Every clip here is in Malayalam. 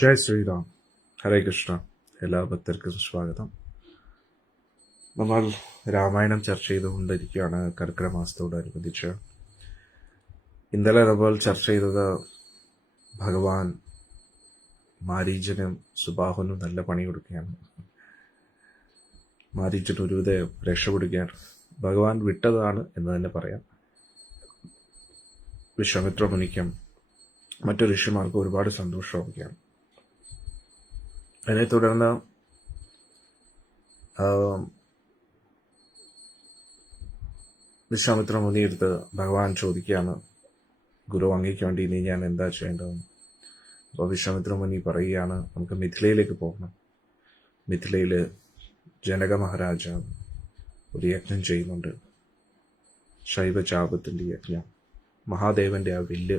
ജയ് ശ്രീറാം. ഹരേ കൃഷ്ണ. എല്ലാ ഭക്തർക്കും സ്വാഗതം. നമ്മൾ രാമായണം ചർച്ച ചെയ്തുകൊണ്ടിരിക്കുകയാണ് കർക്കിടക മാസത്തോടനുബന്ധിച്ച്. ഇന്നലെ നമ്മൾ ചർച്ച ചെയ്തത് ഭഗവാൻ മാരീചനും സുബാഹുനും നല്ല പണി കൊടുക്കുകയാണ്. മാരീചൻ ഒരുവിധ രക്ഷപ്പെടുകയാണ്. ഭഗവാൻ വിട്ടതാണ് എന്ന് തന്നെ പറയാം. വിശ്വാമിത്ര മുനിക്കും മറ്റു ഋഷിമാർക്കും ഒരുപാട് സന്തോഷമാവുകയാണ്. അതിനെ തുടർന്ന് വിശ്വാമിത്ര മുനിയെടുത്ത് ഭഗവാൻ ചോദിക്കുകയാണ്, ഗുരു അങ്ങേക്ക് വേണ്ടി ഇനി ഞാൻ എന്താ ചെയ്യേണ്ടതെന്ന്. അപ്പോൾ വിശ്വാമിത്ര മുനി പറയുകയാണ്, നമുക്ക് മിഥിലയിലേക്ക് പോകണം. മിഥിലയിൽ ജനക മഹാരാജാവ് ഒരു യജ്ഞം ചെയ്യുന്നുണ്ട്. ശൈവചാപത്തിൻ്റെ യജ്ഞം. മഹാദേവന്റെ ആ വില്ല്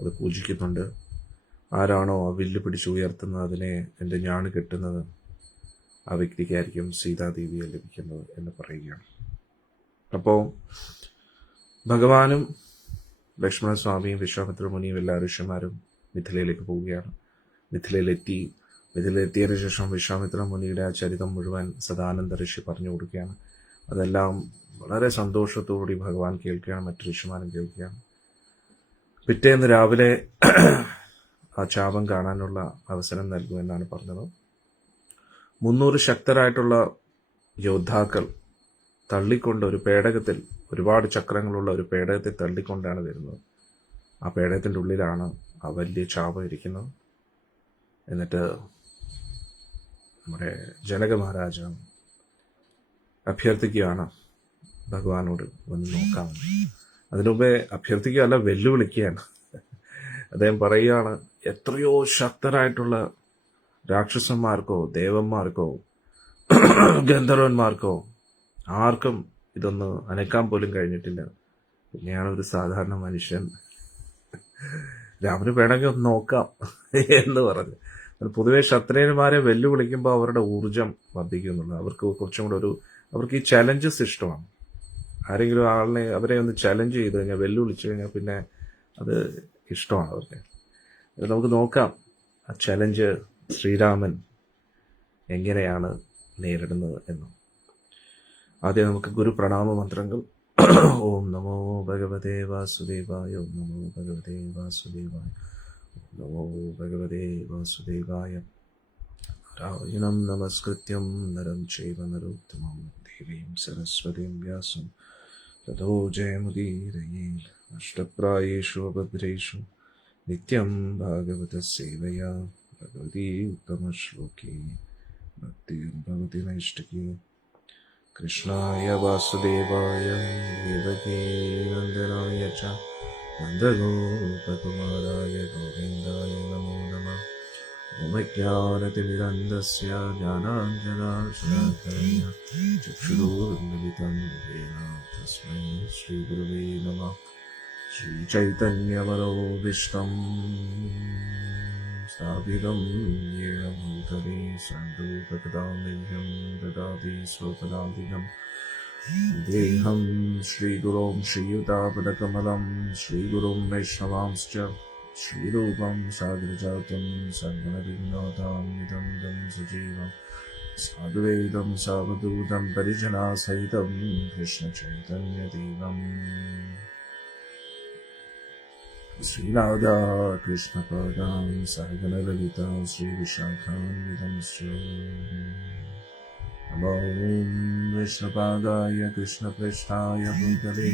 അത് പൂജിക്കുന്നുണ്ട്. ആരാണോ ആ വില്ല് പിടിച്ച് ഉയർത്തുന്നത്, അതിനെ എൻ്റെ ഞാണ് കെട്ടുന്നത്, ആ വ്യക്തിക്കായിരിക്കും സീതാദേവിയെ ലഭിക്കുന്നത് എന്ന് പറയുകയാണ്. അപ്പോൾ ഭഗവാനും ലക്ഷ്മണസ്വാമിയും വിശ്വാമിത്ര മുനിയും എല്ലാ ഋഷിമാരും മിഥിലയിലേക്ക് പോവുകയാണ്. മിഥിലയിലെത്തിയതിനു ശേഷം വിശ്വാമിത്ര മുനിയുടെ ആ ചരിതം മുഴുവൻ സദാനന്ദ ഋഷി പറഞ്ഞു കൊടുക്കുകയാണ്. അതെല്ലാം വളരെ സന്തോഷത്തോടുകൂടി ഭഗവാൻ കേൾക്കുകയാണ്, മറ്റു ഋഷിമാരും കേൾക്കുകയാണ്. പിറ്റേന്ന് രാവിലെ ആ ചാപം കാണാനുള്ള അവസരം നൽകുമെന്നാണ് പറഞ്ഞത്. 300 ശക്തരായിട്ടുള്ള യോദ്ധാക്കൾ തള്ളിക്കൊണ്ട് ഒരു പേടകത്തിൽ, ഒരുപാട് ചക്രങ്ങളുള്ള ഒരു പേടകത്തിൽ തള്ളിക്കൊണ്ടാണ് വരുന്നത്. ആ പേടകത്തിൻ്റെ ഉള്ളിലാണ് ആ വലിയ ചാപം ഇരിക്കുന്നത്. എന്നിട്ട് നമ്മുടെ ജനക മഹാരാജാവ് അഭ്യർത്ഥിക്കുകയാണ് ഭഗവാനോട് വന്ന് നോക്കാമെന്ന്. അതിനുമുമ്പേ അഭ്യർത്ഥിക്കുകയല്ല, വെല്ലുവിളിക്കുകയാണ്. അദ്ദേഹം പറയുകയാണ്, എത്രയോ ശക്തരായിട്ടുള്ള രാക്ഷസന്മാർക്കോ ദേവന്മാർക്കോ ഗന്ധർവന്മാർക്കോ ആർക്കും ഇതൊന്ന് അനക്കാൻ പോലും കഴിഞ്ഞിട്ടില്ല. പിന്നെയാണ് ഒരു സാധാരണ മനുഷ്യൻ. രാമന് വേണമെങ്കിൽ ഒന്ന് നോക്കാം എന്ന് പറഞ്ഞു. പൊതുവെ ക്ഷത്രിയന്മാരെ വെല്ലുവിളിക്കുമ്പോൾ അവരുടെ ഊർജം വർദ്ധിക്കുന്നുണ്ട്. അവർക്ക് കുറച്ചും കൂടെ അവർക്ക് ഈ ചലഞ്ചസ് ഇഷ്ടമാണ്. ആരെങ്കിലും അവരെ ഒന്ന് ചലഞ്ച് ചെയ്ത് കഴിഞ്ഞാൽ, വെല്ലുവിളിച്ചു കഴിഞ്ഞാൽ പിന്നെ അത് ഇഷ്ടമാണ് അവർക്ക്. നമുക്ക് നോക്കാം ആ ചലഞ്ച് ശ്രീരാമൻ എങ്ങനെയാണ് നേരിടുന്നത് എന്ന്. ആദ്യം നമുക്ക് ഗുരു പ്രണാമ മന്ത്രങ്ങൾ. ഓം നമോ ഭഗവതേ വാസുദേവായ. ഓം നമോ ഭഗവതേ വാസുദേവായ. ഓം നമോ ഭഗവതേ വാസുദേവായ. നാരായണം നമസ്കൃത്യം നരം ചൈവ നരോത്തമം ദേവീം സരസ്വതീം വ്യാസം തതോ ജയമുദീരയേത്. അഷ്ടപ്രായേഷു അഭദ്രേഷു നിത്യം ഭാഗവത സേവയാ ഭഗവതി ഉത്തമശ്ലോകേ ഭക്തിർഭവതി നൈഷ്ഠികേ. കൃഷ്ണായ വാസുദേവായ ദേവകീ നന്ദനായ ച നന്ദഗോപകുമാരായ ഗോവിന്ദായ നമോ നമഃ. ഓം ജ്ഞാനതിമിരന്ധസ്യ ജ്ഞാനാഞ്ജനാശലാകയ ചക്ഷുരുന്മിലിതം യേന തസ്മൈ ശ്രീഗുരവേ നമഃ. ശ്രീചൈതന്യമനോഭീഷ്ടം സ്ഥാപിതം യേന ഭൂതലേ സ്വയംഭൂതകഥാമഹ്യം ദദാതി സ്വപദാന്തികം. ദേഹം ശ്രീഗുരോം ശ്രീയുതാപദകമലം ശ്രീഗുരും വൈഷ്ണവാംശ്ച ശ്രീരൂപം സാഗ്രജാതം സർവനവിഘ്നോധാമിതം ദം സജീവം സാധുവേദം സാവധൂതം പരിജനാസഹിതം കൃഷ്ണചൈതന്യദേവം. ശ്രീരാധാ കൃഷ്ണപാദാം സഹഗണലളിതാ ശ്രീവിശാഖാന്വിതം നമോ വിഷ്ണുപാദായ കൃഷ്ണപ്രേഷ്ഠായ ഭൂതലേ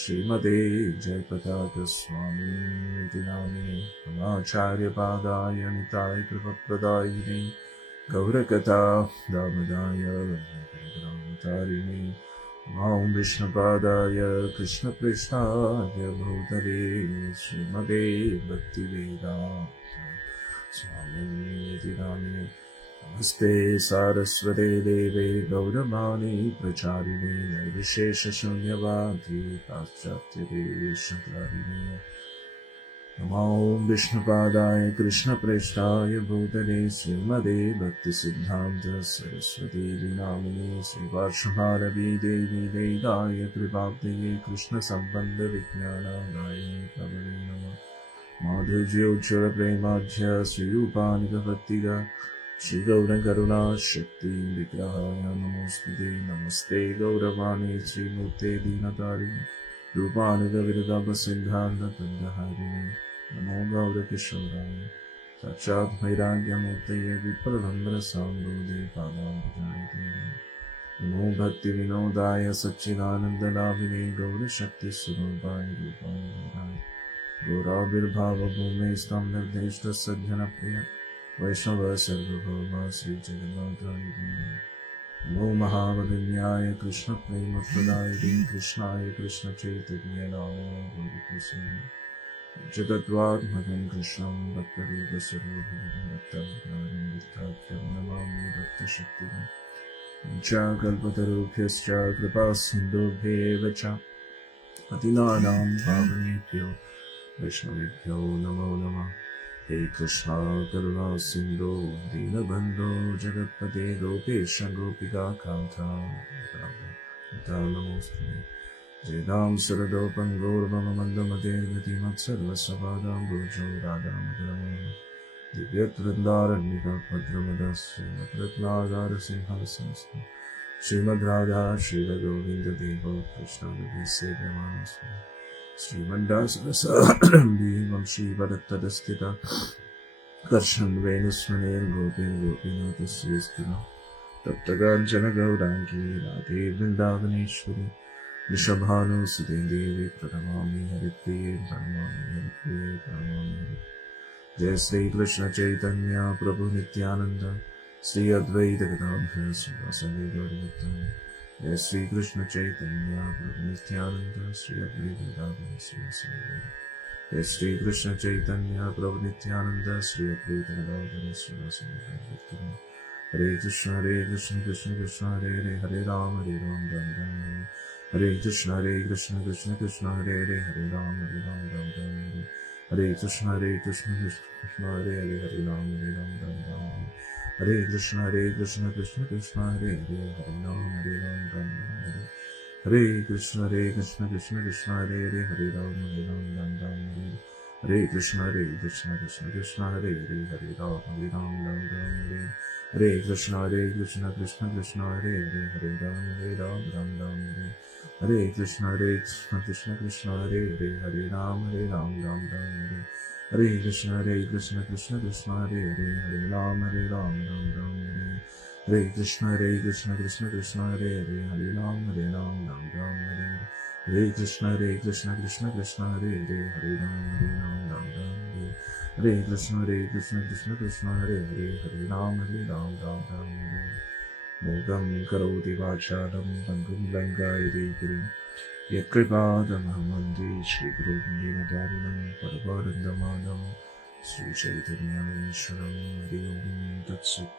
ശ്രീമതേ ജയപതാകസ്വാമിനിതി നാമിനെ. നമാചാര്യപാദായ നിതായ കൃപപ്രദായിനി ഗൗരകഥാ ദാമോദായ താരിണി. ഓം വിഷ്ണുപാദായ കൃഷ്ണപ്രേഷ്ഠായ ഭൂതലേ ശ്രീമതേ ഭക്തിവേദാന്ത സ്വാമിനിതി നാമിനെ. നമസ്തേ സാരസ്വതേ ദേവേ ഗൗരവാണി പ്രചാരിണേ നിർവിശേഷശൂന്യവാദി പാശ്ചാത്യദേശകാരിണേ. നമോ വിഷ്ണുപാദായ കൃഷ്ണപ്രേഷ്ഠായ ഭൂതലേ ശ്രീമതേ ഭക്തിസിദ്ധാന്ത സരസ്വതീ നാമിനേ. ശ്രീവാർഷഭാരവീ ദേവി വേദായ കൃപാബ്ദയേ കൃഷ്ണസംബന്ധ വിജ്ഞാനായ പ്രഭവേ നമഃ. माधुर्योज्ज्वल प्रेमाढ्य श्रीरूपानिकभक्तिगा श्रीगौरकरुणा शक्ति विग्रहाय नमोस्तुते। नमस्ते गौरवाणी श्रीमूर्ते दीनतारिणे रूपानुगविरदापसिद्धान्तपद्महारिणे नमो गौरकिशोराय साक्षात् वैराग्यमूर्तये विप्रलम्बरसाम्बोधे पादाम्बुजायते नमो भक्तिविनोदाय सच्चिदानन्दलाभिने गौरशक्तिस्वरूपाय रूपाय गौराय गौराविर्भावभूमे स्तं निर्देष्टसज्जनप्रिय वैष्णव सर्वभौमा श्रीजगन्नाथाय नमो महावदन्याय कृष्णप्रेमप्रदायिने कृष्णाय कृष्णचैतन्यनाय गौरकृष्णाय जगद्वात्मकं कृष्णं भक्तरूपस्वरूपं भक्तावतारं भक्ताख्यं नमामि भक्तशक्तिदम् च कल्पतरुभ्यश्च कृपासिन्धुभ्येव च पतितानां पावनेभ्यो वैष्णवेभ्यो नमो नमः। हे कृष्णा करुणा सिन्धो दीनबन्धो जगत्पते गोपेश गोपिकान्ता नमोऽस्तुते। जयदां शरदो पङ्गोर्ममन्दमतेर्गतिमत्सर्वस्वपादां भोजो राधामधुरमो दिव्यवृन्दारण्यकल्पद्रुमदस्यमकृत्नागारसिंहासनस्थो श्रीमद्राधा श्रीरघोविन्ददेवो कृष्णानभिसेव्यमानस्मि श्रीमद्दासरसारम्भी वंशीवरत्तदस्थिता कर्षन् वेणुस्मरेर्गोपीर्गोपीनाथश्रीस्तुनो तप्तकाञ्चनगौराङ्गी राधे वृन्दावनेश्वरी वृषभानुसुते देवी प्रणमामि हरिप्रिये प्रणमामि हरिप्रिये प्रणमामि हरि। जय श्री कृष्ण चैतन्य प्रभु नित्यानंद श्री अद्वैत गदाधर श्रीवासदि गौरभक्ताय। जय श्री कृष्ण चैतन्य प्रभु नित्यानंद श्री अद्वैत गदाधर श्रीवासदि गौरभक्ताय। जय श्री कृष्ण चैतन्य प्रभु नित्यानंद श्री अद्वैत गदाधर श्रीवासदि गौरभक्ताय। हरे कृष्ण कृष्ण कृष्ण हरे हरे हरे राम राम राम हरे कृष्ण कृष्ण कृष्ण हरे हरे राम राम राम हरे। हरे कृष्ण कृष्ण कृष्ण हरे हरे हरे राम राम राम हरे कृष्ण कृष्ण कृष्ण हरे हरे राम राम हरे। हरे कृष्ण कृष्ण कृष्ण हरे हरे राम राम हरे। हरे कृष्ण कृष्ण कृष्ण हरे हरे राम राम हरे। हरे कृष्ण कृष्ण कृष्ण हरे हरे राम राम हरे। हरे कृष्ण कृष्ण कृष्ण हरे हरे राम राम हरे। हरे कृष्ण कृष्ण कृष्ण हरे राम राम हरे। हरे कृष्ण कृष्ण कृष्ण हरे राम राम हरे। हरे कृष्ण कृष्ण कृष्ण हरे राम राम हरे। हरे कृष्ण कृष्ण हरे राम हरे। मूकं करोति वाचालं पङ्गुं लङ्घयति गिरिं यत्कृपातमहं वन्दे श्रीगुरुं दीनदारिणं परमानन्दमाधवं श्रीचैतन्यमीश्वरं हरि ओं तत्सत्।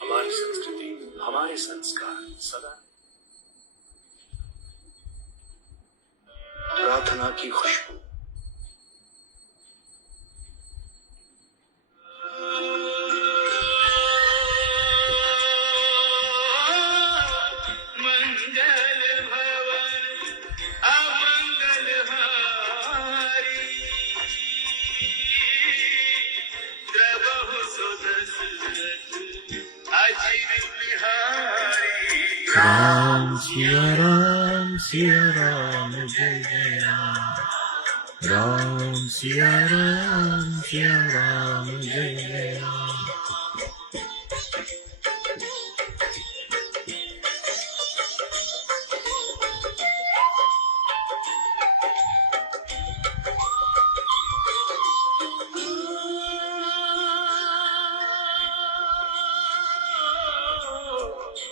हमारी संस्कृति, हमारे संस्कार सदा प्रार्थना की खुशबू, मंगल भवन अमंगल हारी द्रवहु सुदशरथ अजिर बिहारी। राम सिया राम जय जय राम सिया राम जय जय राम।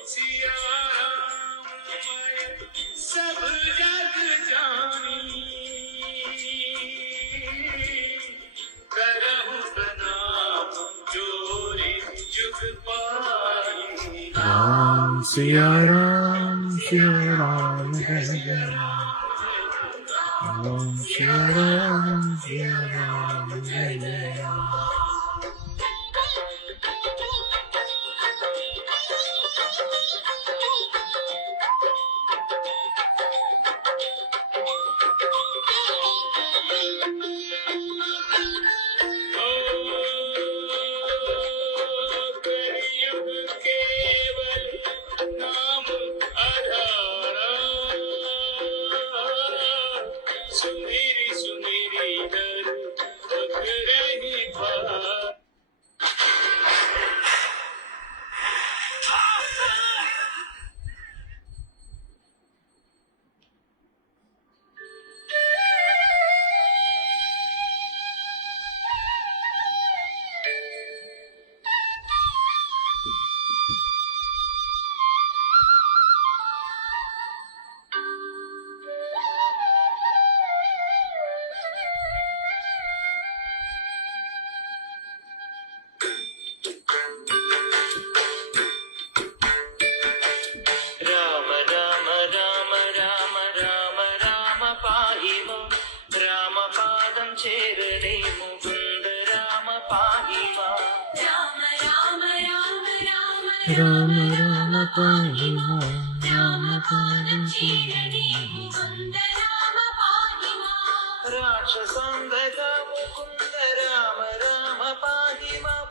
सिया सिया राम जय जय ओम सिया राम जय जय। कलयुग केवल नाम आधारा, सुमेरी सुमेरी हर वक्त रही पार। राम राम राम राम राम राम पाहि मां, राम पादं चेरणे मुकुन्द राम पाहि मां। राम राम राम राम राम राम पाहि मां, राम पादं चीरणे मुकुन्द राम पाहि मां। राक्षसान्धक मुकुन्द राम राम पाहि मां,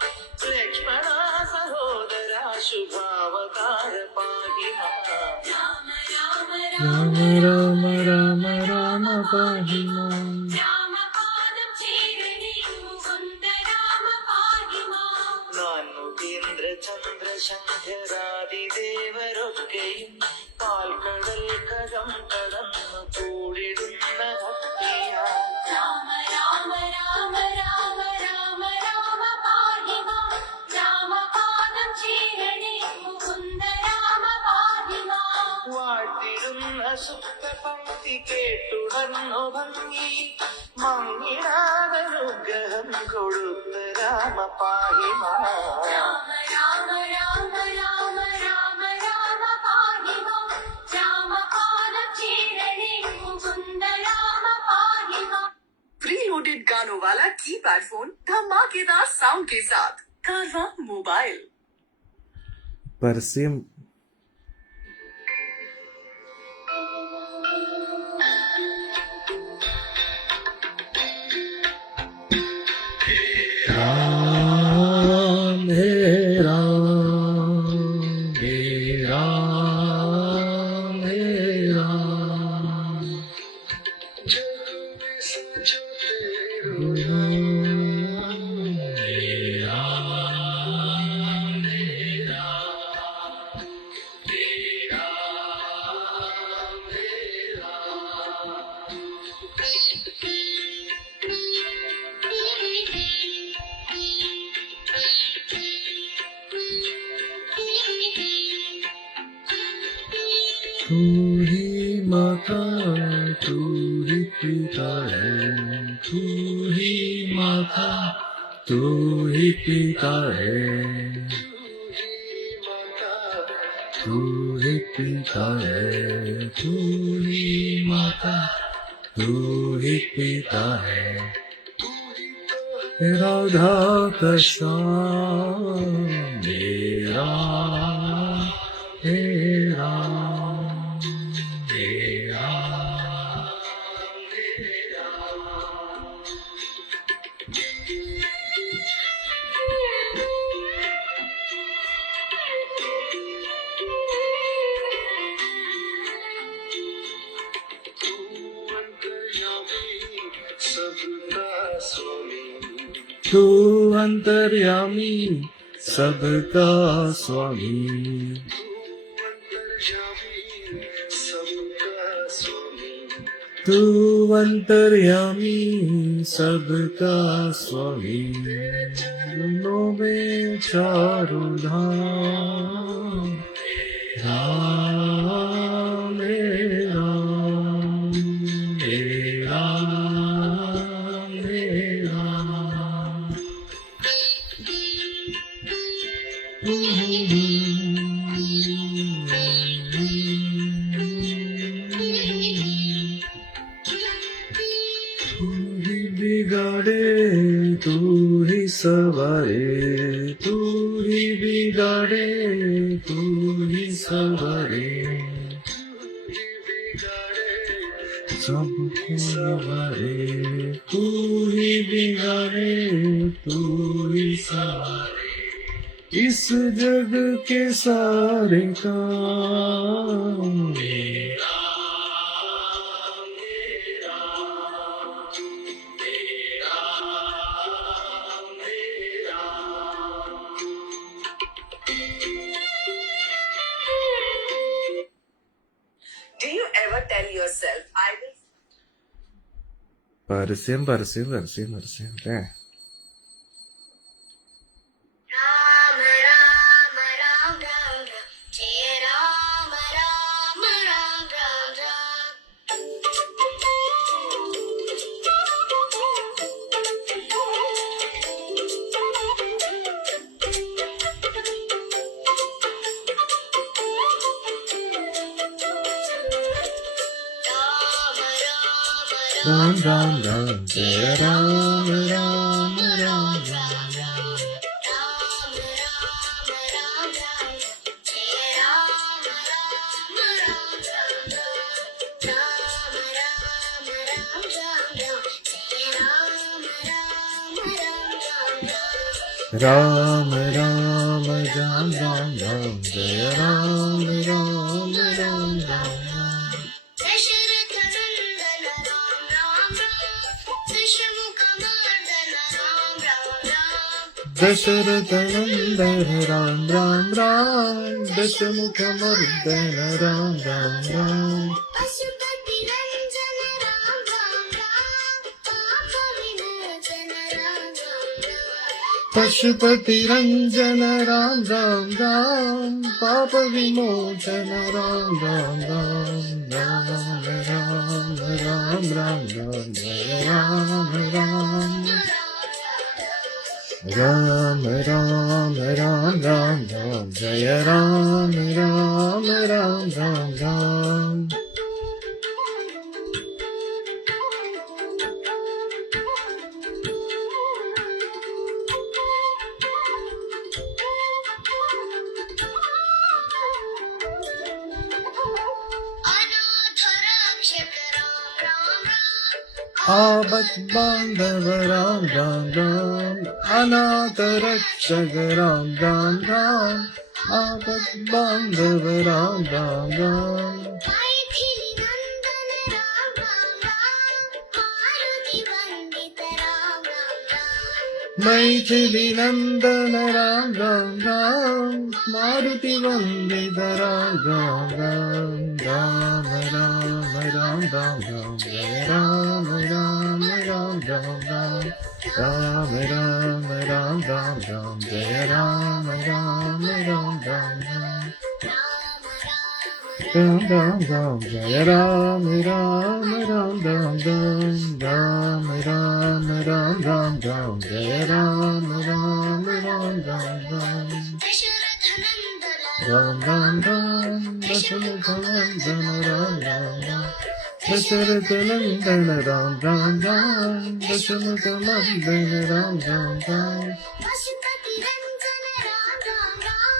लक्ष्मणा सहोदरा शुभावतार पाहि मां। राम राम राम राम राम राम पाहि मां। राम पादं चीरणे मुकुन्द राम पाहि मां। നാന്നുകേന്ദ്ര ചന്ദ്രശങ്കരാദിദേവരൊക്കെയും പാൽക്കടൽ കകം കടന്നു കൂടിടുന്ന ഭക്തിയാ. രാമ രാമ രാമ രാമ രാമ രാമ പാहि മാം, രാമ പാദം ചീരണേ മുകുന്ദ രാമ പാहि മാം. വാഴ്ത്തിടുന്ന സുപ്തപംക്തി കേട്ടുണർന്നു ഭംഗി മങ്ങിടാതനുഗ്രഹം കൊടുത്ത രാമ പാഹി മാം. രാമ രാമ രാമ രാമ രാമ രാമ പാहि മാം, രാമ പാദം ചീരണേ മുകുന്ദ രാമ പാहि മാം. प्री-लोडेड गानों वाला कीपैड फोन धमाकेदार साउंड के साथ कारवा मोबाइल। പരസ്യം राम हे राम हे राम हे राम तू ही माता तू ही पिता है, तू ही माता तू ही पिता है, तू ही पिता है, तू ही माता तू ही पिता है। राधा कृष्ण मेरा हे राम हे राम। तू अंतर्यामी सबका स्वामी, तू अंतर्यामी सबका स्वामी, दोनों में चारों धाम राम हे राम हे राम हे राम। तू ही सवारे, तू ही बिगाड़े, तू ही सवारे, सबको सवारे, तू ही बिगाड़े, तू ही सवारे, इस जग के सारे काम। Do you ever tell yourself, I will പരസ്യം പരസ്യം പരസ്യം പരസ്യം അല്ലേ? രാമ രാമ രാം രാം രാം ജയ രാമ രാമ രാം രാം രാം രാമ രാമ രാം രാം രാം ജയ രാമ രാമ രാം രാം. രാമ രാമ രാം രാം രാം ജയ രാമ രാമ രാം രാം. ദശരഥ നന്ദന രാം രാം രാം ദശരഥ നന്ദന രാം രാം രാം. പശുപതി രഞ്ജന രാം രാം രാം പാപവിമോചന രാം രാം രാം പശുപതി രഞ്ജന രാം രാം രാം പാപ വിമോചന രാം രാം രാം. രാമ രാമ രാം രാം രാം ജയ രാമ രാം. രാമ രാമ രാം രാം രാം ജയ രാമ രാമ രാം രാം രാം. അനാഥരക്ഷക രാം രാം രാം ആപത് ബാന്ധവ രാം രാം രാം. അനാഥ രക്ഷക രാം രാം രാം. ആപത് ബാന്ധവ രാം രാം രാം. മൈഥിലി നന്ദന രാം രാം രാം മാരുതി വന്ദിത രാം രാം രാം മൈഥിലി നന്ദന രാം രാം രാം മാരുതി വന്ദിത രാം രാം രാം. രാമ രാമ രാം രാം രാം ജയ രാമ രാമ രാം രാം രാം. രാമ രാമ രാം രാം രാം ജയ രാമ രാമ രാം രാം രാം. രാം രാം രാം ജയ രാമ രാമ രാം രാം രാം. രാമ രാമ രാം രാം രാം ജയ രാമ രാമ രാം രാം രാം. ദശരഥ നന്ദന രാം രാം രാം ദശമുഖ നന്ദന രാം രാം രാം. ദശരഥ നന്ദന രാം രാം രാം ദശമുഖ നന്ദന രാം രാം രാം. പശുപതി രഞ്ജന രാം രാം രാം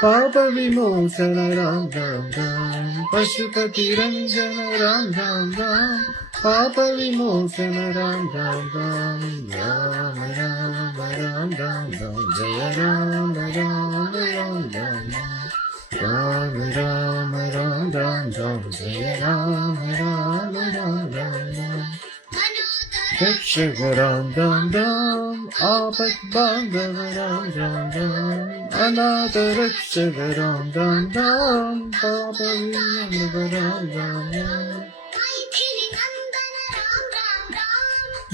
പാപ വിമോചന രാം രാം രാം. പശുപതി രഞ്ജന രാം രാം രാം പാപ വിമോചന രാം രാം രാം. രാമ രാമ രാം രാം രാം ജയ രാമ രാമ രാം രാം രാം. രാമ രാമ രാം രാം രാം ജയ രാമ രാമ രാം രാം രാം. രക്ഷക രാം രാം രാം ആപത് ബാന്ധവ രാം രാം രാം. അനാഥ രക്ഷക രാം രാം രാം പാപ വിമോചന രാം രാം രാം. മൈഥിലി നന്ദന രാം രാം രാം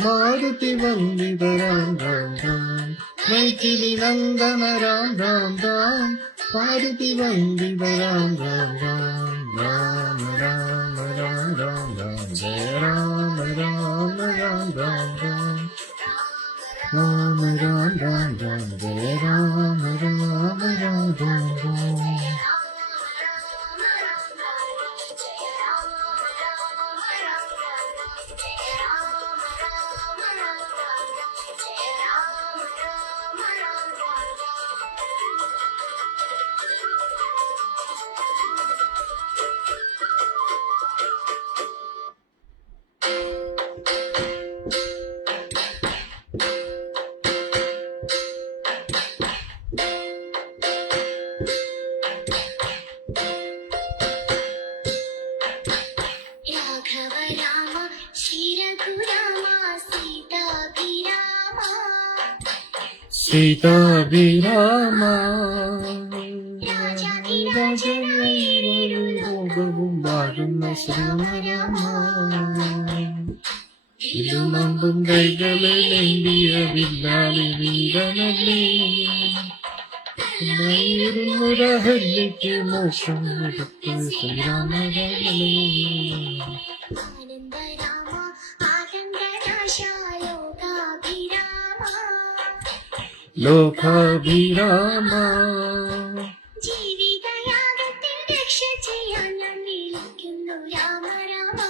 മാരുതി വന്ദിത രാം രാം രാം. മൈഥിലി നന്ദന രാം രാം രാം മാരുതി വന്ദിത രാം രാം രാം. രാമ രാമ രാം രാം രാം ജയ രാമ രാമ രാം രാം രാം. രാമ രാം രാം രാം ജയ രാമ രാമ രാം രാം രാം. ജയ രാമ രാമ രാമ രാമ ജയ രാമ राघव राम श्री रघुराम सीताभिराम സീതാഭിരാമ ലോകവും വാഴുന്ന ശ്രീരാമ ഇരുമ്പും കൈകളിലെന്തിയ വില്ലാളി വീരനല്ലേ ൊരഹല്യയ്ക്ക് മോക്ഷം കൊടുത്ത ശ്രീരാമരമലേ ആനന്ദ രാമ ആനന്ദനാശ ലോകാഭിരാമ ലോകാഭിരാമ ജീവിതയാഗത്തിൽ രക്ഷ ചെയ്യാൻ ഞാൻ വിളിക്കുന്നു രാമ രാമ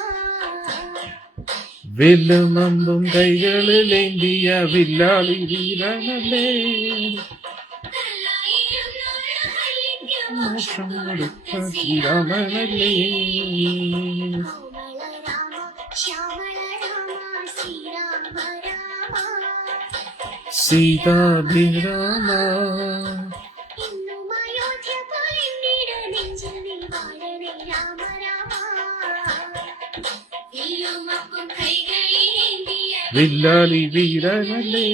വില്ലുമമ്പും കൈകളിലേന്തിയ വില്ലാളി വീരനല്ലേ മോക്ഷം കൊടുത്ത ശ്രീരാമനല്ലേ കോമള രാമ ശ്യാമള രാമ ശ്രീരാമ രാമ സീതാഭിരാമ ഇന്നും അയോധ്യ പൊലിഞ്ഞിട നെഞ്ചിൽ നീ വാഴണേ രാമ രാമ വില്ലുമപ്പും കൈകളിലേന്തിയ വില്ലാളി വീരനല്ലേ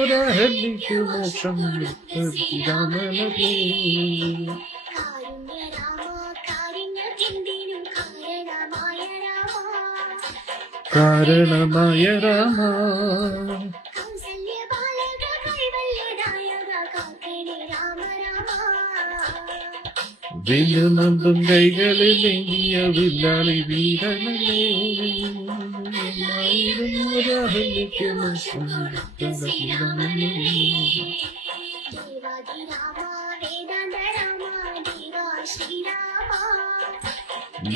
ൊരഹല്യയ്ക്ക് മോക്ഷം കൊടുത്ത ശ്രീരാമനല്ലേ കാരുണ്യ രാമ കാരുണ്യത്തിനും കാരണമായ രാമ കാരണമായ രാമ കൗസല്യ ബാലക കൈവല്യദായക കാക്കണേ രാമ രാമ വില്ലുമമ്പും കൈകളിലെങ്കിയ വില്ലാളി വീരനല്ലേ ഒരഹല്യയ്ക്ക് മോക്ഷം കൊടുത്ത ശ്രീരാമനല്ലേ ദേവാദി രാമ വേദാന്ത രാമ ദേവാ ശ്രീരാമ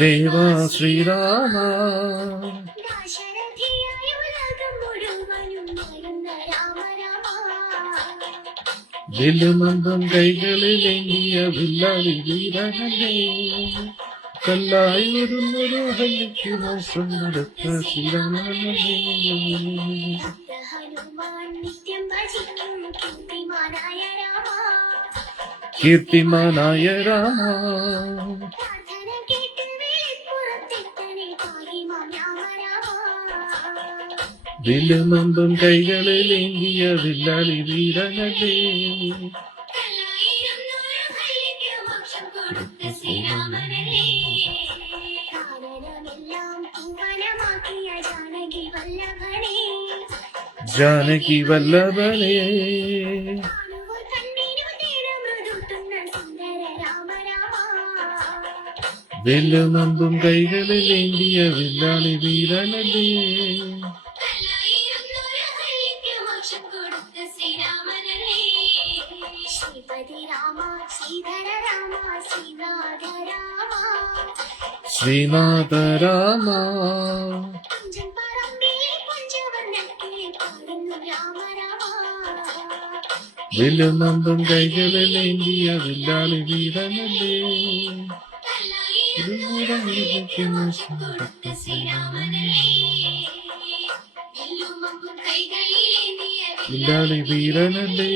ദേവാ ശ്രീരാമ ദാശരഥിയായ ഉലകം മുഴുവനും വരുന്ന രാമ രാമ വില്ലുമമ്പും കൈകളിലെങ്കിയ വില്ലാളി വീരനല്ലേ കല്ലായൊരുന്നൊരു ഹല്യയ്ക്ക് മോക്ഷം കൊടുത്ത ശ്രീരാമനല്ലേ ഹനുമാൻ നിത്യം ഭജിക്കും കീർത്തിമാനായ രാമ കീർത്തിമാനായ രാമ പ്രാർത്ഥന കേട്ട് വെളിപ്പുറത്തെത്തണേ പാഹിമാം രാമ രാമ വില്ലുമമ്പും കൈകളിലേന്തിയ വില്ലാളി വീരനല്ലേ കാനനമെല്ലാം പൂവനമാക്കിയ ജാനകി വല്ലഭനെ ജാനകി വല്ലഭനേ കാണുവോ കണ്ണിനു നേരമൃദുട്ടുന്ന സുന്ദര രാമ രാമ വില്ലുമമ്പും കൈകളിലേന്തിയ വില്ലാളി വീരനല്ലേ ശ്രീപതി രാമ ശ്രീധര രാമ ശ്രീനാഥ രാമ ശ്രീനാഥ രാമ പഞ്ചം പറമ്പിലെ പഞ്ചവർണ്ണത്തിൽ പാടുന്നു രാമ രാമ വില്ലുമമ്പും കൈകളിലേന്തിയ വില്ലാളി വീരനല്ലേ ഒരഹല്യയ്ക്ക് മോക്ഷം കൊടുത്ത ശ്രീരാമനല്ലേ വില്ലാളി വീരനല്ലേ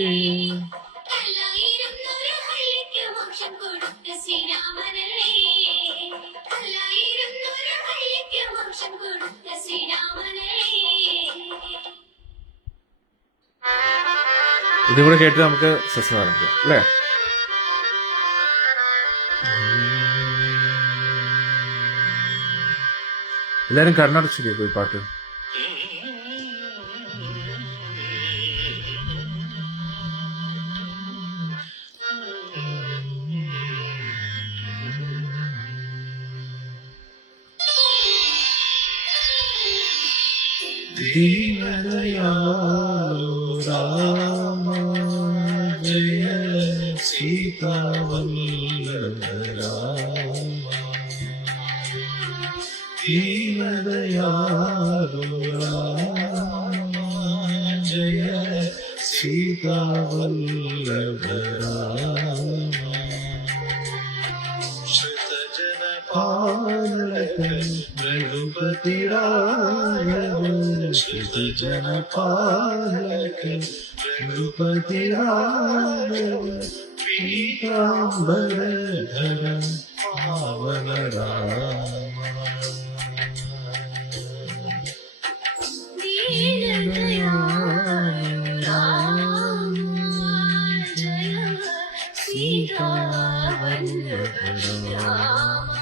ഇതുകൂടെ കേട്ട് നമുക്ക് സസ്യം ആരംഭിക്കാം അല്ലേ? എല്ലാരും കണ്ണടച്ചില്ലേ പോയി പാട്ട്? ദീനദയാലു രാമ ജയ സീതാവല്ലഭ രാമ ദീനദയാലു രാമ ജയ സീതാവല്ലഭ രാമ പാലകൻ രഘുപതി രാഘവൻ ശ്രുതജന പാലകൻ രഘുപതി രാഘവൻ പീതാംബരധരൻ പാവന രാമ ദീനദയാളു രാമ ജയ സീതാവല്ലഭ രാമ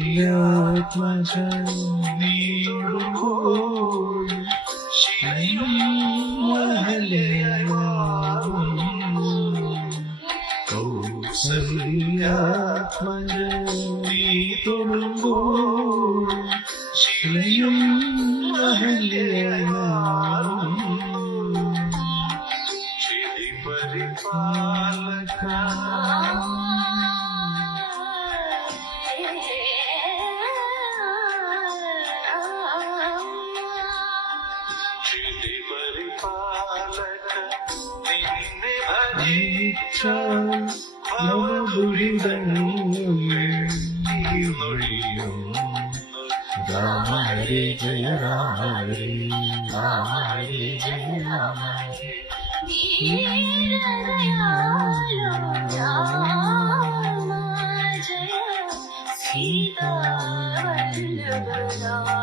കൗസല്യാത്മജ നീടുമ്പോൾ കൗസല്യാത്മജ നീ തൊടുമ്പോൾ ശ്രീയും ശ്രീ പരിപാലക രാമ ഹരേ ജയ രാമ ഹരേ രാമ ഹരേ ജയ രാമ ദീനദയാളു രാമ ജയ സീതാവല്ലഭ രാമ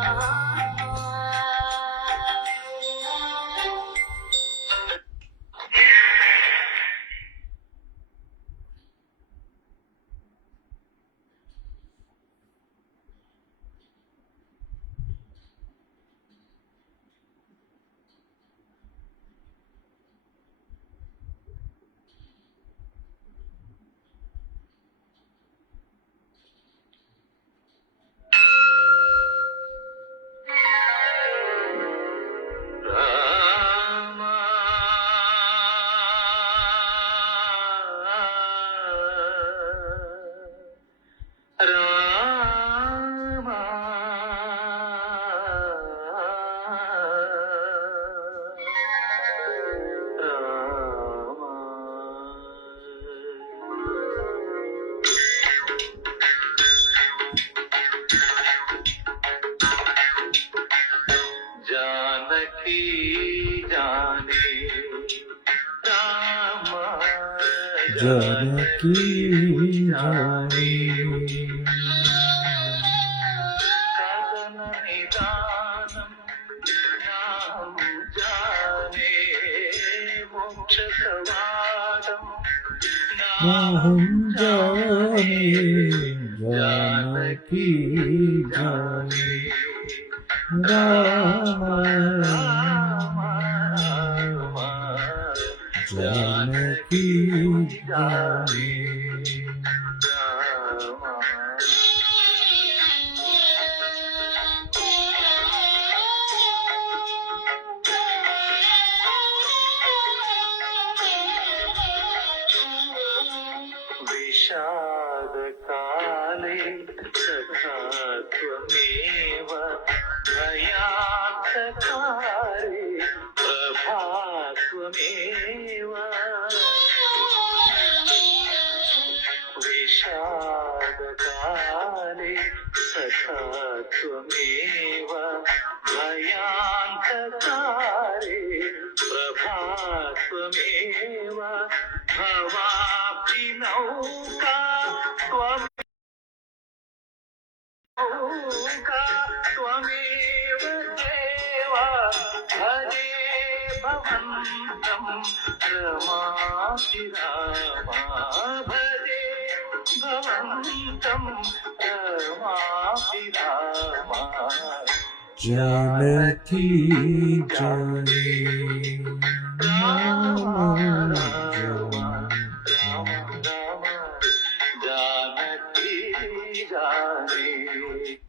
जानकी जाने राम जानकी जाने कदन निदानम नाम जाने मोक्ष कवाडम नाम जाने जानकी जाने राम जानकी जाने विषाद काले सखा त्वमेव भयान्तकारे प्रभात्वमेव विषादकाले सखा त्वमेव भयान्तकारे प्रभात्वमेव भवापि नौका त्वमेव देवा हरे भवन्तं रमासि रामा भजे भवन्तं रमासि रामा जानकी जाने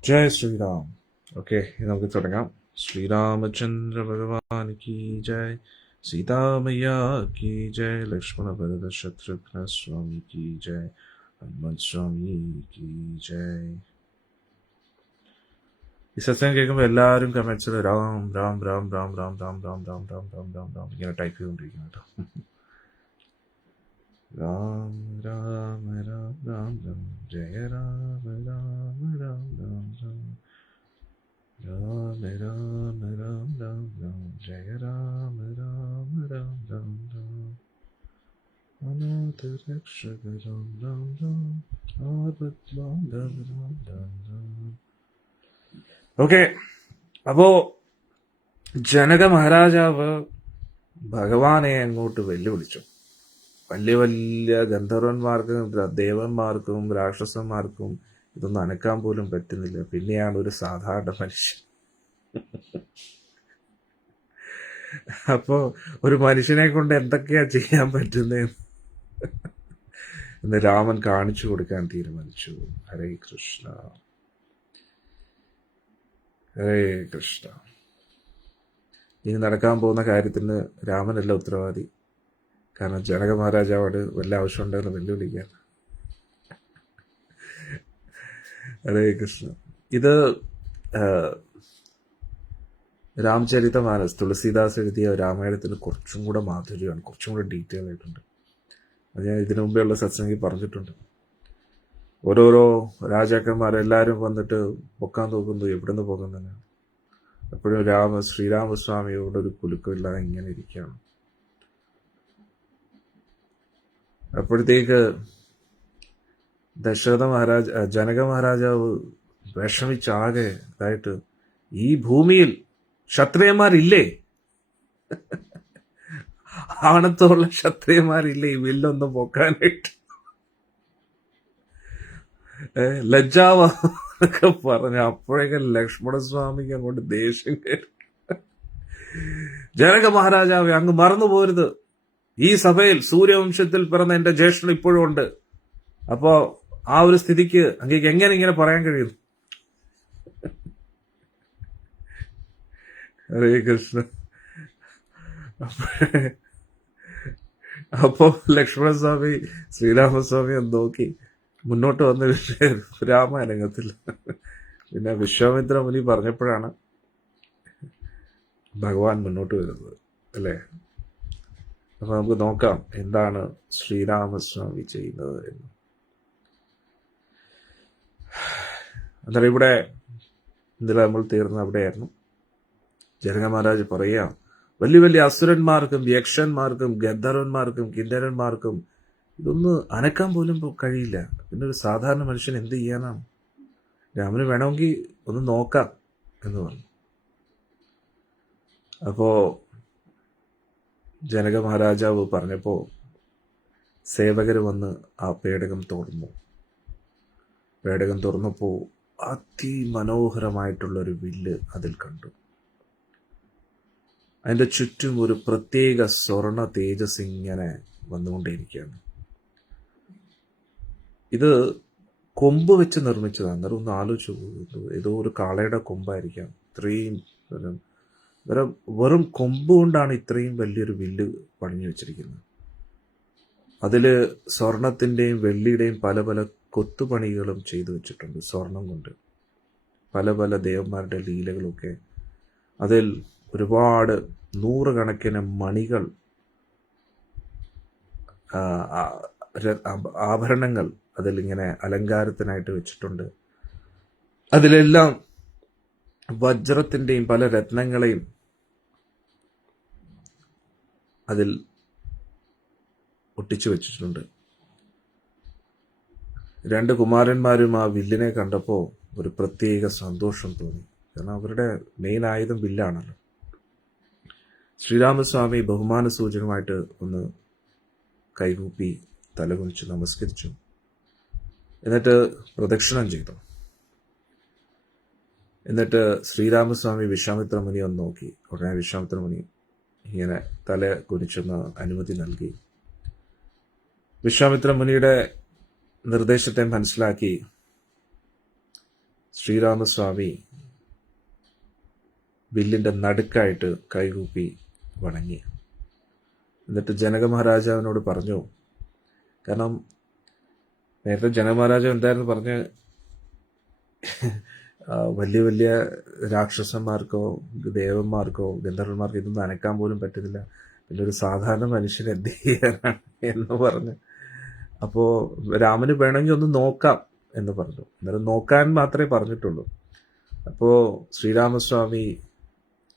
जय श्री राम. ഓക്കെ, നമുക്ക് തുടങ്ങാം. ശ്രീരാമചന്ദ്ര ഭഗവാൻ കി ജയ്, സീതാമയ്യ കി ജയ്, ലക്ഷ്മണ ഭരത ശത്രുഘ്ന സ്വാമി കി ജയ്, ഹനുമൻ സ്വാമി കി ജയ്. ഈ സത്സംഗം കേൾക്കുമ്പോൾ എല്ലാവരും കമന്റ്സിൽ രാം രാം രാം രാം രാം രാം രാം രാം രാം രാം രാം രാം ഇങ്ങനെ ടൈപ്പ് ചെയ്തുകൊണ്ടിരിക്കുന്നു കേട്ടോ. രാം രാം രാം രാം രാം ജയ രാമ രാമ രാം രാം രാം രാമ രാമ രാം രാം രാം ജയ രാമ രാമ രാം രാം രാം അനാഥ രക്ഷക രാം രാം രാം ആപദ്ബാന്ധവ രാം രാം രാം. ഓക്കെ, അപ്പോ ജനക മഹാരാജാവ് ഭഗവാനെ അങ്ങോട്ട് വെല്ലുവിളിച്ചു. വലിയ വലിയ ഗന്ധർവന്മാർക്കും ദേവന്മാർക്കും രാക്ഷസന്മാർക്കും ഇതൊന്നും അനക്കാൻ പോലും പറ്റുന്നില്ല, പിന്നെയാണ് ഒരു സാധാരണ മനുഷ്യൻ. അപ്പോ ഒരു മനുഷ്യനെ കൊണ്ട് എന്തൊക്കെയാ ചെയ്യാൻ പറ്റുന്നതെന്ന് രാമൻ കാണിച്ചു കൊടുക്കാൻ തീരുമാനിച്ചു. ഹരേ കൃഷ്ണ ഹരേ കൃഷ്ണ. ഇനി നടക്കാൻ പോകുന്ന കാര്യത്തിന് രാമനല്ല ഉത്തരവാദി, കാരണം ജനക മഹാരാജാവോട് വല്ല ആവശ്യമുണ്ടെന്ന് വെല്ലുവിളിക്കാൻ. ഹരേ കൃഷ്ണ. ഇത് രാമചരിതമാനസ് തുളസീദാസ് എഴുതിയ രാമായണത്തിന് കുറച്ചും കൂടെ മാധുര്യമാണ്, കുറച്ചും കൂടെ ഡീറ്റെയിൽ ആയിട്ടുണ്ട്. അത് ഞാൻ ഇതിനു മുമ്പേ ഉള്ള സത്സംഗി പറഞ്ഞിട്ടുണ്ട്. ഓരോരോ രാജാക്കന്മാരെല്ലാവരും വന്നിട്ട് പൊക്കാൻ നോക്കുന്നു, എവിടെ നിന്ന് പോകുന്നതിന്. എപ്പോഴും ശ്രീരാമസ്വാമിയോട് ഒരു കുലുക്കമില്ലാതെ ഇങ്ങനെ ഇരിക്കുകയാണ്. അപ്പോഴത്തേക്ക് ജനക മഹാരാജാവ് വിഷമിച്ചാകെ ഇതായിട്ട്, ഈ ഭൂമിയിൽ ക്ഷത്രിയന്മാരില്ലേ, ആണത്തോളം ക്ഷത്രിയന്മാരില്ലേ ഈ വില്ലൊന്നും പൊക്കാനായിട്ട്, ലജ്ജാവൊക്കെ പറഞ്ഞു. അപ്പോഴേക്കും ലക്ഷ്മണസ്വാമിക്ക് അങ്ങോട്ട് ദേഷ്യം കയറി. ജനക മഹാരാജാവെ, അങ്ങ് മറന്നു പോരുത്, ഈ സഭയിൽ സൂര്യവംശത്തിൽ പിറന്ന എന്റെ ജ്യേഷ്ഠൻ ഇപ്പോഴും ഉണ്ട്. അപ്പോ ആ ഒരു സ്ഥിതിക്ക് അങ്ങേക്ക് എങ്ങനെ ഇങ്ങനെ പറയാൻ കഴിയും? ഹരേ കൃഷ്ണ. അപ്പോ ലക്ഷ്മണസ്വാമി ശ്രീരാമസ്വാമിയെ നോക്കി മുന്നോട്ട് വന്ന രാമായണത്തിൽ പിന്നെ വിശ്വാമിത്ര മുനി പറഞ്ഞപ്പോഴാണ് ഭഗവാൻ മുന്നോട്ട് വരുന്നത്, അല്ലേ? അപ്പൊ നമുക്ക് നോക്കാം എന്താണ് ശ്രീരാമസ്വാമി ചെയ്യുന്നത് എന്ന്. അന്നേരം ഇവിടെ ഇന്നലെ നമ്മൾ തീർന്നത് അവിടെയായിരുന്നു. ജനക മഹാരാജ് പറയാം, വലിയ വലിയ അസുരന്മാർക്കും യക്ഷന്മാർക്കും ഗന്ധർവന്മാർക്കും കിന്നരന്മാർക്കും ഇതൊന്ന് അനക്കാൻ പോലും കഴിയില്ല, പിന്നെ ഒരു സാധാരണ മനുഷ്യൻ എന്ത് ചെയ്യാനാണ്? രാമന് വേണമെങ്കിൽ ഒന്ന് നോക്കാം എന്ന് പറഞ്ഞു. അപ്പോ ജനക മഹാരാജാവ് പറഞ്ഞപ്പോ സേവകർ വന്ന് ആ പേടകം തുറന്നു. പേടകം തുറന്നപ്പോ അതിമനോഹരമായിട്ടുള്ളൊരു വില്ല് അതിൽ കണ്ടു. അതിന്റെ ചുറ്റും ഒരു പ്രത്യേക സ്വർണ തേജസ് ഇങ്ങനെ വന്നുകൊണ്ടേയിരിക്കുകയാണ്. ഇത് കൊമ്പ് വെച്ച് നിർമ്മിച്ചതാണ്. അന്നേരം ഒന്ന് ആലോചിച്ചു, ഏതോ ഒരു കാളയുടെ കൊമ്പായിരിക്കാം. ഇത്രയും വെറും കൊമ്പ് കൊണ്ടാണ് ഇത്രയും വലിയൊരു വില്ല് പണിഞ്ഞു വെച്ചിരിക്കുന്നത്. അതില് സ്വർണത്തിന്റെയും വെള്ളിയുടെയും പല പല കൊത്തുപണികളും ചെയ്തു വെച്ചിട്ടുണ്ട്. സ്വർണം കൊണ്ട് പല പല ദേവന്മാരുടെ ലീലകളൊക്കെ, അതിൽ ഒരുപാട് നൂറുകണക്കിന് മണികൾ, ആഭരണങ്ങൾ അതിലിങ്ങനെ അലങ്കാരത്തിനായിട്ട് വെച്ചിട്ടുണ്ട്. അതിലെല്ലാം വജ്രത്തിന്റെയും പല രത്നങ്ങളെയും അതിൽ ഒട്ടിച്ചു വെച്ചിട്ടുണ്ട്. രണ്ട് കുമാരന്മാരും ആ വില്ലിനെ കണ്ടപ്പോൾ ഒരു പ്രത്യേക സന്തോഷം തോന്നി, കാരണം അവരുടെ മെയിൻ ആയുധം വില്ലാണല്ലോ. ശ്രീരാമസ്വാമി ബഹുമാന സൂചകമായിട്ട് ഒന്ന് കൈകൂപ്പി തലകുനിച്ച് നമസ്കരിച്ചു. എന്നിട്ട് പ്രദക്ഷിണം ചെയ്തു. എന്നിട്ട് ശ്രീരാമസ്വാമി വിശ്വാമിത്ര മുനി ഒന്ന് നോക്കി. ഉടനെ വിശ്വാമിത്ര മുനി ഇങ്ങനെ തല കുനിച്ചൊന്ന് അനുമതി നൽകി. വിശ്വാമിത്ര മുനിയുടെ നിർദ്ദേശത്തെ മനസ്സിലാക്കി ശ്രീരാമസ്വാമി വില്ലിന്റെ നടുക്കായിട്ട് കൈകൂപ്പി വണങ്ങി. എന്നിട്ട് ജനക മഹാരാജാവിനോട് പറഞ്ഞു, കാരണം നേരത്തെ ജനക മഹാരാജാവ് എന്തായിരുന്നു പറഞ്ഞ്, വലിയ വലിയ രാക്ഷസന്മാർക്കോ ദേവന്മാർക്കോ ഗന്ധർവന്മാർക്കോ ഇതൊന്നും അനക്കാൻ പോലും പറ്റുന്നില്ല, പിന്നെ ഒരു സാധാരണ മനുഷ്യൻ എന്ത് ചെയ്യാനാണ് എന്ന് പറഞ്ഞ്. അപ്പോൾ രാമന് വേണമെങ്കിൽ ഒന്ന് നോക്കാം എന്ന് പറഞ്ഞു. അന്നേരം നോക്കാൻ മാത്രമേ പറഞ്ഞിട്ടുള്ളൂ. അപ്പോൾ ശ്രീരാമസ്വാമി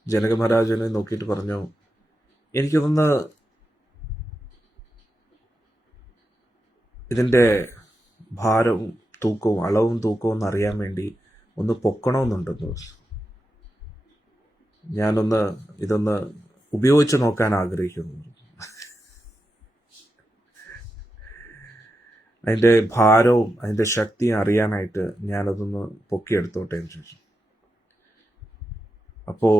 ജനക മഹാരാജനെ നോക്കിയിട്ട് പറഞ്ഞു, എനിക്കൊന്ന് ഇതിൻ്റെ ഭാരവും തൂക്കവും അളവും തൂക്കവും ഒന്ന് അറിയാൻ വേണ്ടി ഒന്ന് പൊക്കണമെന്നുണ്ടെന്ന്. ഞാനൊന്ന് ഇതൊന്ന് ഉപയോഗിച്ച് നോക്കാൻ ആഗ്രഹിക്കുന്നു. അതിൻ്റെ ഭാരവും അതിൻ്റെ ശക്തിയും അറിയാനായിട്ട് ഞാനതൊന്ന് പൊക്കിയെടുത്തോട്ടെ എന്ന് ചോദിച്ചു. അപ്പോൾ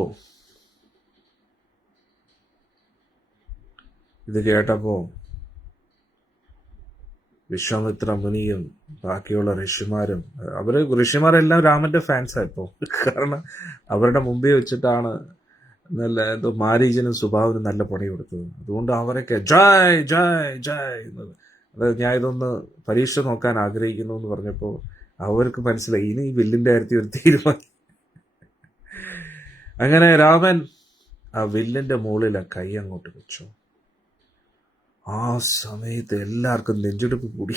ഇത് കേട്ടപ്പോൾ വിശ്വാമിത്ര മുനിയും ബാക്കിയുള്ള ഋഷിമാരും, ഋഷിമാരെല്ലാം രാമന്റെ ഫാൻസായിപ്പോ. കാരണം അവരുടെ മുമ്പിൽ വെച്ചിട്ടാണ് നല്ല എന്തോ മാരീചനും സുഭാവനും നല്ല പണി കൊടുത്തത്. അതുകൊണ്ട് അവരൊക്കെ ജയ് ജയ് ജയ് എന്നത്, അതായത് ഞാൻ ഇതൊന്ന് പരീക്ഷ നോക്കാൻ ആഗ്രഹിക്കുന്നു എന്ന് പറഞ്ഞപ്പോൾ അവർക്ക് മനസ്സിലായി ഇനി ഈ വില്ലിന്റെ കാര്യത്തിൽ ഒരു തീരുമാനം. അങ്ങനെ രാമൻ ആ വില്ലിന്റെ മുകളിൽ ആ കൈ അങ്ങോട്ട് വെച്ചു. ആ സമയത്ത് എല്ലാവർക്കും നെഞ്ചെടുപ്പ് കൂടി.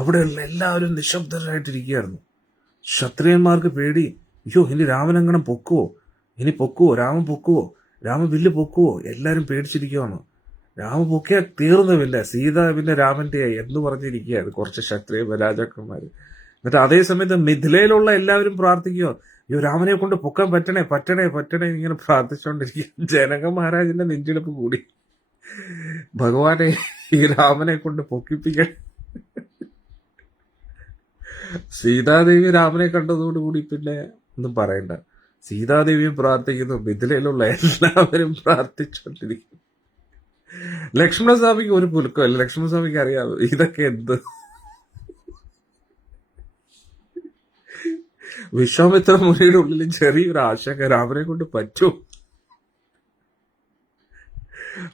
അവിടെയുള്ള എല്ലാവരും നിശബ്ദരായിട്ടിരിക്കുകയായിരുന്നു. ക്ഷത്രിയന്മാർക്ക് പേടി. അയ്യോ, ഇനി രാമൻ അങ്ങനെ പൊക്കുവോ, രാമൻ പൊക്കുവോ, രാമൻ വില്ല് പൊക്കുവോ, എല്ലാവരും പേടിച്ചിരിക്കുകയാണ്. രാമൻ പൊക്കിയാൽ തീർന്നുമില്ല, സീത പിന്നെ രാമന്റെ എന്ന് പറഞ്ഞിരിക്കുകയാണ് കുറച്ച് ക്ഷത്രിയ രാജാക്കന്മാർ. എന്നിട്ട് അതേ സമയത്ത് മിഥിലയിലുള്ള എല്ലാവരും പ്രാർത്ഥിക്കുകയോ, അയ്യോ രാമനെ കൊണ്ട് പൊക്കാൻ പറ്റണേ പറ്റണേ പറ്റണേ ഇങ്ങനെ പ്രാർത്ഥിച്ചുകൊണ്ടിരിക്കുക. ജനക മഹാരാജന്റെ നെഞ്ചെടുപ്പ് കൂടി. ഭഗവാനെ, ഈ രാമനെ കൊണ്ട് പൊക്കിപ്പിക്കാൻ. സീതാദേവി രാമനെ കണ്ടതോടുകൂടി പിന്നെ ഒന്നും പറയണ്ട. സീതാദേവിയും പ്രാർത്ഥിക്കുന്നു, മിഥിലയിലുള്ള എല്ലാവരും പ്രാർത്ഥിച്ചുകൊണ്ടിരിക്കുന്നു. ലക്ഷ്മണസ്വാമിക്ക് ഒരു പുലുക്കമല്ല. ലക്ഷ്മണസ്വാമിക്ക് അറിയാമോ ഇതൊക്കെ എന്ത്. വിശ്വാമിത്ര മുനിയുടെ ഉള്ളിൽ ചെറിയൊരു ആശങ്ക, രാമനെ കൊണ്ട് പറ്റുമോ.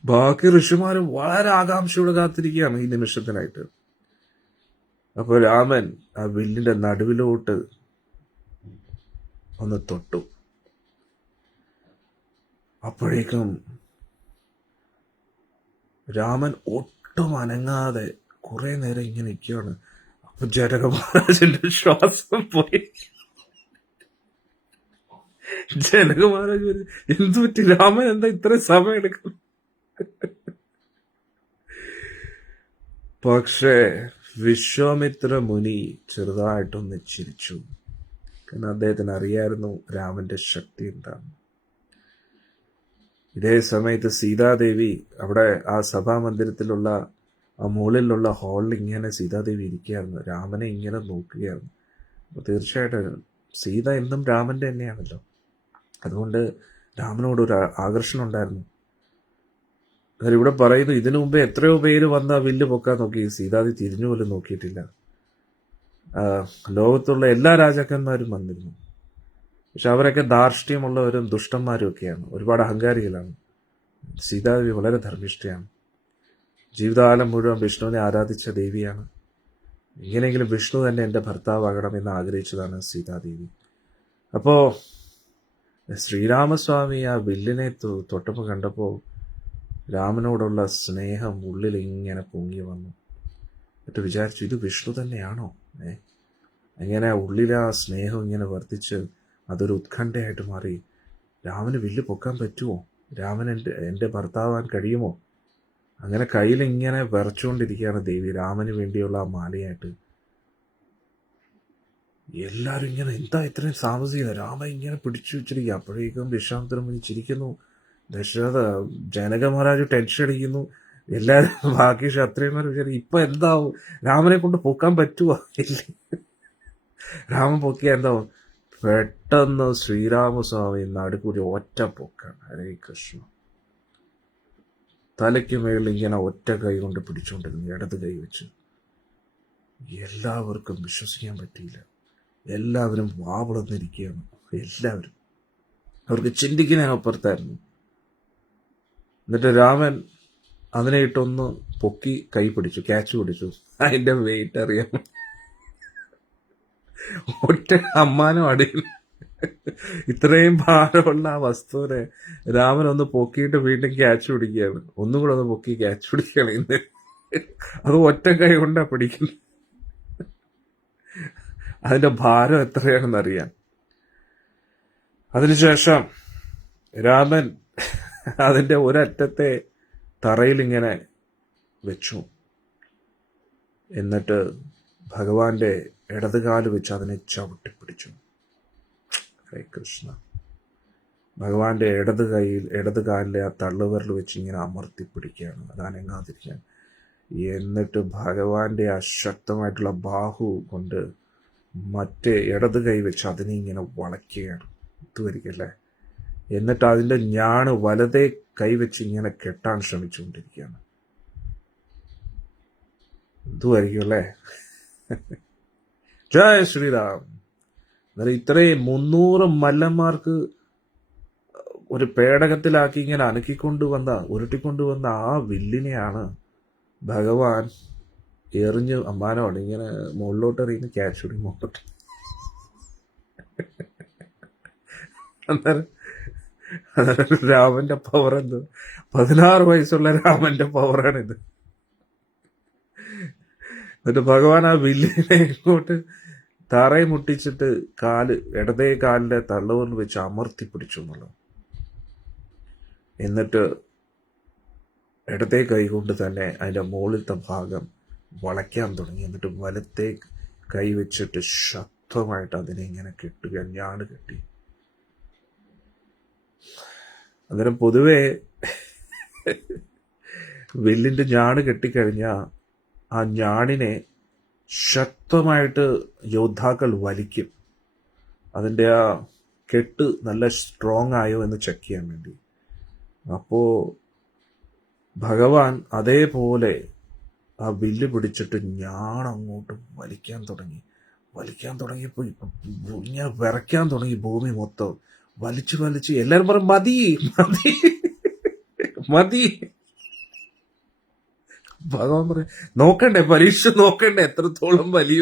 ബാക്കി ഋഷിമാരും വളരെ ആകാംക്ഷയോടെ കാത്തിരിക്കുകയാണ് ഈ നിമിഷത്തിനായിട്ട്. അപ്പൊ രാമൻ ആ വില്ലിന്റെ നടുവിലോട്ട് ഒന്ന് തൊട്ടു. അപ്പോഴേക്കും രാമൻ ഒട്ടും അനങ്ങാതെ കുറെ നേരം ഇങ്ങനെ നിൽക്കുകയാണ്. അപ്പൊ ജനക മഹാരാജന്റെ ശ്വാസം പോയി. ജനക മഹാരാജ് എന്തു പറ്റി, രാമൻ എന്താ ഇത്ര സമയം എടുക്കും. പക്ഷേ വിശ്വാമിത്ര മുനി ചെറുതായിട്ടൊന്ന് ചിരിച്ചു. കാരണം അദ്ദേഹത്തിന് അറിയായിരുന്നു രാമന്റെ ശക്തി എന്താണ്. ഇതേ സമയത്ത് സീതാദേവി അവിടെ ആ സഭാമന്ദിരത്തിലുള്ള ആ മുകളിലുള്ള ഹാളിൽ ഇങ്ങനെ സീതാദേവി ഇരിക്കുകയായിരുന്നു. രാമനെ ഇങ്ങനെ നോക്കുകയായിരുന്നു. അപ്പോൾ തീർച്ചയായിട്ടും സീത എന്നും രാമന്റെ തന്നെയാണല്ലോ. അതുകൊണ്ട് രാമനോടൊരു ആകർഷണം ഉണ്ടായിരുന്നു. ഇവിടെ പറയുന്നു, ഇതിനു മുമ്പേ എത്രയോ പേര് വന്ന വില്ല് പൊക്കാൻ നോക്കി, സീതാദേവി തിരിഞ്ഞു പോലും നോക്കിയിട്ടില്ല. ലോകത്തുള്ള എല്ലാ രാജാക്കന്മാരും വന്നിരുന്നു. പക്ഷെ അവരൊക്കെ ധാർഷ്ട്യമുള്ളവരും ദുഷ്ടന്മാരും ഒക്കെയാണ്, ഒരുപാട് അഹങ്കാരികളാണ്. സീതാദേവി വളരെ ധർമ്മിഷ്ഠയാണ്. ജീവിതകാലം മുഴുവൻ വിഷ്ണുവിനെ ആരാധിച്ച ദേവിയാണ്. എങ്ങനെയെങ്കിലും വിഷ്ണു തന്നെ എൻ്റെ ഭർത്താവാകണമെന്ന് ആഗ്രഹിച്ചതാണ് സീതാദേവി. അപ്പോൾ ശ്രീരാമസ്വാമി ആ വില്ലിനെ തൊട്ടപ്പോൾ കണ്ടപ്പോൾ രാമനോടുള്ള സ്നേഹം ഉള്ളിൽ ഇങ്ങനെ പൊങ്ങി വന്നു. എന്നിട്ട് വിചാരിച്ചു, ഇത് വിഷ്ണു തന്നെയാണോ? അങ്ങനെ ഉള്ളിൽ ആ സ്നേഹം ഇങ്ങനെ വർദ്ധിച്ച് അതൊരു ഉത്കണ്ഠയായിട്ട് മാറി. രാമന് വില്ല് പൊക്കാൻ പറ്റുമോ? രാമൻ എൻ്റെ ഭർത്താവാൻ കഴിയുമോ? അങ്ങനെ കയ്യിൽ ഇങ്ങനെ വിറച്ചുകൊണ്ടിരിക്കുകയാണ് ദേവി രാമന് വേണ്ടിയുള്ള ആ മാലയായിട്ട്. എല്ലാവരും ഇങ്ങനെ എന്താ ഇത്രയും താമസിക്കുക, രാമൻ ഇങ്ങനെ പിടിച്ചു വെച്ചിരിക്കുക. അപ്പോഴേക്കും വിശ്വാമിത്ര മുനി ചിരിക്കുന്നു. ദശരഥ ജനക മഹാരാജ് ടെൻഷൻ അടിക്കുന്നു. എല്ലാവരും ബാക്കി ക്ഷത്രിയന്മാർ വിചാരിക്കും ഇപ്പൊ എന്താവും, രാമനെ കൊണ്ട് പൊക്കാൻ പറ്റുമോ? രാമൻ പൊക്കിയാ എന്താവും? പെട്ടെന്ന് ശ്രീരാമസ്വാമി നടുക്കൂടി ഒറ്റ പൊക്കാണ്. ഹരേ കൃഷ്ണ. തലയ്ക്ക് മേളിൽ ഇങ്ങനെ ഒറ്റ കൈ കൊണ്ട് പിടിച്ചുകൊണ്ടിരുന്നു, ഇടത് കൈ വെച്ച്. എല്ലാവർക്കും വിശ്വസിക്കാൻ പറ്റിയില്ല. എല്ലാവരും വാവിളന്നിരിക്കുകയാണ്. എല്ലാവരും അവർക്ക് ചിന്തിക്കുന്നതിനപ്പുറത്തായിരുന്നു. എന്നിട്ട് രാമൻ അതിനെ ഇട്ടൊന്ന് പൊക്കി കൈ പിടിച്ചു, ക്യാച്ച് പിടിച്ചു. അതിന്റെ വെയിറ്റ് അറിയാം. ഒറ്റ അമ്മാനും അടിയിൽ ഇത്രയും ഭാരമുള്ള ആ വസ്തുവിനെ രാമൻ ഒന്ന് പൊക്കിയിട്ട് വീണ്ടും ക്യാച്ച് പിടിക്കുകയാണ്. ഒന്നും കൂടെ ഒന്ന് പൊക്കി ക്യാച്ച് പിടിക്കുകയാണ്. ഇന്ന് അത് ഒറ്റ കൈ കൊണ്ടാ പിടിക്കുന്നത്. അതിന്റെ ഭാരം എത്രയാണെന്ന് അറിയാം. അതിനുശേഷം രാമൻ അതിന്റെ ഒരറ്റത്തെ തറയിൽ ഇങ്ങനെ വെച്ചു. എന്നിട്ട് ഭഗവാന്റെ ഇടതുകാല് വെച്ച് അതിനെ ചവിട്ടിപ്പിടിച്ചു. ഹരേ കൃഷ്ണ. ഭഗവാന്റെ ഇടത് കാലിലെ ആ തള്ളുവിരൽ വെച്ച് ഇങ്ങനെ അമർത്തിപ്പിടിക്കുകയാണ്, അത് അനങ്ങാതിരിക്കാൻ. എന്നിട്ട് ഭഗവാന്റെ ആ ശക്തമായിട്ടുള്ള ബാഹു കൊണ്ട് മറ്റേ ഇടത് കൈ വെച്ച് അതിനെ ഇങ്ങനെ വളയ്ക്കുകയാണ്. ഇതുവരികല്ലേ. എന്നിട്ട് അതിന്റെ ഞാണ് വലതേ കൈവച്ച് ഇങ്ങനെ കെട്ടാൻ ശ്രമിച്ചുകൊണ്ടിരിക്കുകയാണ്. ഇതുവരിക്കും അല്ലേ. ജയ ശ്രീരാം. അന്നേരം ഇത്രയും 300 മല്ലന്മാർക്ക് ഒരു പേടകത്തിലാക്കി ഇങ്ങനെ ഉരുട്ടിക്കൊണ്ടുവന്ന ആ വില്ലിനെയാണ് ഭഗവാൻ എറിഞ്ഞ് അമ്മാനോട് ഇങ്ങനെ മുകളിലോട്ട് എറിയുന്ന ക്യാച്ച് പിടി മുകളിലോട്ട്. അന്നേരം രാമന്റെ പവർ എന്ത്? 16 വയസ്സുള്ള രാമന്റെ പവറാണിത്. എന്നിട്ട് ഭഗവാൻ ആ വില്ലിനെ ഇങ്ങോട്ട് തറയെ മുട്ടിച്ചിട്ട് ഇടതേ കാലിന്റെ തള്ളുവിൽ വെച്ച് അമർത്തി പിടിച്ചു എന്നുള്ളത്. എന്നിട്ട് ഇടതേ കൈ കൊണ്ട് തന്നെ അതിന്റെ മുകളിലത്തെ ഭാഗം വളയ്ക്കാൻ തുടങ്ങി. എന്നിട്ട് വലത്തെ കൈ വെച്ചിട്ട് ശക്തമായിട്ട് അതിനെ ഇങ്ങനെ കെട്ടുക, ഞാണ് കെട്ടി. അന്നേരം പൊതുവെ വില്ലിന്റെ ഞാണ് കെട്ടിക്കഴിഞ്ഞാൽ ആ ഞാണിനെ ശക്തമായിട്ട് യോദ്ധാക്കൾ വലിക്കും, അതിൻ്റെ ആ കെട്ട് നല്ല സ്ട്രോങ് ആയോ എന്ന് ചെക്ക് ചെയ്യാൻ വേണ്ടി. അപ്പോ ഭഗവാൻ അതേപോലെ ആ വില്ല് പിടിച്ചിട്ട് ഞാണങ്ങോട്ട് വലിക്കാൻ തുടങ്ങിയപ്പോൾ ഇങ്ങനെ വിറയ്ക്കാൻ തുടങ്ങി ഭൂമി മൊത്തം. വലിച്ച് എല്ലാരും പറയും മതി മതി മതി. ഭഗവാൻ പറയും നോക്കണ്ടേ, പരീക്ഷ നോക്കണ്ടേ എത്രത്തോളം വലിയ.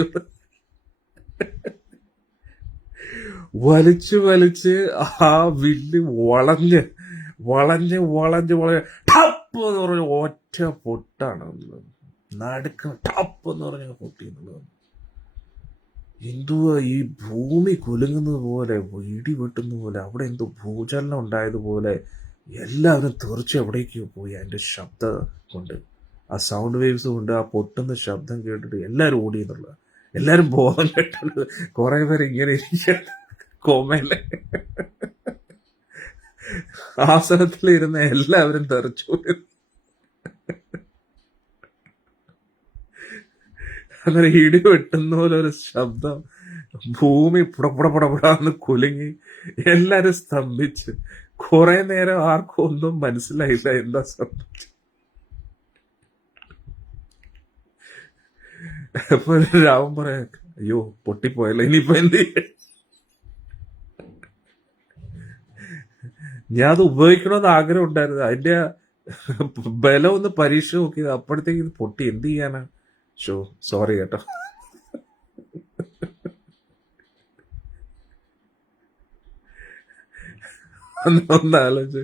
വലിച്ച് ആ വില്ല് വളഞ്ഞ് ടപ്പ് എന്ന് പറഞ്ഞ ഒറ്റ പൊട്ടാണ് നടുക്ക. ടപ്പ് എന്ന് പറഞ്ഞ പൊട്ടി എന്നുള്ളത്. എന്തുവാ ഈ ഭൂമി കുലുങ്ങുന്നത് പോലെ, ഇടി വെട്ടുന്ന പോലെ, അവിടെ എന്തോ ഭൂചലനം ഉണ്ടായതുപോലെ എല്ലാവരും തെറിച്ച് എവിടേക്കോ പോയി. അതിന്റെ ശബ്ദം കൊണ്ട്, ആ സൗണ്ട് വേവ്സ് കൊണ്ട്, ആ പൊട്ടുന്ന ശബ്ദം കേട്ടിട്ട് എല്ലാവരും ഓടി എന്നുള്ള. എല്ലാവരും ബോധം കേട്ടത്. കുറെ പേര് ഇങ്ങനെ ഇരിക്കുകയാണ് കോമയിലെ ആസനത്തിലിരുന്ന എല്ലാവരും തെറിച്ചു. അങ്ങനെ ഇടി വെട്ടുന്ന പോലെ ഒരു ശബ്ദം, ഭൂമി പുടപുടപുടപുടാന്ന് കുലുങ്ങി, എല്ലാരും സ്തംഭിച്ച്. കുറെ നേരം ആർക്കും ഒന്നും മനസ്സിലായില്ല എന്താ സംഭവിച്ചു. അപ്പൊ രാമൻ പറയാ, അയ്യോ പൊട്ടിപ്പോയല്ലോ, ഇനിയിപ്പോ എന്ത് ചെയ്യ. ഞാൻ അത് ഉപയോഗിക്കണമെന്ന് ആഗ്രഹം ഉണ്ടായിരുന്നു. അതിന്റെ ബലം ഒന്ന് പരീക്ഷ നോക്കിയത്, അപ്പോഴത്തേക്ക് ഇത് പൊട്ടി. എന്ത് ചെയ്യാനാ? സോറി കേട്ടോ. ഒന്നാലോചിച്ച്,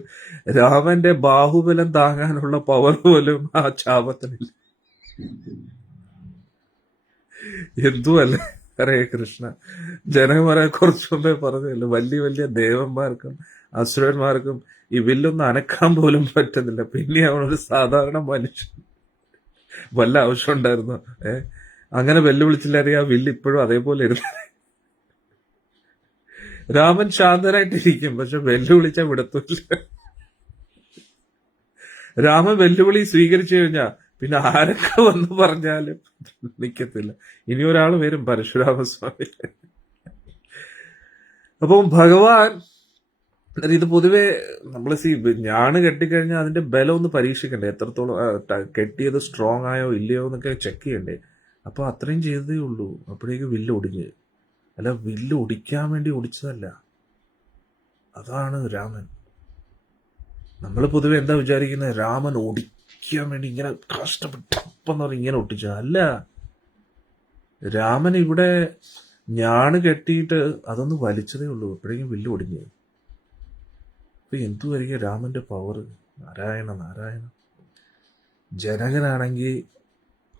രാമന്റെ ബാഹുബലം താങ്ങാനുള്ള പവർ പോലും ആ ചാപത്തിനില്ല. എന്തുവല്ലേ. ഹരേ കൃഷ്ണ. ജനകുമാരെ കുറച്ചു മുമ്പേ പറഞ്ഞല്ലോ, വലിയ ദേവന്മാർക്കും അസുരന്മാർക്കും ഈ വില്ലൊന്നും അനക്കാൻ പോലും പറ്റുന്നില്ല. പിന്നെ അവനൊരു സാധാരണ മനുഷ്യൻ വല്ല ആവശ്യം ഉണ്ടായിരുന്നു? അങ്ങനെ വെല്ലുവിളിച്ചില്ലാതെ ആ വില്ല് ഇപ്പോഴും അതേപോലെ ഇരുന്നു. രാമൻ ശാന്തനായിട്ടിരിക്കും, പക്ഷെ വെല്ലുവിളിച്ചാൽ വിടത്തില്ല. രാമൻ വെല്ലുവിളി സ്വീകരിച്ചു കഴിഞ്ഞാൽ പിന്നെ ആരൊക്കെ വന്ന് പറഞ്ഞാലും നിക്കത്തില്ല. ഇനി ഒരാൾ വരും, പരശുരാമസ്വാമി. അപ്പം ഭഗവാൻ ഇത് പൊതുവെ നമ്മൾ ഞാണ് കെട്ടിക്കഴിഞ്ഞാൽ അതിന്റെ ബലം ഒന്ന് പരീക്ഷിക്കണ്ടേ, എത്രത്തോളം കെട്ടിയത് സ്ട്രോങ് ആയോ ഇല്ലയോ എന്നൊക്കെ ചെക്ക് ചെയ്യണ്ടേ. അപ്പൊ അത്രയും ചെയ്തതേ ഉള്ളൂ, അപ്പോഴേക്ക് വില്ല് ഒടിഞ്ഞ്. അല്ല, വില്ല് ഒടിക്കാൻ വേണ്ടി ഒടിച്ചതല്ല. അതാണ് രാമൻ. നമ്മൾ പൊതുവെ എന്താ വിചാരിക്കുന്നത്, രാമൻ ഒടിക്കാൻ വേണ്ടി ഇങ്ങനെ കഷ്ടപ്പെട്ട് എന്ന് പറഞ്ഞ് ഇങ്ങനെ ഒട്ടിച്ച അല്ല. രാമൻ ഇവിടെ ഞാണ് കെട്ടിയിട്ട് അതൊന്ന് വലിച്ചതേ ഉള്ളൂ, അപ്പോഴേക്കും വില്ല് ഒടിഞ്ഞ്. അപ്പൊ എന്തുവരിക രാമന്റെ പവർ. നാരായണ നാരായണ. ജനകനാണെങ്കിൽ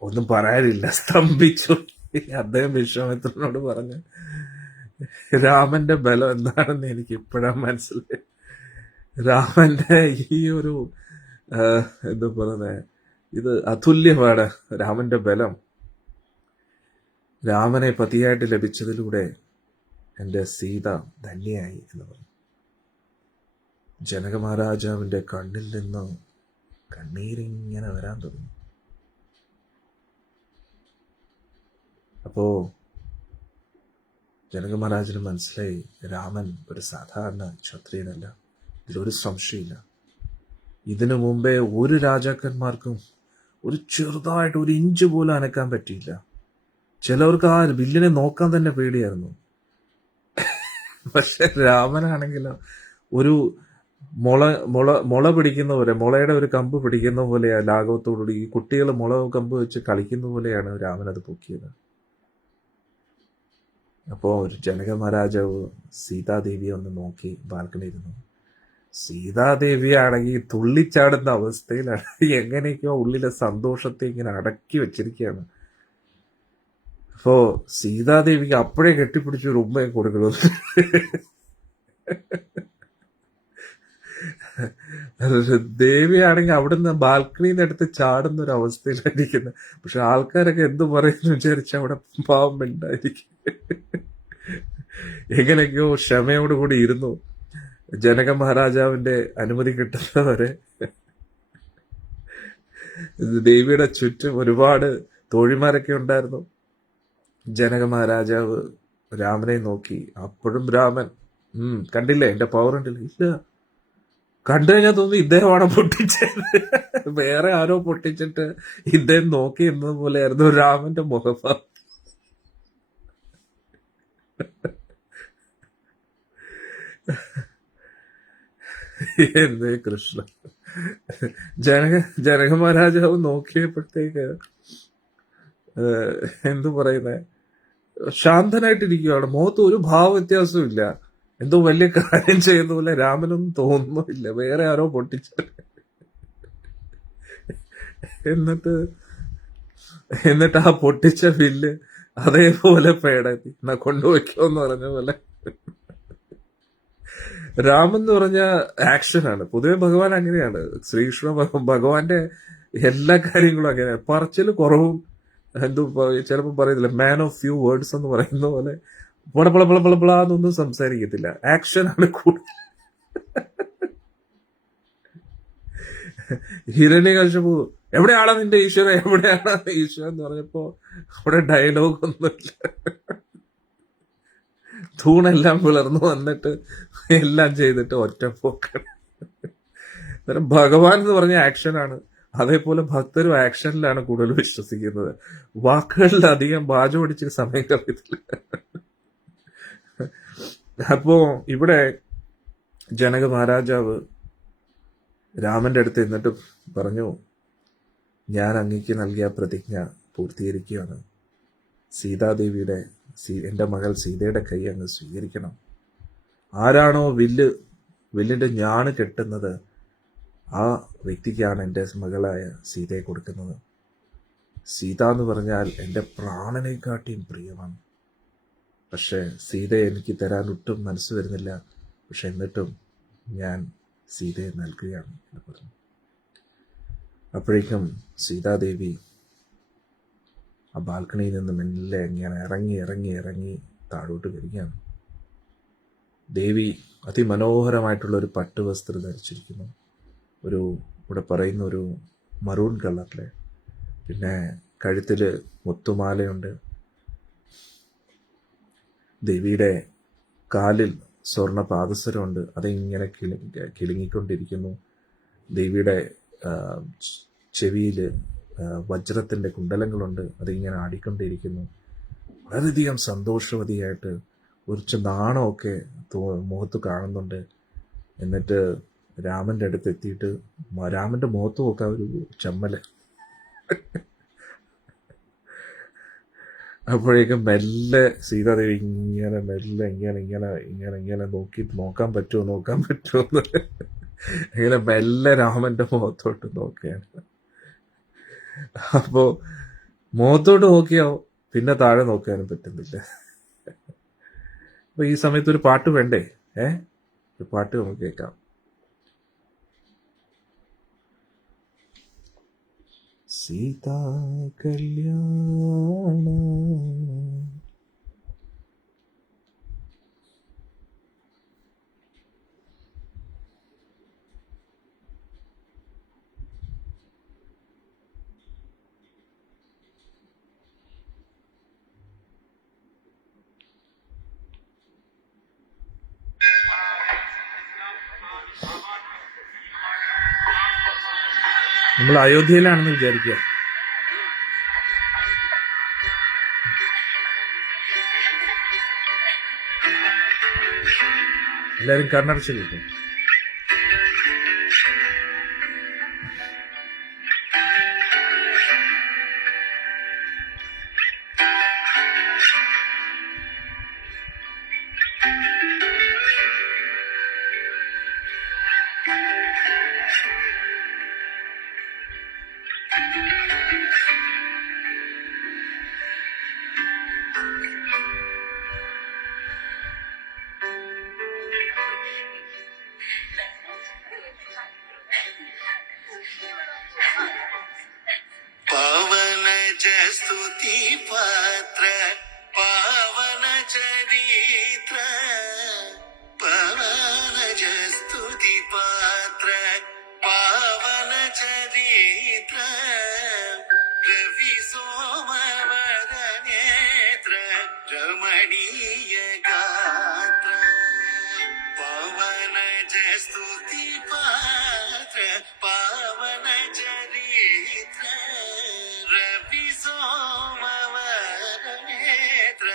ഒന്നും പറയാനില്ല, സ്തംഭിച്ചു. അദ്ദേഹം വിശ്വാമിത്രനോട് പറഞ്ഞ് രാമന്റെ ബലം എന്താണെന്ന് എനിക്ക് ഇപ്പോഴാ മനസ്സിലായി. രാമന്റെ ഈ ഒരു എന്താ പറയുന്നത്, ഇത് അതുല്യമാണ് രാമന്റെ ബലം. രാമനെ പതിയായിട്ട് ലഭിച്ചതിലൂടെ എൻ്റെ സീത ധന്യയായി എന്ന് പറഞ്ഞു. ജനക മഹാരാജാവിന്റെ കണ്ണിൽ നിന്ന് കണ്ണീരിങ്ങനെ വരാൻ തുടങ്ങി. അപ്പോ ജനക മഹാരാജന് മനസ്സിലായി, രാമൻ ഒരു സാധാരണ ക്ഷത്രിയനല്ല, ഇതിലൊരു സംശയമില്ല. ഇതിനു മുമ്പേ ഒരു രാജാക്കന്മാർക്കും ഒരു ചെറുതായിട്ട് ഒരു ഇഞ്ച് പോലും അനക്കാൻ പറ്റിയില്ല. ചിലവർക്ക് ആ വില്ലിനെ നോക്കാൻ തന്നെ പേടിയായിരുന്നു. പക്ഷെ രാമനാണെങ്കിലോ ഒരു മുള പിടിക്കുന്ന പോലെ, മുളയുടെ ഒരു കമ്പ് പിടിക്കുന്ന പോലെയാണ് ലാഘവത്തോടുകൂടി. ഈ കുട്ടികൾ മുള കമ്പ് വെച്ച് കളിക്കുന്ന പോലെയാണ് രാമൻ അത് പൊക്കിയത്. അപ്പോൾ ഒരു ജനക മഹാരാജാവ് സീതാദേവിയെ ഒന്ന് നോക്കി ബാൽക്കണിയിരുന്നു. സീതാദേവിയാണെങ്കിൽ തുള്ളിച്ചാടുന്ന അവസ്ഥയിലാണ്. എങ്ങനെയൊക്കെയോ ഉള്ളിലെ സന്തോഷത്തെ ഇങ്ങനെ അടക്കി വെച്ചിരിക്കുകയാണ്. അപ്പോ സീതാദേവിക്ക് അപ്പോഴേ കെട്ടിപ്പിടിച്ച് ഒരു ഉമ്മയെ കൊടുക്കുന്നത്. ദേവിയാണെങ്കിൽ അവിടുന്ന് ബാൽക്കണിയിൽ നിന്ന് എടുത്ത് ചാടുന്ന ഒരു അവസ്ഥയിലായിരിക്കുന്നത്. പക്ഷെ ആൾക്കാരൊക്കെ എന്തു പറയുന്നു വിചാരിച്ച അവിടെ പാവം ഉണ്ടായിരിക്കും. എങ്ങനെയൊക്കെയോ ക്ഷമയോടുകൂടി ഇരുന്നു. ജനക മഹാരാജാവിന്റെ അനുമതി കിട്ടുന്നവരെ ദേവിയുടെ ചുറ്റും ഒരുപാട് തോഴിമാരൊക്കെ ഉണ്ടായിരുന്നു. ജനക മഹാരാജാവ് രാമനെ നോക്കി. അപ്പോഴും രാമൻ കണ്ടില്ലേ എന്റെ പവർ ഉണ്ടല്ലോ. ഇല്ല, കണ്ടു കഴിഞ്ഞാൽ തോന്നി ഇദ്ദേഹമാണ് പൊട്ടിച്ചത്, വേറെ ആരോ പൊട്ടിച്ചിട്ട് ഇദ്ദേഹം നോക്കി എന്നത് പോലെയായിരുന്നു രാമന്റെ മുഖഭാവം. എന്തേ കൃഷ്ണ. ജനക മഹാരാജാവ് നോക്കിയപ്പോഴത്തേക്ക് എന്തു പറയുന്നേ, ശാന്തനായിട്ടിരിക്കുകയാണ്. മുഖത്ത് ഒരു ഭാവ വ്യത്യാസവും ഇല്ല. എന്തോ വലിയ കാര്യം ചെയ്യുന്ന പോലെ രാമനൊന്നും തോന്നുന്നില്ല, വേറെ ആരോ പൊട്ടിച്ച. എന്നിട്ട് ആ പൊട്ടിച്ച വില്ല് അതേപോലെ പേടത്തി എന്നാ കൊണ്ടുവയ്ക്കുമെന്ന് പറഞ്ഞ പോലെ. രാമൻ എന്ന് പറഞ്ഞ ആക്ഷനാണ്. പൊതുവെ ഭഗവാൻ അങ്ങനെയാണ്. ശ്രീകൃഷ്ണ ഭഗവാന്റെ എല്ലാ കാര്യങ്ങളും അങ്ങനെയാണ്. പറച്ചില് കുറവും എന്തോ ചിലപ്പോൾ പറയത്തില്ല, മാൻ ഓഫ് ഫ്യൂ വേർഡ്സ് എന്ന് പറയുന്ന പോലെ പളപ്പളപ്പളപ്പളാന്നൊന്നും സംസാരിക്കത്തില്ല. ആക്ഷനാണ് കൂടുതൽ. ഹിരണ്യകശിപു എവിടെയാണ് നിന്റെ ഈശ്വരൻ, എവിടെയാണ് ഈശ്വരൻ എന്ന് പറഞ്ഞപ്പോ അവിടെ ഡയലോഗ് ഒന്നുമില്ല. തൂണെല്ലാം പിളർന്നു വന്നിട്ട് എല്ലാം ചെയ്തിട്ട് ഒറ്റപ്പോക്കാണ്. അന്നേരം ഭഗവാൻ എന്ന് പറഞ്ഞ ആക്ഷനാണ്. അതേപോലെ ഭക്തരും ആക്ഷനിലാണ് കൂടുതൽ വിശ്വസിക്കുന്നത്. വാക്കുകളിൽ അധികം ബാജം അടിച്ച് സമയം കളയത്തില്ല. അപ്പോ ഇവിടെ ജനക മഹാരാജാവ് രാമന്റെ അടുത്ത് എന്നിട്ട് പറഞ്ഞു, ഞാൻ അങ്ങേക്ക് നൽകിയ പ്രതിജ്ഞ പൂർത്തീകരിക്കുകയാണ്. സീതാദേവിയുടെ എൻ്റെ മകൾ സീതയുടെ കൈ അങ്ങ് സ്വീകരിക്കണം. ആരാണോ വില്ലിന്റെ ഞാണ് കെട്ടുന്നത് ആ വ്യക്തിക്കാണ് എൻ്റെ മകളായ സീതയെ കൊടുക്കുന്നത്. സീത എന്ന് പറഞ്ഞാൽ എൻ്റെ പ്രാണനെക്കാട്ടിയും പ്രിയമാണ്. പക്ഷെ സീതയെ എനിക്ക് തരാൻ ഒട്ടും മനസ്സ് വരുന്നില്ല. പക്ഷെ എന്നിട്ടും ഞാൻ സീതയെ നൽകുകയാണ് എന്ന് പറഞ്ഞു. അപ്പോഴേക്കും സീതാദേവി ആ ബാൽക്കണിയിൽ നിന്ന് മെല്ലെ ഇങ്ങനെ ഇറങ്ങി താഴോട്ട് വരികയാണ്. ദേവി അതിമനോഹരമായിട്ടുള്ള ഒരു പട്ടുവസ്ത്രം ധരിച്ചിരിക്കുന്നു. ഇവിടെ പറയുന്ന ഒരു മറൂൺ കളറിലെ, പിന്നെ കഴുത്തിൽ മുത്തുമാലയുണ്ട്. ദേവിയുടെ കാലിൽ സ്വർണ്ണ പാദസരമുണ്ട്, അതിങ്ങനെ കിലുങ്ങിക്കൊണ്ടിരിക്കുന്നു. ദേവിയുടെ ചെവിയിൽ വജ്രത്തിൻ്റെ കുണ്ടലങ്ങളുണ്ട്, അതിങ്ങനെ ആടിക്കൊണ്ടിരിക്കുന്നു. വളരെയധികം സന്തോഷവതിയായിട്ട് കുറച്ച് നാണമൊക്കെ മുഖത്ത് കാണുന്നുണ്ട്. എന്നിട്ട് രാമൻ്റെ അടുത്ത് എത്തിയിട്ട് രാമൻ്റെ മുഖത്ത് നോക്കാൻ ഒരു ചമ്മല്. അപ്പോഴേക്കും മെല്ലെ സീതാദേവി ഇങ്ങനെ മെല്ലെ ഇങ്ങനെ നോക്കാൻ പറ്റുമോ എന്ന് ഇങ്ങനെ മെല്ലെ രാമൻ്റെ മുഖത്തോട്ട് നോക്കുകയാണ്. അപ്പോൾ മുഖത്തോട്ട് നോക്കിയോ പിന്നെ താഴെ നോക്കാനും പറ്റുന്നില്ല. അപ്പൊ ഈ സമയത്ത് ഒരു പാട്ട് വേണ്ടേ? ഒരു പാട്ട് നമുക്ക് കേൾക്കാം. സീതാ കല്യാണ നമ്മൾ അയോധ്യയിലാണെന്ന് വിചാരിക്കുക. എല്ലാരും കണ്ണടച്ച് കേൾക്കും. पावन स्तुति पात्र पावन चरित्र पावन स्तुति पात्र पावन चरित्र रवि सोमवर नेत्र रमणीय गात्र पावन स्तुति पात्र पावन चरित्र रवि सोमवर नेत्र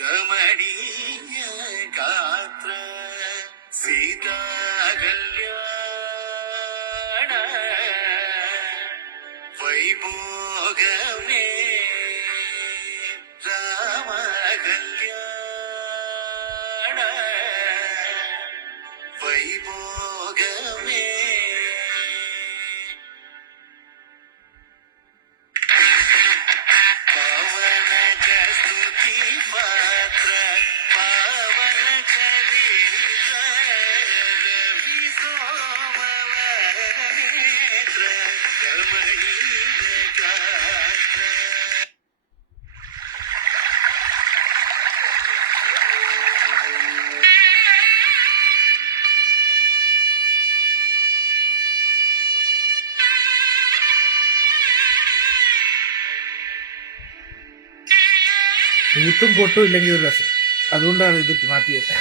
रमणीय गात्र सीता कल्याण वैभोगमे राम कल्याण वैभोगमे पावन स्तुति पात्र पावन चरित्र रवि सोमवर नेत्र रमणीय गात्र കൂത്തും കൊട്ടും ഇല്ലെങ്കിൽ ഒരു രസം. അതുകൊണ്ടാണ് ഇത് മാറ്റിയത്.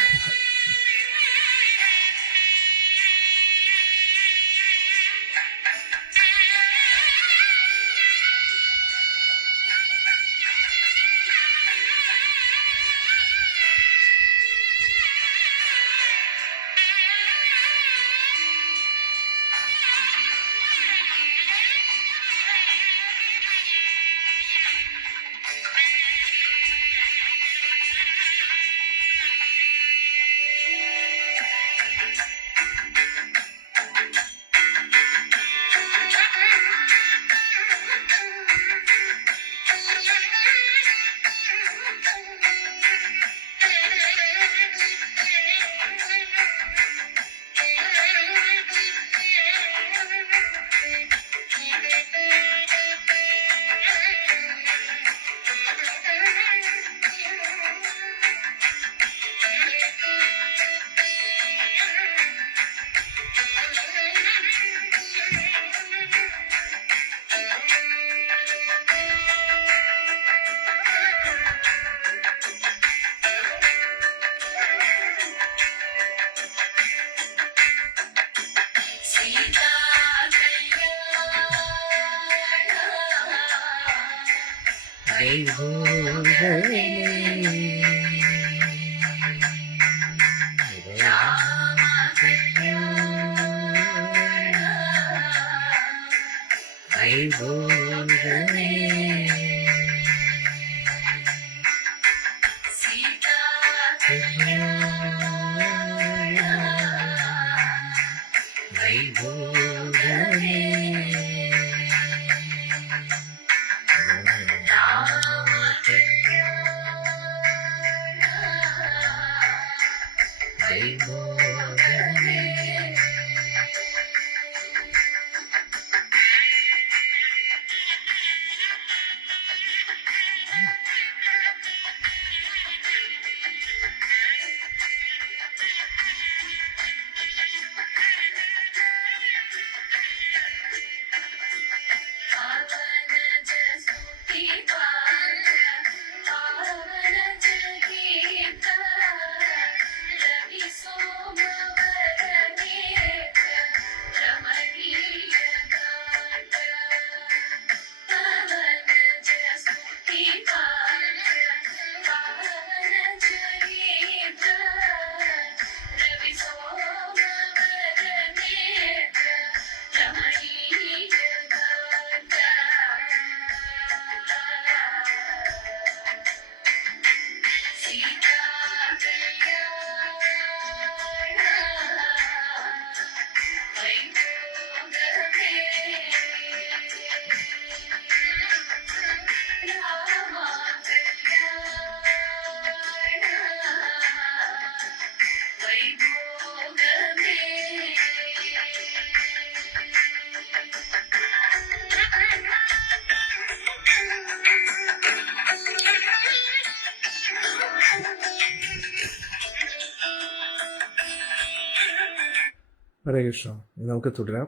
ഹരേ കൃഷ്ണ. ഇനി നമുക്ക് തുടരാം.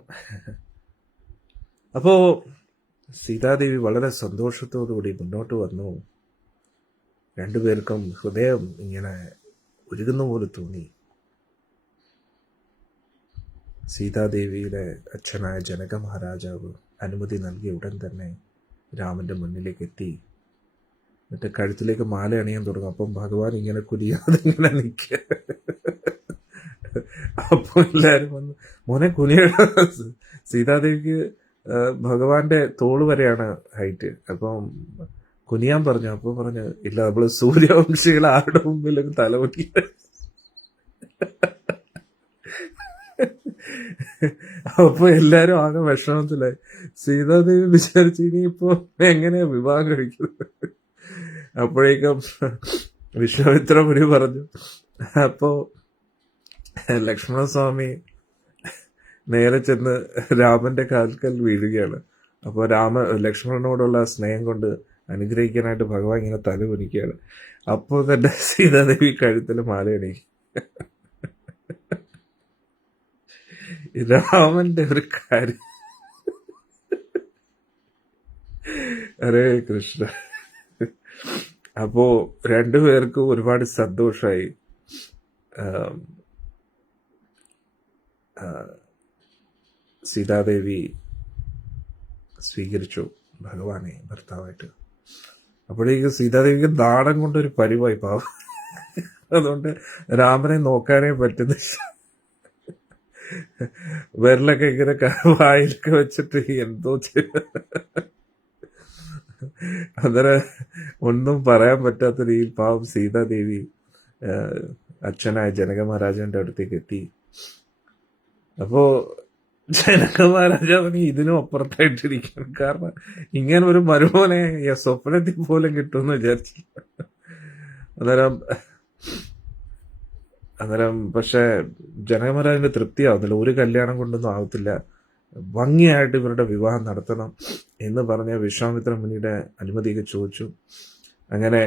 അപ്പോ സീതാദേവി വളരെ സന്തോഷത്തോടുകൂടി മുന്നോട്ട് വന്നു. രണ്ടുപേർക്കും ഹൃദയം ഇങ്ങനെ ഉരുകുന്ന പോലെ തോന്നി. സീതാദേവിയുടെ അച്ഛനായ ജനക മഹാരാജാവ് അനുമതി നൽകിയ ഉടൻ തന്നെ രാമന്റെ മുന്നിലേക്ക് എത്തി. എന്നിട്ട് കഴുത്തിലേക്ക് മാല അണിയാൻ തുടങ്ങും. അപ്പം ഭഗവാൻ ഇങ്ങനെ കുനിയാതെ ഇങ്ങനെ നിൽക്കുക. അപ്പോൾ എല്ലാവരും വന്ന് മോനെ കുനിയ. സീതാദേവിക്ക് ഭഗവാന്റെ തോള് വരെയാണ് ഹൈറ്റ്. അപ്പം കുനിയാൻ പറഞ്ഞു. അപ്പോൾ പറഞ്ഞു ഇല്ല, നമ്മള് സൂര്യവംശികൾ ആരുടെ മുമ്പിലും തലമുക്കി. അപ്പൊ എല്ലാരും ആകെ വിഷമത്തിലായി. സീതാദേവി വിചാരിച്ചു ഇനിയിപ്പോ എങ്ങനെയാ വിവാഹം കഴിക്കുന്നത്. അപ്പോഴേക്കും വിശ്വാമിത്ര മുനി പറഞ്ഞു. അപ്പോ ലക്ഷ്മണസ്വാമി നേരെ ചെന്ന് രാമന്റെ കാൽക്കൽ വീഴുകയാണ്. അപ്പോൾ ലക്ഷ്മണനോടുള്ള സ്നേഹം കൊണ്ട് അനുഗ്രഹിക്കാനായിട്ട് ഭഗവാൻ ഇങ്ങനെ തല കുനിക്കുകയാണ്. അപ്പോൾ തന്നെ സീതാദേവി കഴുത്തിൽ മാല അണിയിക്കും. രാമന്റെ ഒരു കാര്യം. ഹരേ കൃഷ്ണ. അപ്പോ രണ്ടുപേർക്കും ഒരുപാട് സന്തോഷമായി. സീതാദേവി സ്വീകരിച്ചു ഭഗവാനെ ഭർത്താവായിട്ട്. അപ്പോഴേക്കും സീതാദേവിക്ക് നാടൻ കൊണ്ടൊരു പരിവായി പാവം. അതുകൊണ്ട് രാമനെ നോക്കാനേ പറ്റുന്നില്ല. വിരലൊക്കെ ഇങ്ങനെ വായിലൊക്കെ വെച്ചിട്ട് എന്തോ അന്നേരം ഒന്നും പറയാൻ പറ്റാത്ത രീതിയിൽ പാവം സീതാദേവി അച്ഛനായ ജനക മഹാരാജാവിന്റെ അടുത്തേക്ക് എത്തി. അപ്പോ ജനക മഹാരാജാവിന് ഇതിനും അപ്പുറത്തായിട്ടിരിക്കണം. കാരണം ഇങ്ങനെ ഒരു മരുമോനെ സ്വപ്നത്തിൽ പോലും കിട്ടുമെന്ന് വിചാരിച്ചു. അന്നേരം പക്ഷെ ജനക മഹാരാജാവിന്റെ തൃപ്തിയാവുന്നില്ല. ഒരു കല്യാണം കൊണ്ടൊന്നും ആവത്തില്ല, ഭംഗിയായിട്ട് ഇവരുടെ വിവാഹം നടത്തണം എന്ന് പറഞ്ഞ വിശ്വാമിത്ര മുനിയുടെ അനുമതിയൊക്കെ ചോദിച്ചു. അങ്ങനെ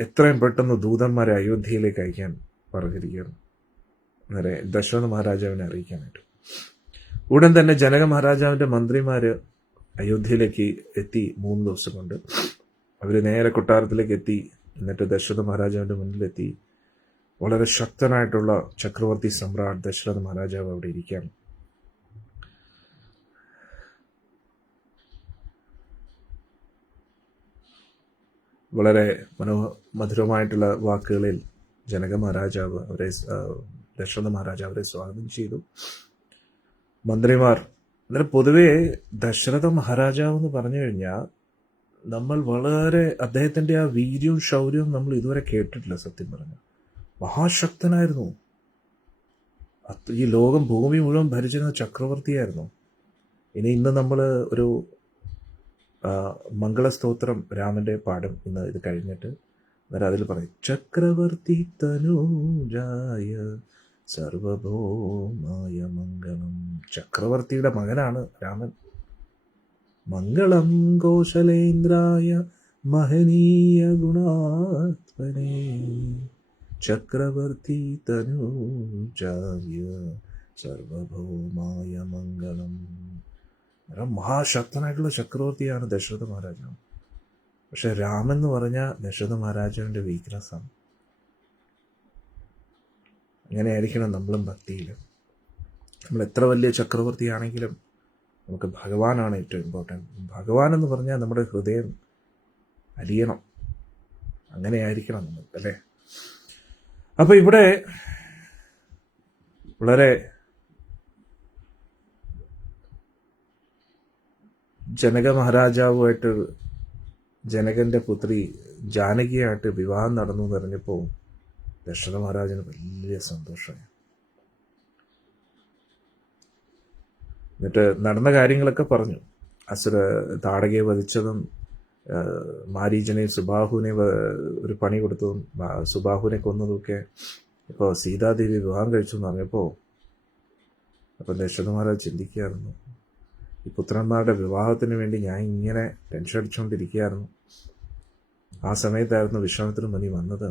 എത്രയും പെട്ടെന്ന് ദൂതന്മാരെ അയോധ്യയിലേക്ക് അയക്കാൻ പറഞ്ഞിരിക്കുകയാണ്. അന്നേരം ദശരഥ മഹാരാജാവിനെ അറിയിക്കാനായിട്ട്. ഉടൻ തന്നെ ജനക മഹാരാജാവിന്റെ മന്ത്രിമാര് അയോധ്യയിലേക്ക് എത്തി. 3 ദിവസം കൊണ്ട് അവര് നേരെ കൊട്ടാരത്തിലേക്ക് എത്തി. എന്നിട്ട് ദശരഥ മഹാരാജാവിന്റെ മുന്നിലെത്തി. വളരെ ശക്തനായിട്ടുള്ള ചക്രവർത്തി സമ്രാട്ട് ദശരഥ മഹാരാജാവ് അവിടെ ഇരിക്കുകയാണ്. വളരെ മധുരമായിട്ടുള്ള വാക്കുകളിൽ ജനക മഹാരാജാവ് ദശരഥ മഹാരാജാവ് അവരെ സ്വാഗതം ചെയ്തു. മന്ത്രിമാർ, അന്നേരം പൊതുവേ ദശരഥ മഹാരാജാവ് എന്ന് പറഞ്ഞു കഴിഞ്ഞാൽ നമ്മൾ വളരെ അദ്ദേഹത്തിന്റെ ആ വീര്യവും ശൗര്യവും നമ്മൾ ഇതുവരെ കേട്ടിട്ടില്ല. സത്യം പറഞ്ഞു, മഹാശക്തനായിരുന്നു. ഈ ലോകം ഭൂമി മുഴുവൻ ഭരിച്ചിരുന്ന ചക്രവർത്തിയായിരുന്നു. ഇന്ന് നമ്മൾ ഒരു മംഗളസ്തോത്രം രാമന്റെ പാഠം ഇന്ന് ഇത് കഴിഞ്ഞിട്ട് അന്നേരം അതിൽ പറയും, ചക്രവർത്തി തനൂജായ സർവഭൗമായ മംഗളം. ചക്രവർത്തിയുടെ മകനാണ് രാമൻ. മംഗളം കൗശലേന്ദ്രായ മഹനീയ ഗുണാത്മനേ ചക്രവർത്തി തനൂജായ സർവഭൗമായ മംഗളം. മഹാശക്തനായിട്ടുള്ള ചക്രവർത്തിയാണ് ദശരഥ മഹാരാജാവ്. പക്ഷെ രാമൻ എന്ന് പറഞ്ഞാൽ ദശരഥ മഹാരാജാവിന്റെ വീക്ക്നെസ്സാണ്. അങ്ങനെയായിരിക്കണം നമ്മളും ഭക്തിയിൽ. നമ്മൾ എത്ര വലിയ ചക്രവർത്തിയാണെങ്കിലും നമുക്ക് ഭഗവാനാണ് ഏറ്റവും ഇമ്പോർട്ടൻറ്റ്. ഭഗവാൻ എന്ന് പറഞ്ഞാൽ നമ്മുടെ ഹൃദയം അലിയണം. അങ്ങനെയായിരിക്കണം നമ്മൾ, അല്ലേ? അപ്പൊ ഇവിടെ വളരെ ജനക മഹാരാജാവുമായിട്ട് ജനകന്റെ പുത്രി ജാനകിയായിട്ട് വിവാഹം നടന്നു എന്ന് പറഞ്ഞപ്പോൾ ദശരഥ മഹാരാജന് വലിയ സന്തോഷമായി. എന്നിട്ട് നടന്ന കാര്യങ്ങളൊക്കെ പറഞ്ഞു. താടകയെ വധിച്ചതും മാരീചനെയും സുബാഹുവിനെ ഒരു പണി കൊടുത്തതും സുബാഹുവിനെ കൊന്നതുമൊക്കെ ഇപ്പോൾ സീതാദേവി വിവാഹം കഴിച്ചു എന്ന് പറഞ്ഞപ്പോൾ അപ്പം ദശരഥ മഹാരാജ് ചിന്തിക്കുകയായിരുന്നു, ഈ പുത്രന്മാരുടെ വിവാഹത്തിന് വേണ്ടി ഞാൻ ഇങ്ങനെ ടെൻഷൻ അടിച്ചുകൊണ്ടിരിക്കുകയായിരുന്നു. ആ സമയത്തായിരുന്നു വിശ്വാമിത്ര മുനി വന്നത്.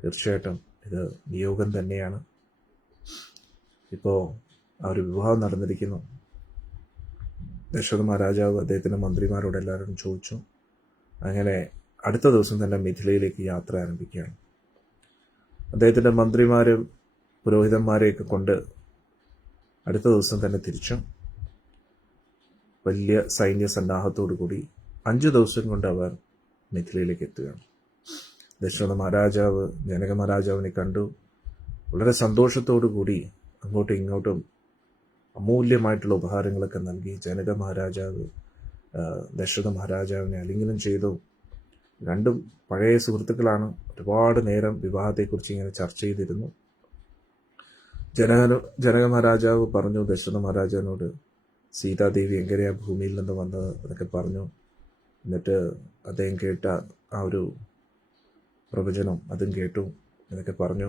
തീർച്ചയായിട്ടും ഇത് നിയോഗം തന്നെയാണ്. ഇപ്പോൾ ആ ഒരു വിവാഹം നടന്നിരിക്കുന്നു. ദശരഥ മഹാരാജാവ് അദ്ദേഹത്തിൻ്റെ മന്ത്രിമാരോട് എല്ലാവരും ചോദിച്ചു. അങ്ങനെ അടുത്ത ദിവസം തന്നെ മിഥിലയിലേക്ക് യാത്ര ആരംഭിക്കുകയാണ്. അദ്ദേഹത്തിൻ്റെ മന്ത്രിമാരും പുരോഹിതന്മാരെയൊക്കെ കൊണ്ട് അടുത്ത ദിവസം തന്നെ തിരിച്ചു. വലിയ സൈന്യ സന്നാഹത്തോടു കൂടി 5 ദിവസം കൊണ്ട് അവർ മിഥിലയിലേക്ക് എത്തുകയാണ്. ദശരഥ മഹാരാജാവ് ജനക മഹാരാജാവിനെ കണ്ടു. വളരെ സന്തോഷത്തോടു കൂടി അങ്ങോട്ടും ഇങ്ങോട്ടും അമൂല്യമായിട്ടുള്ള ഉപഹാരങ്ങളൊക്കെ നൽകി ജനക മഹാരാജാവ് ദശരഥ മഹാരാജാവിനെ ആലിംഗനം ചെയ്തു. രണ്ടും പഴയ സുഹൃത്തുക്കളാണ്. ഒരുപാട് നേരം വിവാഹത്തെക്കുറിച്ച് ഇങ്ങനെ ചർച്ച ചെയ്തിരുന്നു. ജനക മഹാരാജാവ് പറഞ്ഞു ദശരഥ മഹാരാജാവിനോട് സീതാദേവി എങ്ങനെയാണ് ഭൂമിയിൽ നിന്ന് വന്നത് എന്നൊക്കെ പറഞ്ഞു. എന്നിട്ട് അദ്ദേഹം കേട്ട ആ ഒരു പ്രവചനം അതും കേട്ടു എന്നൊക്കെ പറഞ്ഞു.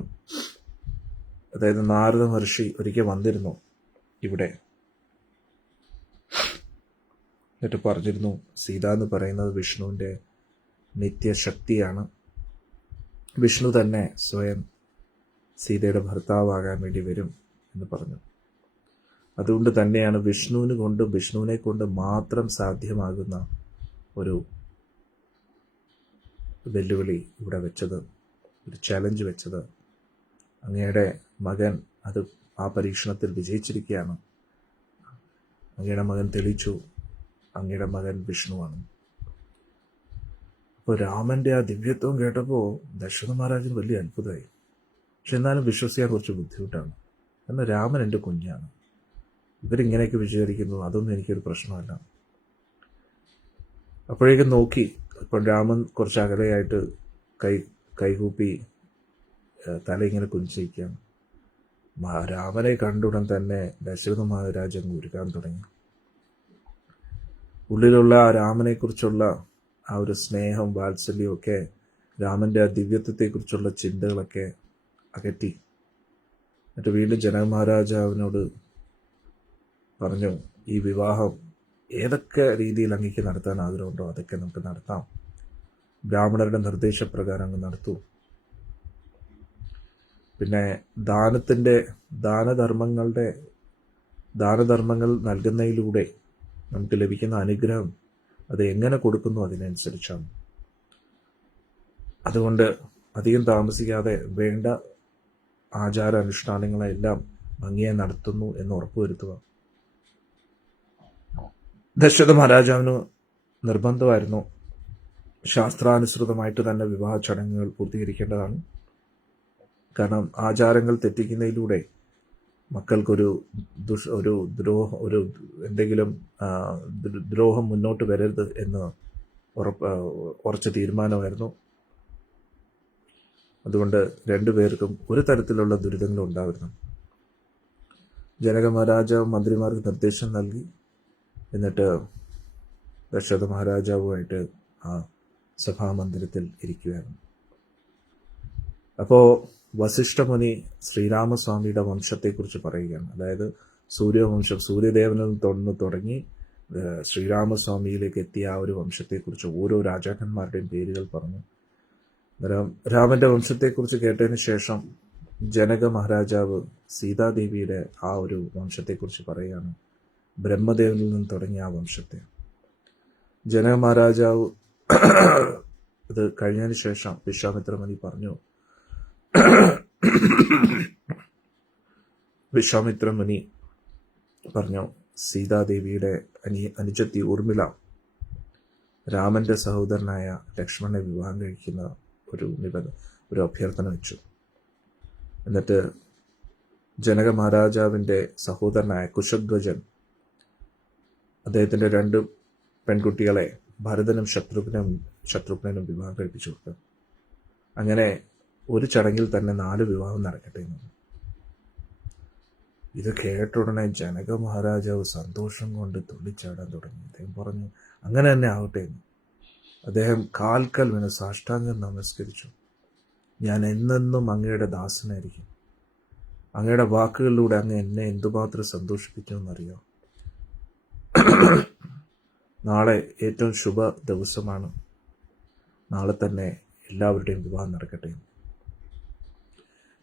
അതായത് നാരദ മഹർഷി ഒരിക്കൽ വന്നിരുന്നു ഇവിടെ. എന്നിട്ട് പറഞ്ഞിരുന്നു സീത എന്ന് പറയുന്നത് വിഷ്ണുവിൻ്റെ നിത്യശക്തിയാണ്. വിഷ്ണു തന്നെ സ്വയം സീതയുടെ ഭർത്താവാകാൻ വേണ്ടി വരും എന്ന് പറഞ്ഞു. അതുകൊണ്ട് തന്നെയാണ് വിഷ്ണുവിനെ കൊണ്ട് മാത്രം സാധ്യമാകുന്ന ഒരു വെല്ലുവിളി ഇവിടെ വെച്ചത്, ഒരു ചലഞ്ച് വെച്ചത്. അങ്ങയുടെ മകൻ ആ പരീക്ഷണത്തിൽ വിജയിച്ചിരിക്കുകയാണ്. അങ്ങയുടെ മകൻ തെളിയിച്ചു അങ്ങയുടെ മകൻ വിഷ്ണുവാണ്. അപ്പോൾ രാമന്റെ ആ ദിവ്യത്വം കേട്ടപ്പോൾ ദശരഥ മഹാരാജന് വലിയ അത്ഭുതമായി. പക്ഷെ എന്നാലും വിശ്വസിക്കാൻ കുറച്ച് ബുദ്ധിമുട്ടാണ്. കാരണം രാമൻ എൻ്റെ കുഞ്ഞാണ്. ഇവരിങ്ങനെയൊക്കെ വിചാരിക്കുന്നു, അതൊന്നും എനിക്കൊരു പ്രശ്നമല്ല. അപ്പോഴേക്കും നോക്കി, ഇപ്പോൾ രാമൻ കുറച്ച് അകലെയായിട്ട് കൈകൂപ്പി തല ഇങ്ങനെ കുനിച്ചിരിക്കുകയാണ്. രാമനെ കണ്ടുടൻ തന്നെ ദശരഥ മഹാരാജ് അങ്ങ് ഉരുകാൻ തുടങ്ങി. ഉള്ളിലുള്ള ആ രാമനെക്കുറിച്ചുള്ള ആ ഒരു സ്നേഹം വാത്സല്യമൊക്കെ, രാമൻ്റെ ആ ദിവ്യത്വത്തെക്കുറിച്ചുള്ള ചിന്തകളൊക്കെ അകറ്റി. എന്നിട്ട് വീണ്ടും ജനക മഹാരാജാവിനോട് പറഞ്ഞു, ഈ വിവാഹം ഏതൊക്കെ രീതിയിൽ അങ്ങേക്ക് നടത്താൻ ആഗ്രഹമുണ്ടോ അതൊക്കെ നമുക്ക് നടത്താം. ബ്രാഹ്മണരുടെ നിർദ്ദേശപ്രകാരം അങ്ങ് നടത്തൂ. പിന്നെ ദാനധർമ്മങ്ങൾ നൽകുന്നതിലൂടെ നമുക്ക് ലഭിക്കുന്ന അനുഗ്രഹം അത് എങ്ങനെ കൊടുക്കുന്നു അതിനനുസരിച്ചാണ്. അതുകൊണ്ട് അധികം താമസിക്കാതെ വേണ്ട ആചാര അനുഷ്ഠാനങ്ങളെല്ലാം ഭംഗിയായി നടത്തുന്നു എന്ന് ഉറപ്പുവരുത്തുക. ദശരഥ മഹാരാജാവിന് നിർബന്ധമായിരുന്നു ശാസ്ത്രാനുസൃതമായിട്ട് തന്നെ വിവാഹ ചടങ്ങുകൾ പൂർത്തീകരിക്കേണ്ടതാണ്. കാരണം ആചാരങ്ങൾ തെറ്റിക്കുന്നതിലൂടെ മക്കൾക്കൊരു ഒരു എന്തെങ്കിലും ദ്രോഹം മുന്നോട്ട് വരരുത് എന്ന് ഉറച്ച തീരുമാനമായിരുന്നു. അതുകൊണ്ട് രണ്ടുപേർക്കും ഒരു തരത്തിലുള്ള ദുരിതങ്ങളും ഉണ്ടായിരുന്നു. ജനക മഹാരാജാവ് മന്ത്രിമാർക്ക് നിർദ്ദേശം നൽകി. എന്നിട്ട് ദശരഥ മഹാരാജാവുമായിട്ട് ആ സഭാമന്ദിരത്തിൽ ഇരിക്കുകയായിരുന്നു. അപ്പോൾ വസിഷ്ഠമുനി ശ്രീരാമസ്വാമിയുടെ വംശത്തെക്കുറിച്ച് പറയുകയാണ്. അതായത് സൂര്യവംശം, സൂര്യദേവനിൽ നിന്ന് തുടങ്ങി ശ്രീരാമസ്വാമിയിലേക്ക് എത്തിയ ആ ഒരു വംശത്തെക്കുറിച്ച് ഓരോ രാജാക്കന്മാരുടെയും പേരുകൾ പറഞ്ഞു. രാമന്റെ വംശത്തെക്കുറിച്ച് കേട്ടതിന് ശേഷം ജനക മഹാരാജാവ് സീതാദേവിയുടെ ആ ഒരു വംശത്തെക്കുറിച്ച് പറയുകയാണ്. ബ്രഹ്മദേവനിൽ നിന്ന് തുടങ്ങിയ ആ വംശത്തെ. ജനക മഹാരാജാവ് ഇത് കഴിഞ്ഞതിന് ശേഷം വിശ്വാമിത്ര മുനി പറഞ്ഞു, വിശ്വാമിത്ര മുനി പറഞ്ഞു, സീതാദേവിയുടെ അനുജത്തി ഊർമിള രാമന്റെ സഹോദരനായ ലക്ഷ്മണനെ വിവാഹം കഴിക്കുന്ന ഒരു അഭ്യർത്ഥന വെച്ചു. എന്നിട്ട് ജനക മഹാരാജാവിന്റെ സഹോദരനായ കുശധ്വജൻ അദ്ദേഹത്തിന്റെ 2 പെൺകുട്ടികളെ ഭരതനും ശത്രുഘ്നനും വിവാഹം കഴിപ്പിച്ചു കൊടുത്തു. അങ്ങനെ ഒരു ചടങ്ങിൽ തന്നെ 4 വിവാഹം നടക്കട്ടെ എന്നു. ഇത് കേട്ട ഉടനെ ജനക മഹാരാജാവ് സന്തോഷം കൊണ്ട് തുള്ളിച്ചാടാൻ തുടങ്ങി. അദ്ദേഹം പറഞ്ഞു, അങ്ങനെ തന്നെ ആവട്ടെ എന്ന്. അദ്ദേഹം കാൽക്കൽ വീണ് സാഷ്ടാംഗം നമസ്കരിച്ചു. ഞാൻ എന്നെന്നും അങ്ങയുടെ ദാസനായിരിക്കും. അങ്ങയുടെ വാക്കുകളിലൂടെ അങ്ങ് എന്നെ എന്തുമാത്രം സന്തോഷിപ്പിക്കുമെന്നറിയോ. നാളെ ഏറ്റവും ശുഭ ദിവസമാണ്. നാളെ തന്നെ എല്ലാവരുടെയും വിവാഹം നടക്കട്ടെ.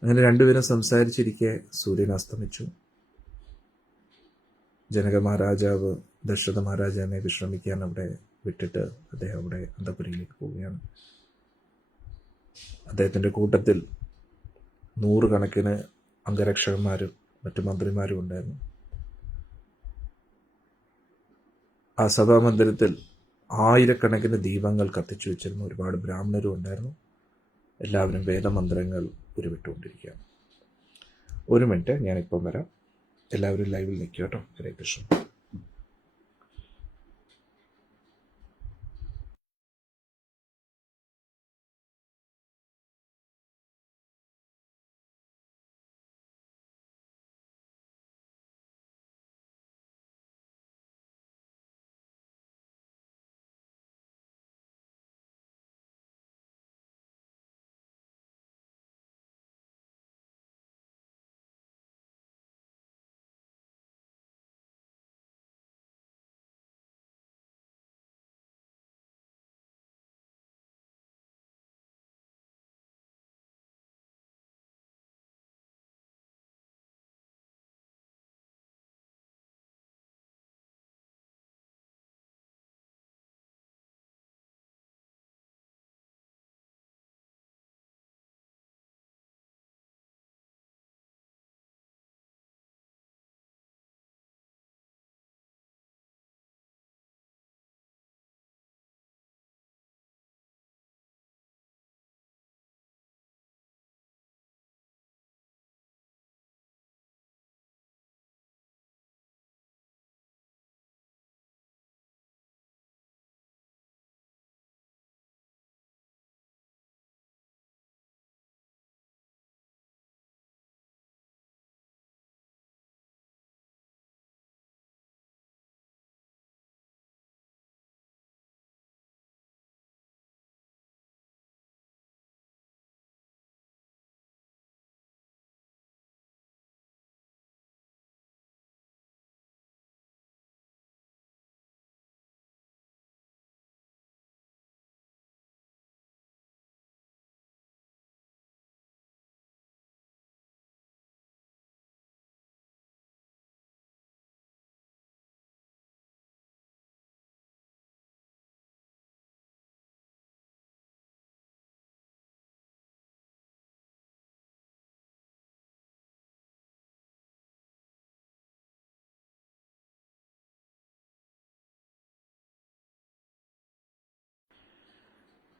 അങ്ങനെ രണ്ടുപേരും സംസാരിച്ചിരിക്കെ സൂര്യൻ അസ്തമിച്ചു. ജനക മഹാരാജാവ് ദശരഥ മഹാരാജാവിനെ വിശ്രമിക്കാൻ അവിടെ വിട്ടിട്ട് അദ്ദേഹം അവിടെ അന്തപുരിയിലേക്ക് പോവുകയാണ്. അദ്ദേഹത്തിന്റെ കൂട്ടത്തിൽ 100 കണക്കിന് അംഗരക്ഷകന്മാരും മറ്റു മന്ത്രിമാരും ഉണ്ടായിരുന്നു. ആ സഭാമന്ദിരത്തിൽ 1000കണക്കിന് ദീപങ്ങൾ കത്തിച്ചു വെച്ചിരുന്നു. ഒരുപാട് ബ്രാഹ്മണരും ഉണ്ടായിരുന്നു. എല്ലാവരും വേദമന്ത്രങ്ങൾ ഉരുവിട്ടുകൊണ്ടിരിക്കുകയാണ്. 1 മിനിറ്റ്, ഞാനിപ്പം വരാം. എല്ലാവരും ലൈവിൽ നിൽക്കുക കേട്ടോ. ഹരേ കൃഷ്ണ.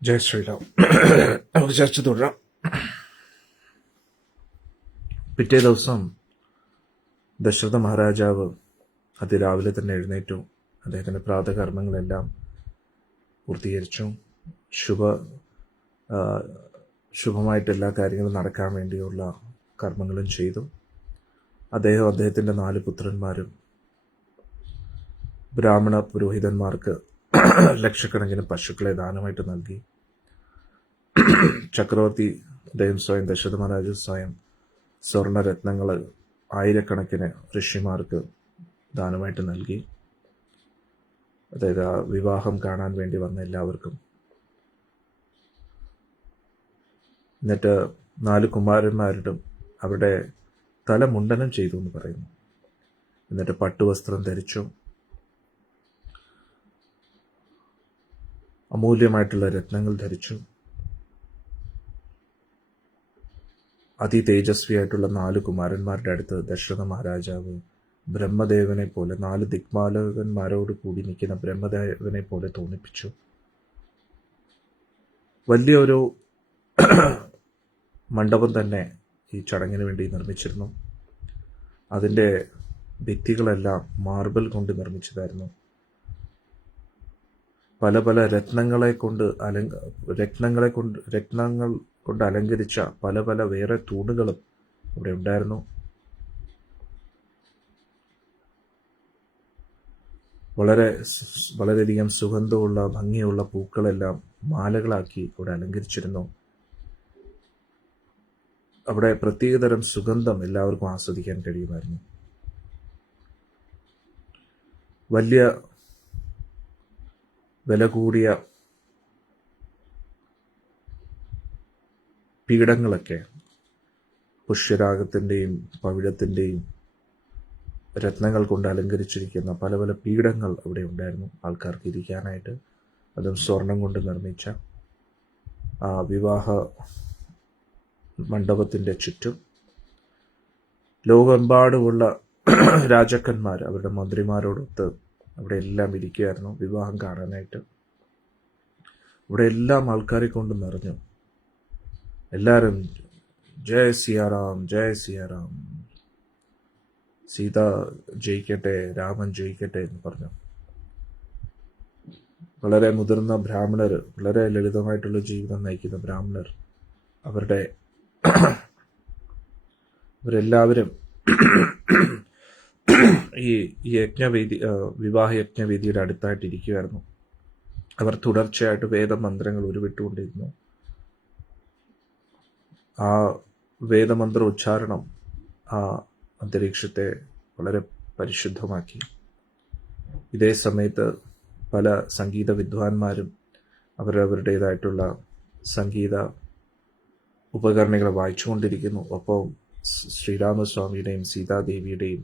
ജയ് ശ്രീറാം. നമുക്ക് ചർച്ച തുടരാം. പിറ്റേ ദിവസം ദശരഥ മഹാരാജാവ് അതിരാവിലെ തന്നെ എഴുന്നേറ്റു. അദ്ദേഹത്തിൻ്റെ പ്രാതകർമ്മങ്ങളെല്ലാം പൂർത്തീകരിച്ചു. ശുഭമായിട്ട് എല്ലാ കാര്യങ്ങളും നടക്കാൻ വേണ്ടിയുള്ള കർമ്മങ്ങളും ചെയ്തു. അദ്ദേഹത്തിൻ്റെ 4 പുത്രന്മാരും ബ്രാഹ്മണ പുരോഹിതന്മാർക്ക് ലക്ഷക്കണക്കിന് പശുക്കളെ ദാനമായിട്ട് നൽകി. ചക്രവർത്തി അദ്ദേഹം സ്വയം, ദശരഥ മഹാരാജ് സ്വയം സ്വർണരത്നങ്ങൾ ആയിരക്കണക്കിന് ഋഷിമാർക്ക് ദാനമായിട്ട് നൽകി. അതായത് വിവാഹം കാണാൻ വേണ്ടി വന്ന എല്ലാവർക്കും. എന്നിട്ട് 4 കുമാരന്മാരുടെ അവരുടെ തല മുണ്ടനം ചെയ്തു എന്ന് പറയുന്നു. എന്നിട്ട് പട്ടുവസ്ത്രം ധരിച്ചു. അമൂല്യമായിട്ടുള്ള രത്നങ്ങൾ ധരിച്ചു. അതിതേജസ്വിയായിട്ടുള്ള 4 കുമാരന്മാരുടെ അടുത്ത് ദശരഥ മഹാരാജാവ് ബ്രഹ്മദേവനെ പോലെ, 4 ദിക്പാലകന്മാരോട് കൂടി നിൽക്കുന്ന ബ്രഹ്മദേവനെ പോലെ തോന്നിപ്പിച്ചു. വലിയൊരു മണ്ഡപം തന്നെ ഈ ചടങ്ങിന് വേണ്ടി നിർമ്മിച്ചിരുന്നു. അതിൻ്റെ ഭിത്തികളെല്ലാം മാർബിൾ കൊണ്ട് നിർമ്മിച്ചതായിരുന്നു. പല പല രത്നങ്ങൾ കൊണ്ട് അലങ്കരിച്ച പല പല വേറെ തൂണുകളും ഇവിടെ ഉണ്ടായിരുന്നു. വളരെയധികം സുഗന്ധമുള്ള ഭംഗിയുള്ള പൂക്കളെല്ലാം മാലകളാക്കി ഇവിടെ അലങ്കരിച്ചിരുന്നു. അവിടെ പ്രത്യേകതരം സുഗന്ധം എല്ലാവർക്കും ആസ്വദിക്കാൻ കഴിയുമായിരുന്നു. വലിയ വില കൂടിയ പീഠങ്ങളൊക്കെ പുഷ്യരാഗത്തിൻ്റെയും പവിഴത്തിൻ്റെയും രത്നങ്ങൾ കൊണ്ട് അലങ്കരിച്ചിരിക്കുന്ന പല പല പീഠങ്ങൾ അവിടെ ഉണ്ടായിരുന്നു ആൾക്കാർക്ക് ഇരിക്കാനായിട്ട്. അതും സ്വർണം കൊണ്ട് നിർമ്മിച്ച ആ വിവാഹ മണ്ഡപത്തിൻ്റെ ചുറ്റും ലോകമെമ്പാടുമുള്ള രാജാക്കന്മാർ അവരുടെ മന്ത്രിമാരോടൊത്ത് അവിടെ എല്ലാം ഇരിക്കുകയായിരുന്നു വിവാഹം കാണാനായിട്ട്. ഇവിടെ എല്ലാം ആൾക്കാരെ കൊണ്ട് നിറഞ്ഞു. എല്ലാവരും ജയ് സിയാറാം, ജയ് സിയാറാം, സീത ജയിക്കട്ടെ, രാമൻ ജയിക്കട്ടെ എന്ന് പറഞ്ഞു. വളരെ മുതിർന്ന ബ്രാഹ്മണർ, വളരെ ലളിതമായിട്ടുള്ള ജീവിതം നയിക്കുന്ന ബ്രാഹ്മണർ, അവരെല്ലാവരും ഈ വിവാഹ യജ്ഞവേദിയുടെ അടുത്തായിട്ട് ഇരിക്കുകയായിരുന്നു. അവർ തുടർച്ചയായിട്ട് വേദമന്ത്രങ്ങൾ ഉരുവിട്ടുകൊണ്ടിരുന്നു. ആ വേദമന്ത്ര ഉച്ചാരണം ആ അന്തരീക്ഷത്തെ വളരെ പരിശുദ്ധമാക്കി. ഇതേ സമയത്ത് പല സംഗീത വിദ്വാൻമാരും അവരവരുടേതായിട്ടുള്ള സംഗീത ഉപകരണങ്ങൾ വായിച്ചുകൊണ്ടിരിക്കുന്നു. ഒപ്പം ശ്രീരാമസ്വാമിയുടെയും സീതാദേവിയുടെയും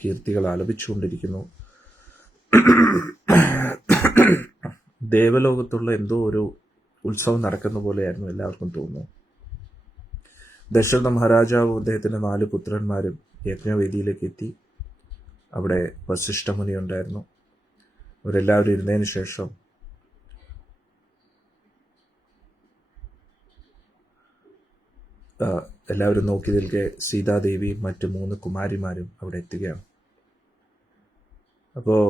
കീർത്തികൾ ആലപിച്ചുകൊണ്ടിരിക്കുന്നു. ദേവലോകത്തുള്ള എന്തോ ഒരു ഉത്സവം നടക്കുന്ന പോലെയായിരുന്നു എല്ലാവർക്കും തോന്നുന്നു. ദശരഥ മഹാരാജാവും അദ്ദേഹത്തിൻ്റെ 4 പുത്രന്മാരും യജ്ഞവേദിയിലേക്ക് എത്തി. അവിടെ വസിഷ്ഠമുനി ഉണ്ടായിരുന്നു. അവരെല്ലാവരും ഇരുന്നതിന് ശേഷം എല്ലാവരും നോക്കി നിൽക്കെ സീതാദേവിയും മറ്റ് 3 കുമാരിമാരും അവിടെ എത്തുകയാണ്. അപ്പോൾ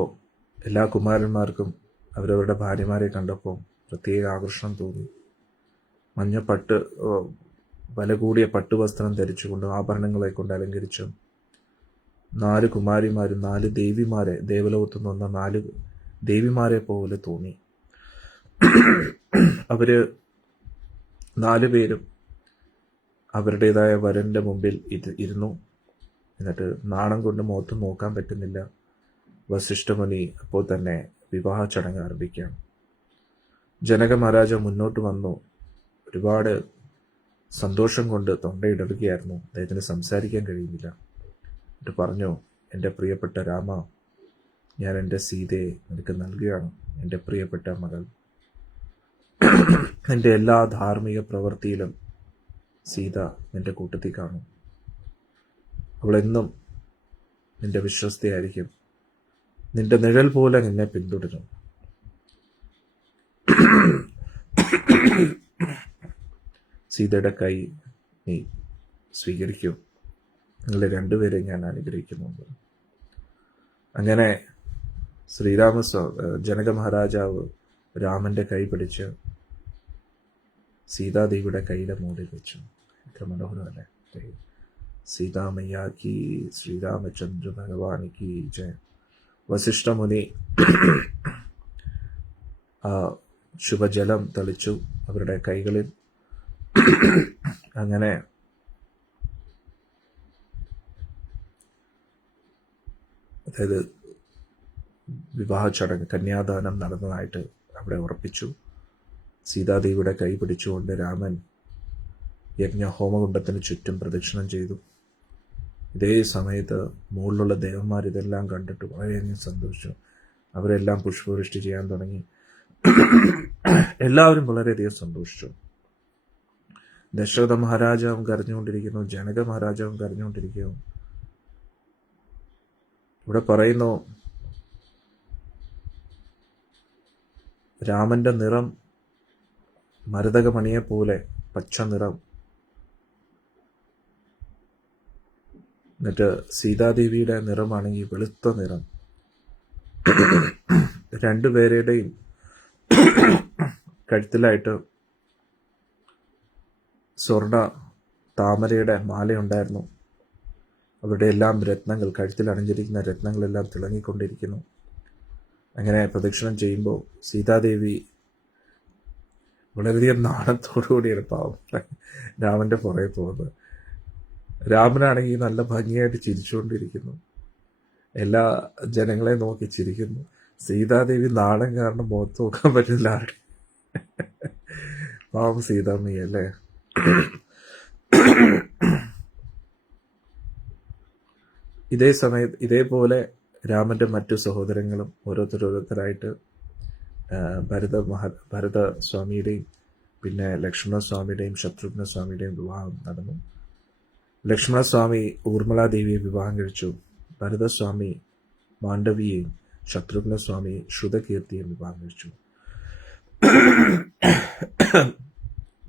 എല്ലാ കുമാരന്മാർക്കും അവരവരുടെ ഭാര്യമാരെ കണ്ടപ്പോൾ പ്രത്യേക ആകർഷണം തോന്നി. വില കൂടിയ പട്ടുവസ്ത്രം ധരിച്ചുകൊണ്ട് ആഭരണങ്ങളെ കൊണ്ട് അലങ്കരിച്ചും 4 കുമാരിമാരും 4 ദേവിമാരെ, ദേവലോകത്തു നിന്ന് 4 ദേവിമാരെ പോലെ തോന്നി. അവര് 4 പേരും അവരുടേതായ വരന്റെ മുമ്പിൽ ഇരുന്നു. എന്നിട്ട് നാണം കൊണ്ട് മുഖത്ത് നോക്കാൻ പറ്റുന്നില്ല. വസിഷ്ഠമുനി അപ്പോൾ തന്നെ വിവാഹ ചടങ്ങ് ആരംഭിക്കുകയാണ്. ജനക മഹാരാജ മുന്നോട്ട് വന്നു. ഒരുപാട് സന്തോഷം കൊണ്ട് തൊണ്ടയിടറുകയായിരുന്നു. അദ്ദേഹത്തിന് സംസാരിക്കാൻ കഴിയുന്നില്ല. എന്നിട്ട് പറഞ്ഞു, എൻ്റെ പ്രിയപ്പെട്ട രാമ, ഞാൻ എൻ്റെ സീതയെ നിനക്ക് നൽകുകയാണ്. എൻ്റെ പ്രിയപ്പെട്ട മകൾ, എൻ്റെ എല്ലാ ധാർമ്മിക പ്രവൃത്തിയിലും സീത നിന്റെ കൂട്ടത്തിൽ കാണും. അവളെന്നും നിന്റെ വിശ്വസ്തയായിരിക്കും. നിന്റെ നിഴൽ പോലെ നിന്നെ പിന്തുടരും. സീതയുടെ കൈ നീ സ്വീകരിക്കൂ, നിങ്ങളെ രണ്ടുപേരെ ഞാൻ അനുഗ്രഹിക്കുന്നുണ്ട്. അങ്ങനെ ജനക മഹാരാജാവ് രാമന്റെ കൈ പിടിച്ച് സീതാദേവിയുടെ കൈയുടെ മുകളിൽ വെച്ചു. എത്ര മനോഹരമല്ലേ. സീതാമയ്യാക്കി ശ്രീരാമചന്ദ്ര ഭഗവാനിക്ക് ജയ. വസിഷ്ഠ മുനി ആ ശുഭജലം തളിച്ചു അവരുടെ കൈകളിൽ. അങ്ങനെ അതായത് വിവാഹ ചടങ്ങ്, കന്യാദാനം നടന്നതായിട്ട് അവിടെ ഉറപ്പിച്ചു. സീതാദേവിയുടെ കൈ പിടിച്ചുകൊണ്ട് രാമൻ യജ്ഞഹോമകുണ്ടത്തിന് ചുറ്റും പ്രദക്ഷിണം ചെയ്തു. ഇതേ സമയത്ത് മുകളിലുള്ള ദേവന്മാർ ഇതെല്ലാം കണ്ടിട്ട് വളരെയധികം സന്തോഷിച്ചു. അവരെല്ലാം പുഷ്പവൃഷ്ടി ചെയ്യാൻ തുടങ്ങി. എല്ലാവരും വളരെയധികം സന്തോഷിച്ചു. ദശരഥ മഹാരാജാവും കരഞ്ഞുകൊണ്ടിരിക്കുന്നു, ജനക മഹാരാജാവും കരഞ്ഞുകൊണ്ടിരിക്കുന്നു. ഇവിടെ പറയുന്നു, രാമന്റെ നിറം മരതകമണിയെ പോലെ പച്ച നിറം. എന്നിട്ട് സീതാദേവിയുടെ നിറമാണെങ്കിൽ വെളുത്ത നിറം. രണ്ടുപേരുടെയും കഴുത്തിലായിട്ട് സ്വർണ താമരയുടെ മാലയുണ്ടായിരുന്നു. അവരുടെ എല്ലാം രത്നങ്ങൾ, കഴുത്തിൽ അണിഞ്ഞിരിക്കുന്ന രത്നങ്ങളെല്ലാം തിളങ്ങിക്കൊണ്ടിരിക്കുന്നു. അങ്ങനെ പ്രദക്ഷിണം ചെയ്യുമ്പോൾ സീതാദേവി വളരെയധികം നാണത്തോടുകൂടിയാണ് പാവം രാമന്റെ പുറകെ പോകുന്നത്. രാമനാണെങ്കിൽ നല്ല ഭംഗിയായിട്ട് ചിരിച്ചുകൊണ്ടിരിക്കുന്നു, എല്ലാ ജനങ്ങളെ നോക്കി ചിരിക്കുന്നു. സീതാദേവി നാണം കാരണം മുഖത്ത് നോക്കാൻ പറ്റില്ല. പാവം സീതാമ്മയെ അല്ലേ. ഇതേ സമയത്ത് ഇതേപോലെ രാമന്റെ മറ്റു സഹോദരങ്ങളും ഓരോരുത്തരായിട്ട് ഭരത സ്വാമിയുടെയും പിന്നെ ലക്ഷ്മണസ്വാമിയുടെയും ശത്രുഘ്നസ്വാമിയുടെയും വിവാഹം നടന്നു. ലക്ഷ്മണസ്വാമി ഊർമിളാദേവിയെ വിവാഹം കഴിച്ചു. ഭരതസ്വാമി മാണ്ഡവിയെയും ശത്രുഘ്നസ്വാമി ശ്രുതകീർത്തിയെയും വിവാഹം കഴിച്ചു.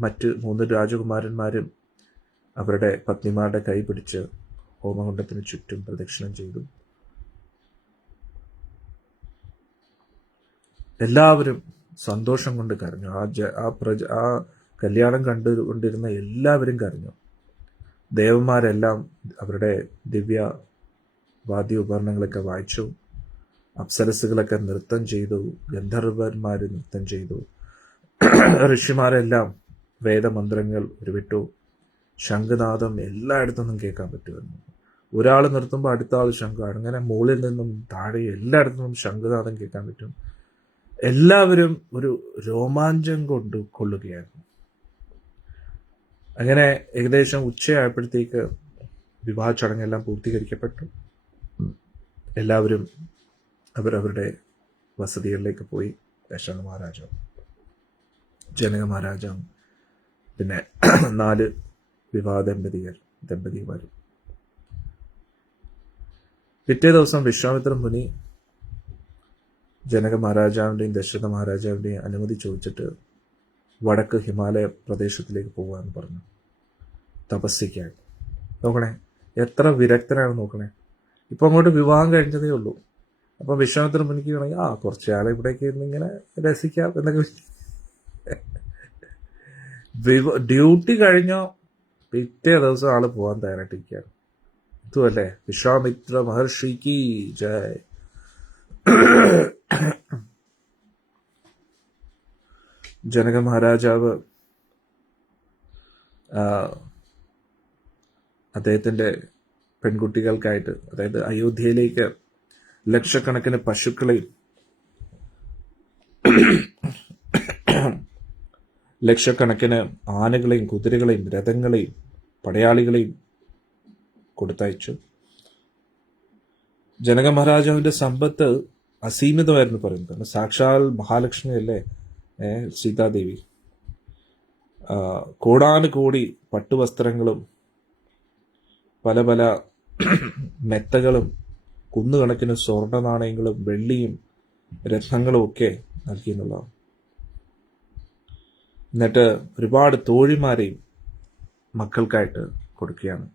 മറ്റ് 3 രാജകുമാരന്മാരും അവരുടെ പത്നിമാരുടെ കൈ പിടിച്ച് ഹോമകുണ്ടത്തിന് ചുറ്റും പ്രദക്ഷിണം ചെയ്തു. എല്ലാവരും സന്തോഷം കൊണ്ട് കരഞ്ഞു. ആ കല്യാണം കണ്ടുകൊണ്ടിരുന്ന എല്ലാവരും കരഞ്ഞു. ദേവന്മാരെല്ലാം അവരുടെ ദിവ്യ വാദ്യ ഉപകരണങ്ങളൊക്കെ വായിച്ചു. അപ്സരസുകളൊക്കെ നൃത്തം ചെയ്തു. ഗന്ധർവന്മാർ നൃത്തം ചെയ്തു. ഋഷിമാരെല്ലാം വേദമന്ത്രങ്ങൾ ഉരുവിട്ടു. ശംഖനാദം എല്ലായിടത്തുനിന്നും കേൾക്കാൻ പറ്റുമായിരുന്നു. ഒരാൾ നിർത്തുമ്പോൾ അടുത്ത ആൾ ശംഖ, അങ്ങനെ മുകളിൽ നിന്നും താഴെ എല്ലായിടത്തുനിന്നും ശംഖനാദം കേൾക്കാൻ പറ്റും. എല്ലാവരും ഒരു രോമാഞ്ചം കൊള്ളുകയായിരുന്നു. അങ്ങനെ ഏകദേശം ഉച്ചയായപ്പോഴത്തേക്ക് വിവാഹ ചടങ്ങെല്ലാം പൂർത്തീകരിക്കപ്പെട്ടു. എല്ലാവരും അവരവരുടെ വസതികളിലേക്ക് പോയി. ദശരഥ മഹാരാജാവ്, ജനക മഹാരാജാവും പിന്നെ 4 വിവാഹ ദമ്പതിമാരും. പിറ്റേ ദിവസം വിശ്വാമിത്ര മുനി ജനക മഹാരാജാവിൻ്റെയും ദശരഥ മഹാരാജാവിൻ്റെയും അനുമതി ചോദിച്ചിട്ട് വടക്ക് ഹിമാലയ പ്രദേശത്തിലേക്ക് പോകാമെന്ന് പറഞ്ഞു, തപസ്സിക്കാൻ. നോക്കണേ എത്ര വിരക്തനാണ് നോക്കണേ. ഇപ്പൊ അങ്ങോട്ട് വിവാഹം കഴിഞ്ഞതേ ഉള്ളൂ. അപ്പൊ വിശ്വാമിത്ര മുനിക്ക് വേണമെങ്കിൽ കുറച്ച് ആളെ ഇവിടേക്ക് ഇങ്ങനെ രസിക്കാം എന്നൊക്കെ. ഡ്യൂട്ടി കഴിഞ്ഞോ പിറ്റേ ദിവസം ആള് പോകാൻ തയ്യാറായിട്ടിരിക്കുകയാണ്. ഇതുമല്ലേ വിശ്വാമിത്ര മഹർഷിക്ക് ജയ്. ജനക മഹാരാജാവ് അദ്ദേഹത്തിന്റെ പെൺകുട്ടികൾക്കായിട്ട്, അതായത് അയോധ്യയിലേക്ക് ലക്ഷക്കണക്കിന് പശുക്കളെയും ലക്ഷക്കണക്കിന് ആനകളെയും കുതിരകളെയും രഥങ്ങളെയും പടയാളികളെയും കൊടുത്തയച്ചു. ജനക മഹാരാജാവിന്റെ സമ്പത്ത് അസീമിതമായിരുന്നു പറയുന്നത്. കാരണം സാക്ഷാൽ മഹാലക്ഷ്മി അല്ലേ സീതാദേവി. കോടാനുകോടി പട്ടുവസ്ത്രങ്ങളും പല പല മെത്തകളും കുന്നുകണക്കിന് സ്വർണ്ണ നാണയങ്ങളും വെള്ളിയും രത്നങ്ങളും ഒക്കെ നൽകിയെന്നുള്ളതാണ്. എന്നിട്ട് ഒരുപാട് തോഴിമാരെയും മക്കൾക്കായിട്ട് കൊടുക്കുകയാണ്,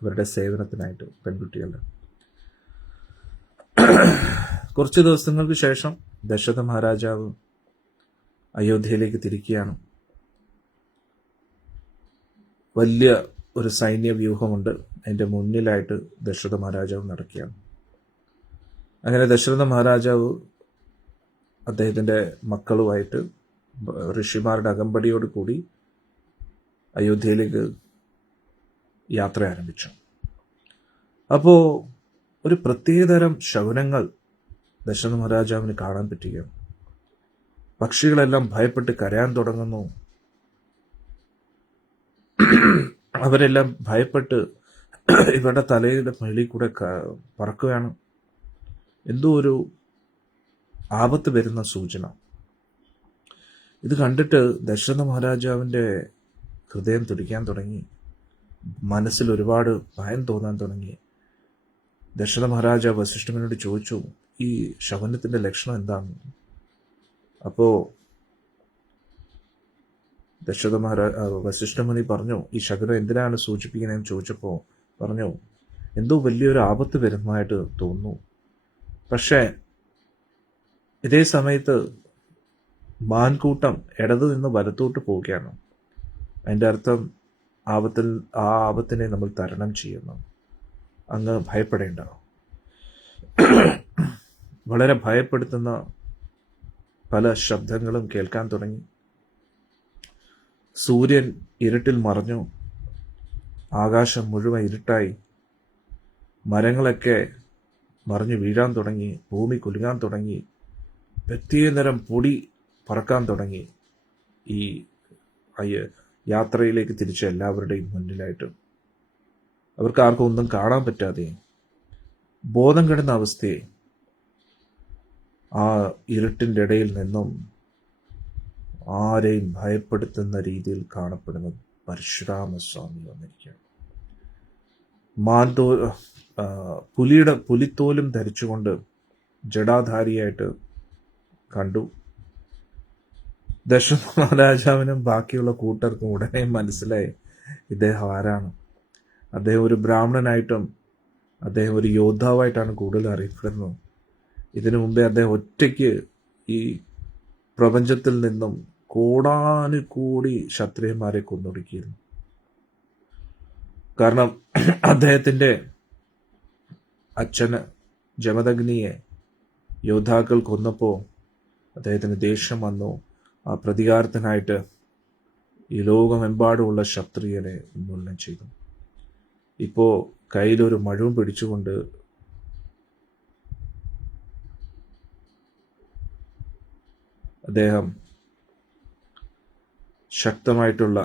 അവരുടെ സേവനത്തിനായിട്ട് പെൺകുട്ടികളുടെ. കുറച്ച് ദിവസങ്ങൾക്ക് ശേഷം ദശരഥ മഹാരാജാവ് അയോധ്യയിലേക്ക് തിരിക്കുകയാണ്. വലിയ ഒരു സൈന്യ വ്യൂഹമുണ്ട്, അതിൻ്റെ മുന്നിലായിട്ട് ദശരഥ മഹാരാജാവ് നടക്കുകയാണ്. അങ്ങനെ ദശരഥ മഹാരാജാവ് അദ്ദേഹത്തിൻ്റെ മക്കളുമായിട്ട് ഋഷിമാരുടെ അകമ്പടിയോട് കൂടി അയോധ്യയിലേക്ക് യാത്ര ആരംഭിച്ചു. അപ്പോൾ ഒരു പ്രത്യേകതരം ശകുനങ്ങൾ ദശരഥ മഹാരാജാവിന് കാണാൻ പറ്റുകയാണ്. പക്ഷികളെല്ലാം ഭയപ്പെട്ട് കരയാൻ തുടങ്ങുന്നു. അവരെല്ലാം ഭയപ്പെട്ട് ഇവരുടെ തലയുടെ മേളിൽ കൂടെ പറക്കുകയാണ്. എന്തോ ഒരു ആപത്ത് വരുന്ന സൂചന. ഇത് കണ്ടിട്ട് ദശരഥ മഹാരാജാവിൻ്റെ ഹൃദയം തുടിക്കാൻ തുടങ്ങി, മനസ്സിൽ ഒരുപാട് ഭയം തോന്നാൻ തുടങ്ങി. ദശരഥ മഹാരാജാവ് വസിഷ്ഠമുനിയോട് ചോദിച്ചു, ഈ ശകുനത്തിന്റെ ലക്ഷണം എന്താണ്? അപ്പോ വസിഷ്ഠമുനി പറഞ്ഞു, ഈ ശകുനം എന്തിനാണ് സൂചിപ്പിക്കുന്നതെന്ന് ചോദിച്ചപ്പോൾ പറഞ്ഞു, എന്തോ വലിയൊരു ആപത്ത് വരുന്നതായിട്ട് തോന്നുന്നു. പക്ഷേ ഇതേ സമയത്ത് മാൻകൂട്ടം ഇടതു നിന്ന് വലത്തോട്ട് പോവുകയാണ്. അതിൻ്റെ അർത്ഥം ആ ആപത്തിനെ നമ്മൾ തരണം ചെയ്യുന്നു, അങ്ങ് ഭയപ്പെടേണ്ട. വളരെ ഭയപ്പെടുത്തുന്ന പല ശബ്ദങ്ങളും കേൾക്കാൻ തുടങ്ങി. സൂര്യൻ ഇരുട്ടിൽ മറഞ്ഞു, ആകാശം മുഴുവൻ ഇരുട്ടായി, മരങ്ങളൊക്കെ മറിഞ്ഞു വീഴാൻ തുടങ്ങി, ഭൂമി കുലുങ്ങാൻ തുടങ്ങി, പ്രത്യേകതരം പൊടി പറക്കാൻ തുടങ്ങി. ഈ യാത്രയിലേക്ക് തിരിച്ച എല്ലാവരുടെയും മുന്നിലായിട്ട് അവർക്ക് ആർക്കും ഒന്നും കാണാൻ പറ്റാതെ ബോധം കെടുന്ന അവസ്ഥയെ ആ ഇരുട്ടിൻ്റെ ഇടയിൽ നിന്നും ആരെയും ഭയപ്പെടുത്തുന്ന രീതിയിൽ കാണപ്പെടുന്നത് പരശുരാമസ്വാമി വന്നിരിക്കുകയാണ്. പുലിത്തോലും ധരിച്ചുകൊണ്ട് ജടാധാരിയായിട്ട് കണ്ടു. ദശരഥ മഹാരാജാവിനും ബാക്കിയുള്ള കൂട്ടർക്കും ഉടനെ മനസ്സിലായി ഇദ്ദേഹം ആരാണ്. അദ്ദേഹം ഒരു ബ്രാഹ്മണനായിട്ടും അദ്ദേഹം ഒരു യോദ്ധാവായിട്ടാണ് കൂടുതൽ അറിയപ്പെടുന്നത്. ഇതിനു മുമ്പേ അദ്ദേഹം ഒറ്റയ്ക്ക് ഈ പ്രപഞ്ചത്തിൽ നിന്നും കോടാനുകൂടി ക്ഷത്രിയന്മാരെ കൊന്നൊടുക്കിയിരുന്നു. കാരണം അദ്ദേഹത്തിന്റെ അച്ഛന് ജമദഗ്നിയെ യോദ്ധാക്കൾ കൊന്നപ്പോൾ അദ്ദേഹത്തിന് ദേഷ്യം വന്നു. ആ പ്രതികാരത്തിനായിട്ട് ഈ ലോകമെമ്പാടുമുള്ള ക്ഷത്രിയരെ ഉന്മൂലനം ചെയ്തു. ഇപ്പോ കയ്യിലൊരു മഴവും പിടിച്ചുകൊണ്ട് അദ്ദേഹം ശക്തമായിട്ടുള്ള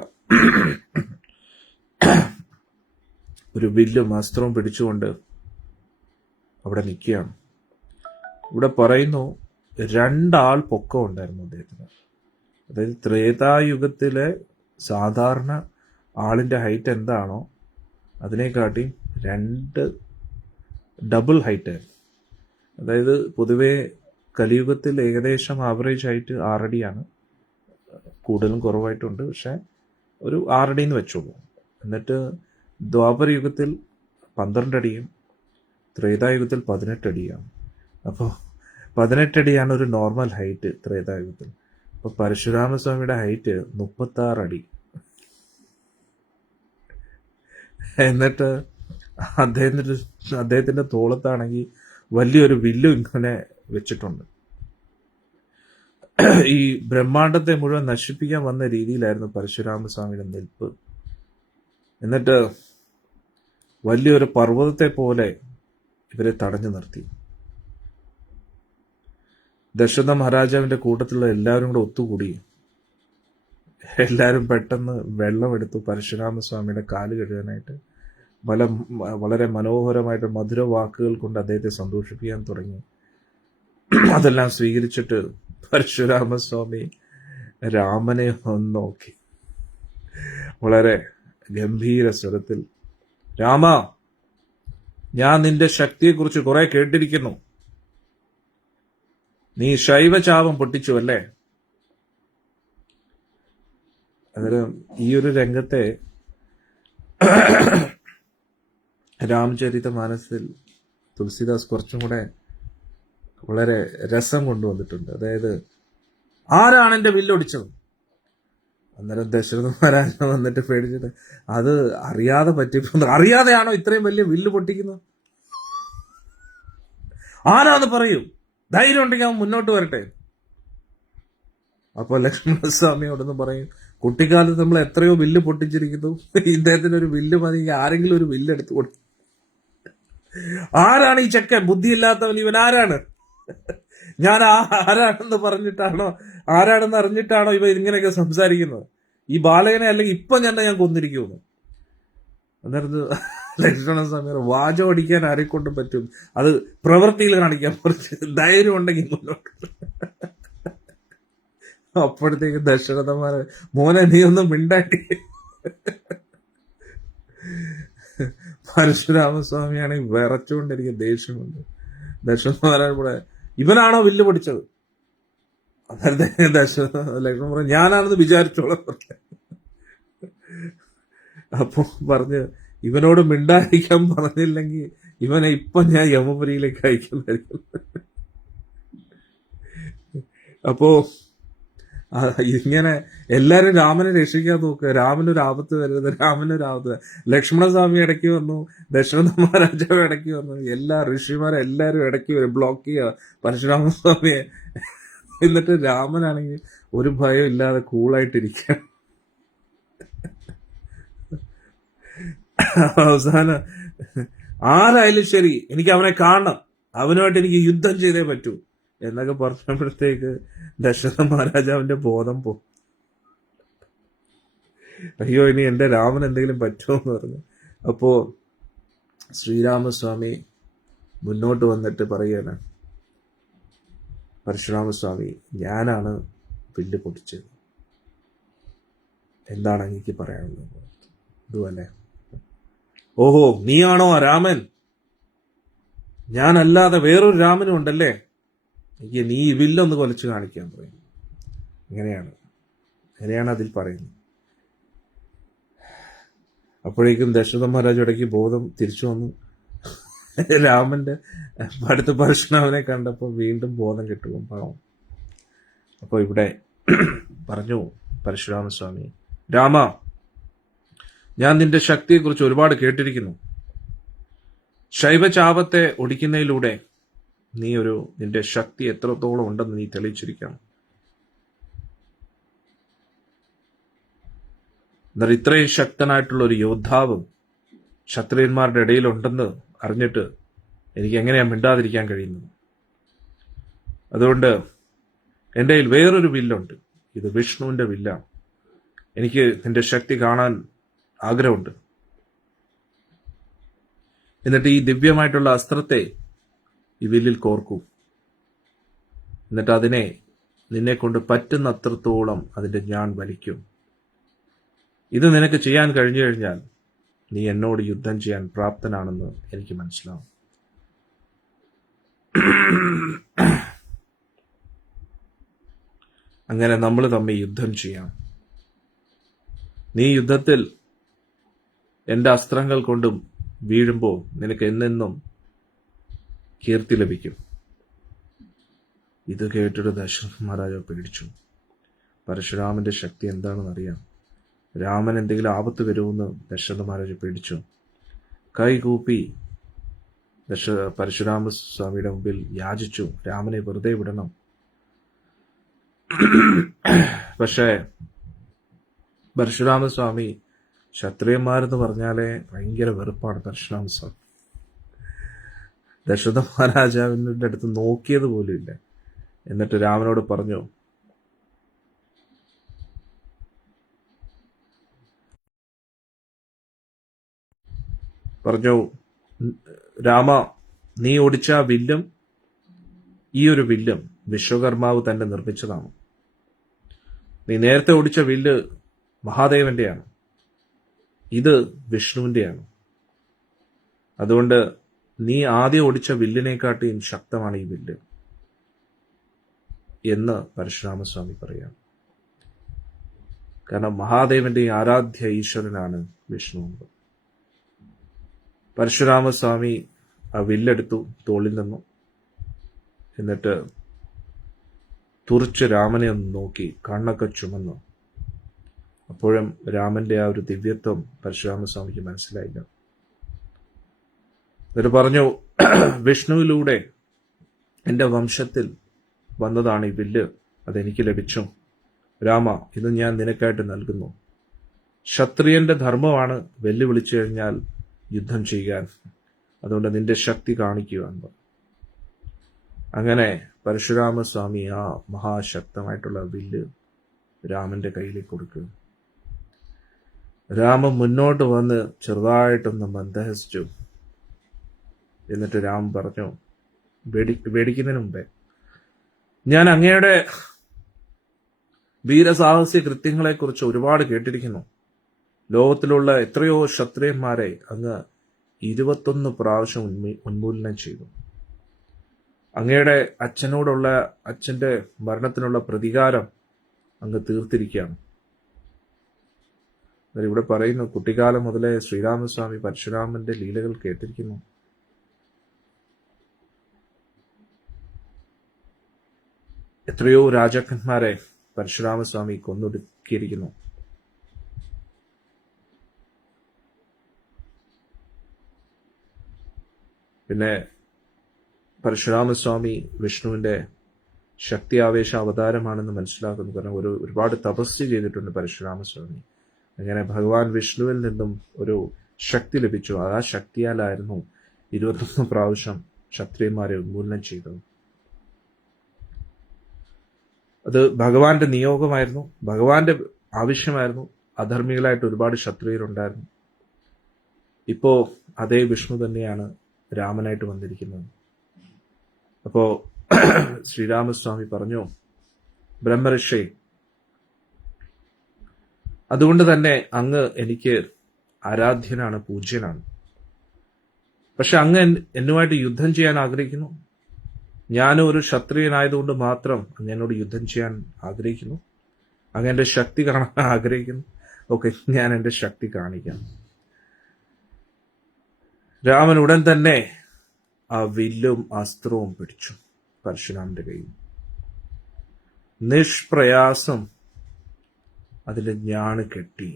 ഒരു വില്ലും അസ്ത്രവും പിടിച്ചുകൊണ്ട് അവിടെ നിൽക്കുകയാണ്. ഇവിടെ പറയുന്നു 2 ആൾ പൊക്കം ഉണ്ടായിരുന്നു അദ്ദേഹത്തിന്. അതായത് ത്രേതായുഗത്തിലെ സാധാരണ ആളിന്റെ ഹൈറ്റ് എന്താണോ അതിനെക്കാട്ടി 2 ഡബിൾ ഹൈറ്റ് ആയിരുന്നു. അതായത് പൊതുവെ കലിയുഗത്തിൽ ഏകദേശം ആവറേജ് ഹൈറ്റ് 6 അടിയാണ്, കൂടുതലും കുറവായിട്ടുണ്ട്, പക്ഷെ ഒരു 6 അടിന്ന് വെച്ചോളൂ. എന്നിട്ട് ദ്വാപര യുഗത്തിൽ 12 അടിയും ത്രേതായുഗത്തിൽ 18 അടിയാണ്. അപ്പോൾ 18 അടിയാണ് ഒരു നോർമൽ ഹൈറ്റ് ത്രേതായുഗത്തിൽ. അപ്പോൾ പരശുരാമസ്വാമിയുടെ ഹൈറ്റ് 36 അടി. എന്നിട്ട് അദ്ദേഹത്തിന്റെ തോളത്താണെങ്കിൽ വലിയൊരു വില്ലും ഇങ്ങനെ വെച്ചിട്ടുണ്ട്. ഈ ബ്രഹ്മാണ്ടത്തെ മുഴുവൻ നശിപ്പിക്കാൻ വന്ന രീതിയിലായിരുന്നു പരശുരാമസ്വാമിയുടെ നിൽപ്പ്. എന്നിട്ട് വലിയൊരു പർവ്വതത്തെ പോലെ ഇവരെ തടഞ്ഞു നിർത്തി. ദശരഥ മഹാരാജാവിന്റെ കൂട്ടത്തിലുള്ള എല്ലാവരും കൂടെ ഒത്തുകൂടി. എല്ലാവരും പെട്ടെന്ന് വെള്ളമെടുത്തു പരശുരാമസ്വാമിയുടെ കാല് കഴുകാനായിട്ട്. വളരെ മനോഹരമായിട്ട് മധുര വാക്കുകൾ കൊണ്ട് അദ്ദേഹത്തെ സന്തോഷിപ്പിക്കാൻ തുടങ്ങി. അതെല്ലാം സ്വീകരിച്ചിട്ട് പരശുരാമസ്വാമി രാമനെ ഒന്ന് നോക്കി. വളരെ ഗംഭീര സ്വരത്തിൽ, രാമ, ഞാൻ നിന്റെ ശക്തിയെക്കുറിച്ച് കുറെ കേട്ടിരിക്കുന്നു. നീ ശൈവചാപം പൊട്ടിച്ചു അല്ലേ? അന്നേരം ഈ ഒരു രംഗത്തെ രാമചരിതമാനസിൽ തുളസിദാസ് കുറച്ചും കൂടെ വളരെ രസം കൊണ്ടുവന്നിട്ടുണ്ട്. അതായത് ആരാണ് എന്റെ വില്ലൊടിച്ചത്? അന്നേരം ദശരഥ മഹാരാജ വന്നിട്ട് പേടിച്ചിട്ട് അത് അറിയാതെ പറ്റിപ്പോ, അറിയാതെയാണോ ഇത്രയും വലിയ വില്ല് പൊട്ടിക്കുന്നത്? ആരാന്ന് പറയൂ, ധൈര്യം ഉണ്ടെങ്കിൽ അവൻ മുന്നോട്ട് വരട്ടെ. അപ്പൊ ലക്ഷ്മണസ്വാമിയോടൊന്ന് പറയും, കുട്ടിക്കാലത്ത് നമ്മൾ എത്രയോ വില്ല് പൊട്ടിച്ചിരിക്കുന്നു, ഇദ്ദേഹത്തിന് ഒരു വില്ല് മതി, ആരെങ്കിലും ഒരു വില്ല് എടുത്തു കൊടുക്കും. ആരാണ് ഈ ചെക്കൻ? ബുദ്ധിയില്ലാത്തവൻ ഇവൻ ആരാണ്? ഞാൻ ആരാണെന്ന് പറഞ്ഞിട്ടാണോ, ആരാണെന്ന് അറിഞ്ഞിട്ടാണോ ഇവ ഇങ്ങനെയൊക്കെ സംസാരിക്കുന്നത്? ഈ ബാലകനെ അല്ലെങ്കിൽ ഇപ്പൊ ഞാൻ കൊന്നിരിക്കുന്നു. അന്നേരത്ത് ലക്ഷ്മണസ്വാമി വാചം അടിക്കാൻ ആരെക്കൊണ്ടും പറ്റും, അത് പ്രവൃത്തിയിൽ കാണിക്കാൻ കുറച്ച് ധൈര്യം ഉണ്ടെങ്കിൽ മുന്നോട്ട്. അപ്പോഴത്തേക്ക് ദശരഥന്മാരെ, മോനെ നീ ഒന്നും മിണ്ടാട്ടി. പരശുരാമസ്വാമിയാണെങ്കിൽ വിറച്ചുകൊണ്ടിരിക്കും, ദേഷ്യമുണ്ട്. ദശരഥന്മാരെ കൂടെ ഇവനാണോ വില്ല് പൊടിച്ചത്? അന്നേരത്തെ ലക്ഷ്മണൻ പറഞ്ഞു, ഞാനാണെന്ന് വിചാരിച്ചോളാം. അപ്പൊ പറഞ്ഞ്, ഇവനോട് മിണ്ടായിരിക്കാൻ പറഞ്ഞില്ലെങ്കിൽ ഇവനെ ഇപ്പൊ ഞാൻ യമപുരിയിലേക്ക് അയക്കുന്നതായിരിക്കും. അപ്പോ ഇങ്ങനെ എല്ലാരും രാമനെ രക്ഷിക്കാൻ നോക്കുക, രാമനൊരു ആപത്ത് വരുന്നത്, രാമനൊരു ആപത്ത്. ലക്ഷ്മണസ്വാമി ഇടയ്ക്ക് വന്നു, ദശരഥ മഹാരാജാവ് ഇടയ്ക്ക് വന്നു, എല്ലാ ഋഷിമാരും എല്ലാരും ഇടയ്ക്ക് വരും, ബ്ലോക്ക് ചെയ്യുക പരശുരാമസ്വാമിയെ. എന്നിട്ട് രാമനാണെങ്കിൽ ഒരു ഭയം ഇല്ലാതെ കൂളായിട്ടിരിക്കുക. അവസാനം ആരായാലും ശരി എനിക്ക് അവനെ കാണണം, അവനുമായിട്ട് എനിക്ക് യുദ്ധം ചെയ്തേ പറ്റൂ എന്നൊക്കെ പറഞ്ഞപ്പോഴത്തേക്ക് ദശരഥ മഹാരാജാവിന്റെ ബോധം പോകും. അയ്യോ, ഇനി എന്റെ രാമൻ എന്തെങ്കിലും പറ്റുമോ എന്ന് പറഞ്ഞു. അപ്പോ ശ്രീരാമസ്വാമി മുന്നോട്ട് വന്നിട്ട് പറയാണ്, പരശുരാമസ്വാമി, ഞാനാണ് വില്ല് പൊട്ടിച്ചത്, എന്താണ് എനിക്ക് പറയാനുള്ളത്? ഇതുപോലെ, ഓഹോ നീയാണോ ആ രാമൻ? ഞാനല്ലാതെ വേറൊരു രാമനും ഉണ്ടല്ലേ? എനിക്ക് നീ വില്ലൊന്ന് കൊലച്ച് കാണിക്കാൻ പറയും. അങ്ങനെയാണ് അതിൽ പറയുന്നത്. അപ്പോഴേക്കും ദശരഥ മഹാരാജ് ഇടയ്ക്ക് ബോധം തിരിച്ചു വന്നു. രാമന്റെ അടുത്ത പരശുരാമനെ കണ്ടപ്പോൾ വീണ്ടും ബോധം കിട്ടും, പാവം. അപ്പൊ ഇവിടെ പറഞ്ഞു പരശുരാമസ്വാമി, രാമ, ഞാൻ നിന്റെ ശക്തിയെക്കുറിച്ച് ഒരുപാട് കേട്ടിരിക്കുന്നു. ശൈവചാപത്തെ ഒടിക്കുന്നതിലൂടെ നിന്റെ ശക്തി എത്രത്തോളം ഉണ്ടെന്ന് നീ തെളിയിച്ചിരിക്കണം. എന്നാൽ ഇത്രയും ശക്തനായിട്ടുള്ള ഒരു യോദ്ധാവും ക്ഷത്രിയന്മാരുടെ ഇടയിലുണ്ടെന്ന് അറിഞ്ഞിട്ട് എനിക്ക് എങ്ങനെയാ മിണ്ടാതിരിക്കാൻ കഴിയുന്നത്? അതുകൊണ്ട് എൻ്റെ കയ്യിൽ വേറൊരു വില്ലുണ്ട്, ഇത് വിഷ്ണുവിന്റെ വില്ലാണ്. എനിക്ക് നിന്റെ ശക്തി കാണാൻ ആഗ്രഹമുണ്ട്. എന്നിട്ട് ഈ ദിവ്യമായിട്ടുള്ള അസ്ത്രത്തെ ഈ വില്ലിൽ കോർക്കൂ. എന്നിട്ട് അതിനെ നിന്നെ കൊണ്ട് പറ്റുന്ന അത്രത്തോളം അതിന്റെ ഞാൻ വലിക്കും. ഇത് നിനക്ക് ചെയ്യാൻ കഴിഞ്ഞു കഴിഞ്ഞാൽ നീ എന്നോട് യുദ്ധം ചെയ്യാൻ പ്രാപ്തനാണെന്ന് എനിക്ക് മനസ്സിലാവും. അങ്ങനെ നമ്മൾ തമ്മിൽ യുദ്ധം ചെയ്യാം. നീ യുദ്ധത്തിൽ എന്റെ അസ്ത്രങ്ങൾ കൊണ്ടും വീഴുമ്പോൾ നിനക്ക് എന്നെന്നും കീർത്തി ലഭിക്കും. ഇത് കേട്ടിട്ട് ദശരഥ മഹാരാജാവ് പേടിച്ചു. പരശുരാമന്റെ ശക്തി എന്താണെന്ന് അറിയാം. രാമൻ എന്തെങ്കിലും ആപത്ത് വരുമെന്ന് ദശരഥ മഹാരാജ് പേടിച്ചു. കൈകൂപ്പി പരശുരാമസ്വാമിയുടെ മുമ്പിൽ യാചിച്ചു, രാമനെ വെറുതെ വിടണം. പക്ഷേ പരശുരാമസ്വാമി, ക്ഷത്രിയന്മാരെന്ന് പറഞ്ഞാലേ ഭയങ്കര വെറുപ്പാണ് പരശുരാമസ്വാമി. ദശരഥ മഹാരാജാവിന്റെ അടുത്ത് നോക്കിയത് പോലും ഇല്ല. എന്നിട്ട് രാമനോട് പറഞ്ഞു, രാമ, നീ ഓടിച്ച വില്ലും ഈ ഒരു വില്ലും വിശ്വകർമാവ് തന്നെ നിർമ്മിച്ചതാണ്. നീ നേരത്തെ ഓടിച്ച വില്ല് മഹാദേവന്റെയാണ്, ഇത് വിഷ്ണുവിന്റെയാണ്. അതുകൊണ്ട് നീ ആദ്യം ഓടിച്ച വില്ലിനെക്കാട്ടിയും ശക്തമാണ് ഈ വില്ല് എന്ന് പരശുരാമസ്വാമി പറയാം. കാരണം മഹാദേവന്റെ ആരാധ്യ ഈശ്വരനാണ് വിഷ്ണു. പരശുരാമസ്വാമി ആ വില്ലെടുത്തു തോളിൽ നിന്നു. എന്നിട്ട് തുറിച്ച് രാമനെ ഒന്ന് നോക്കി, കണ്ണൊക്കെ ചുമന്നു. അപ്പോഴും രാമന്റെ ആ ഒരു ദിവ്യത്വം പരശുരാമസ്വാമിക്ക് മനസ്സിലായില്ല. എന്നിട്ട് പറഞ്ഞു, വിഷ്ണുവിലൂടെ എന്റെ വംശത്തിൽ വന്നതാണ് ഈ വില്ല്, അതെനിക്ക് ലഭിച്ചു. രാമ, ഇത് ഞാൻ നിനക്കായിട്ട് നൽകുന്നു. ക്ഷത്രിയന്റെ ധർമ്മമാണ് വെല്ലുവിളിച്ചു കഴിഞ്ഞാൽ യുദ്ധം ചെയ്യാൻ. അതുകൊണ്ട് നിന്റെ ശക്തി കാണിക്കുക എന്ന്. അങ്ങനെ പരശുരാമസ്വാമി ആ മഹാശക്തമായിട്ടുള്ള വില്ല് രാമന്റെ കയ്യിലേക്ക് കൊടുക്കുക. രാമൻ മുന്നോട്ട് വന്ന് ചെറുതായിട്ടൊന്ന് മന്ദഹസിച്ചു. എന്നിട്ട് രാമൻ പറഞ്ഞു, പേടിക്കുന്നതിന് മുമ്പേ ഞാൻ അങ്ങയുടെ വീരസാഹസ്യ കൃത്യങ്ങളെക്കുറിച്ച് ഒരുപാട് കേട്ടിരിക്കുന്നു. ലോകത്തിലുള്ള എത്രയോ ക്ഷത്രിയന്മാരെ അങ്ങ് 21 പ്രാവശ്യം ഉന്മൂലനം ചെയ്തു. അങ്ങയുടെ അച്ഛന്റെ മരണത്തിനുള്ള പ്രതികാരം അങ്ങ് തീർത്തിരിക്കുകയാണ്. ഇവിടെ പറയുന്നു, കുട്ടിക്കാലം മുതലേ ശ്രീരാമസ്വാമി പരശുരാമന്റെ ലീലകൾ കേട്ടിരിക്കുന്നു. എത്രയോ രാജാക്കന്മാരെ പരശുരാമസ്വാമി കൊന്നൊടുക്കിയിരിക്കുന്നു. പിന്നെ പരശുരാമസ്വാമി വിഷ്ണുവിന്റെ ശക്തി ആവേശ അവതാരമാണെന്ന് മനസ്സിലാക്കുന്നു. കാരണം ഒരുപാട് തപസ് ചെയ്തിട്ടുണ്ട് പരശുരാമസ്വാമി. അങ്ങനെ ഭഗവാൻ വിഷ്ണുവിൽ നിന്നും ഒരു ശക്തി ലഭിച്ചു. ആ ശക്തിയാലായിരുന്നു 21 പ്രാവശ്യം ക്ഷത്രിയന്മാരെ ഉന്മൂലനം ചെയ്തത്. അത് ഭഗവാന്റെ നിയോഗമായിരുന്നു, ഭഗവാന്റെ ആവശ്യമായിരുന്നു. അധർമ്മികളായിട്ട് ഒരുപാട് ക്ഷത്രിയരുണ്ടായിരുന്നു. ഇപ്പോ അതേ വിഷ്ണു തന്നെയാണ് രാമനായിട്ട് വന്നിരിക്കുന്നത്. അപ്പോ ശ്രീരാമസ്വാമി പറഞ്ഞു, ബ്രഹ്മഋഷി, അതുകൊണ്ട് തന്നെ അങ്ങ് എനിക്ക് ആരാധ്യനാണ്, പൂജ്യനാണ്. പക്ഷെ അങ്ങ് എന്നുമായിട്ട് യുദ്ധം ചെയ്യാൻ ആഗ്രഹിക്കുന്നു. ഞാനും ഒരു ക്ഷത്രിയനായതുകൊണ്ട് മാത്രം അങ്ങ് എന്നോട് യുദ്ധം ചെയ്യാൻ ആഗ്രഹിക്കുന്നു. അങ്ങ് എന്റെ ശക്തി കാണാൻ ആഗ്രഹിക്കുന്നു. ഓക്കെ, ഞാൻ എന്റെ ശക്തി കാണിക്കാം. രാമൻ ഉടൻ തന്നെ ആ വില്ലും അസ്ത്രവും പിടിച്ചു പരശുരാമന്റെ കയ്യിൽ. നിഷ്പ്രയാസം അതിൽ ഞാണ് കെട്ടി.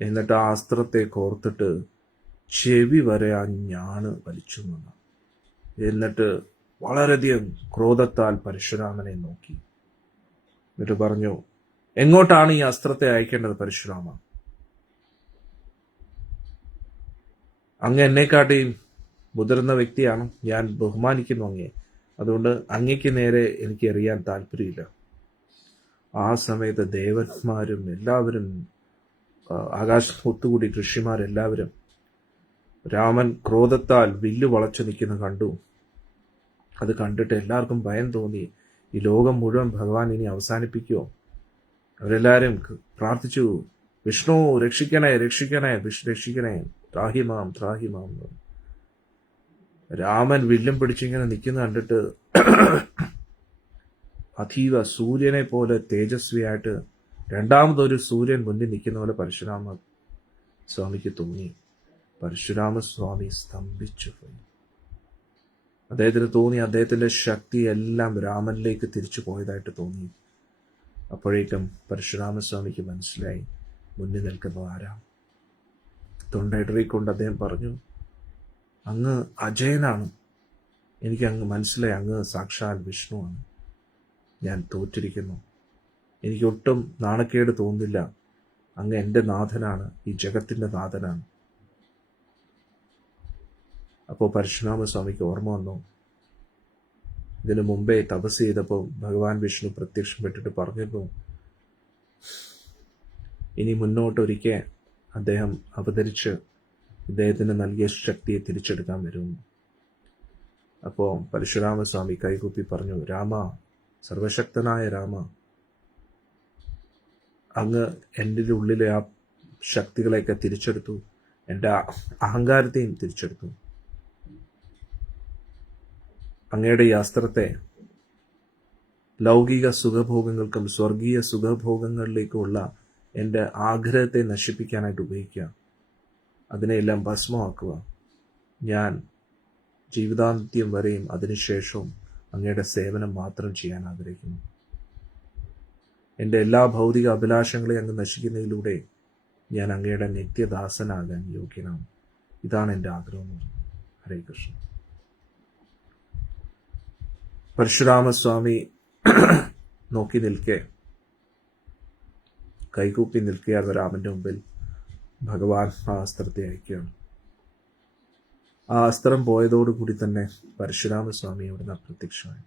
എന്നിട്ട് ആ അസ്ത്രത്തെ കോർത്തിട്ട് ചെവി വരെ ആ ഞാണ് വലിച്ചു നിന്നു. എന്നിട്ട് വളരെയധികം ക്രോധത്താൽ പരശുരാമനെ നോക്കി. എന്നിട്ട് പറഞ്ഞു, എങ്ങോട്ടാണ് ഈ അസ്ത്രത്തെ അയക്കേണ്ടത് പരശുരാമ? അങ്ങ് എന്നെക്കാട്ടിയും മുതിർന്ന വ്യക്തിയാണ്, ഞാൻ ബഹുമാനിക്കുന്നു അങ്ങയെ. അതുകൊണ്ട് അങ്ങയ്ക്ക് നേരെ എനിക്ക് എറിയാൻ താല്പര്യമില്ല. ആ സമയത്ത് ദേവന്മാരും എല്ലാവരും ആകാശത്ത് ഒത്തുകൂടി, ഋഷിമാരെല്ലാവരും രാമൻ ക്രോധത്താൽ വില്ല് വളച്ചു നിൽക്കുന്ന കണ്ടു. അത് കണ്ടിട്ട് എല്ലാവർക്കും ഭയം തോന്നി. ഈ ലോകം മുഴുവൻ ഭഗവാൻ ഇനി അവസാനിപ്പിക്കുമോ? അവരെല്ലാവരും പ്രാർത്ഥിച്ചു, വിഷ്ണു രക്ഷിക്കണേ, രക്ഷിക്കണേ, രക്ഷിക്കണേ, ത്രാഹിമാം, ത്രാഹിമാം. രാമൻ വില്ലും പിടിച്ചിങ്ങനെ നിൽക്കുന്ന കണ്ടിട്ട് അതീവ സൂര്യനെ പോലെ തേജസ്വിയായിട്ട് രണ്ടാമതൊരു സൂര്യൻ മുന്നിൽ നിൽക്കുന്ന പോലെ പരശുരാമ സ്വാമിക്ക് തോന്നി. പരശുരാമസ്വാമി സ്തംഭിച്ചു പോയി. അദ്ദേഹത്തിന് തോന്നി അദ്ദേഹത്തിന്റെ ശക്തി എല്ലാം രാമനിലേക്ക് തിരിച്ചു പോയതായിട്ട് തോന്നി. അപ്പോഴേക്കും പരശുരാമസ്വാമിക്ക് മനസ്സിലായി മുന്നിൽ നിൽക്കുന്നത് ആരാ. തൊണ്ടയിടറിക്കൊണ്ട് അദ്ദേഹം പറഞ്ഞു, അങ്ങ് അജയനാണ്. എനിക്ക് അങ്ങ് മനസ്സിലായി, അങ്ങ് സാക്ഷാൽ വിഷ്ണുവാണ്. ഞാൻ തോറ്റിരിക്കുന്നു. എനിക്കൊട്ടും നാണക്കേട് തോന്നുന്നില്ല. അങ്ങ് എൻ്റെ നാഥനാണ്, ഈ ജഗത്തിന്റെ നാഥനാണ്. അപ്പോൾ പരശുരാമസ്വാമിക്ക് ഓർമ്മ വന്നു, ഇതിനു മുമ്പേ തപസ് ചെയ്തപ്പോൾ ഭഗവാൻ വിഷ്ണു പ്രത്യക്ഷപ്പെട്ടിട്ട് പറഞ്ഞിരുന്നു, ഇനി മുന്നോട്ടൊരിക്കൽ അദ്ദേഹം അവതരിച്ച് ഇദ്ദേഹത്തിന് നൽകിയ ശക്തിയെ തിരിച്ചെടുക്കാൻ വരുന്നു. അപ്പോൾ പരശുരാമസ്വാമി കൈകൂപ്പി പറഞ്ഞു, രാമ, സർവശക്തനായ രാമ, അങ്ങ് എൻ്റെ ഉള്ളിലെ ആ ശക്തികളെയൊക്കെ തിരിച്ചെടുത്തു, എൻ്റെ അഹങ്കാരത്തെയും തിരിച്ചെടുത്തു. അങ്ങയുടെ ഈ അസ്ത്രത്തെ ലൗകിക സുഖഭോഗങ്ങൾക്കും സ്വർഗീയ സുഖഭോഗങ്ങളിലേക്കുമുള്ള എൻ്റെ ആഗ്രഹത്തെ നശിപ്പിക്കാനായിട്ട് ഉപയോഗിക്കുക. അതിനെയെല്ലാം ഭസ്മമാക്കുക. ഞാൻ ജീവിതാന്ത്യം വരെയും അതിനുശേഷവും അങ്ങയുടെ സേവനം മാത്രം ചെയ്യാൻ ആഗ്രഹിക്കുന്നു. എൻ്റെ എല്ലാ ഭൗതിക അഭിലാഷങ്ങളെയും അങ്ങ് നശിക്കുന്നതിലൂടെ ഞാൻ അങ്ങയുടെ നിത്യദാസനാകാൻ യോഗ്യനാണ്. ഇതാണ് എൻ്റെ ആഗ്രഹം. ഹരേ കൃഷ്ണ. പരശുരാമസ്വാമി നോക്കി നിൽക്കെ, കൈകൂപ്പി നിൽക്കുകയായിരുന്ന രാമന്റെ മുമ്പിൽ ഭഗവാൻ ആ അസ്ത്രത്തെ അയക്കുകയാണ്. ആ അസ്ത്രം പോയതോടുകൂടി തന്നെ പരശുരാമസ്വാമി അവിടുന്ന് അപ്രത്യക്ഷമായി.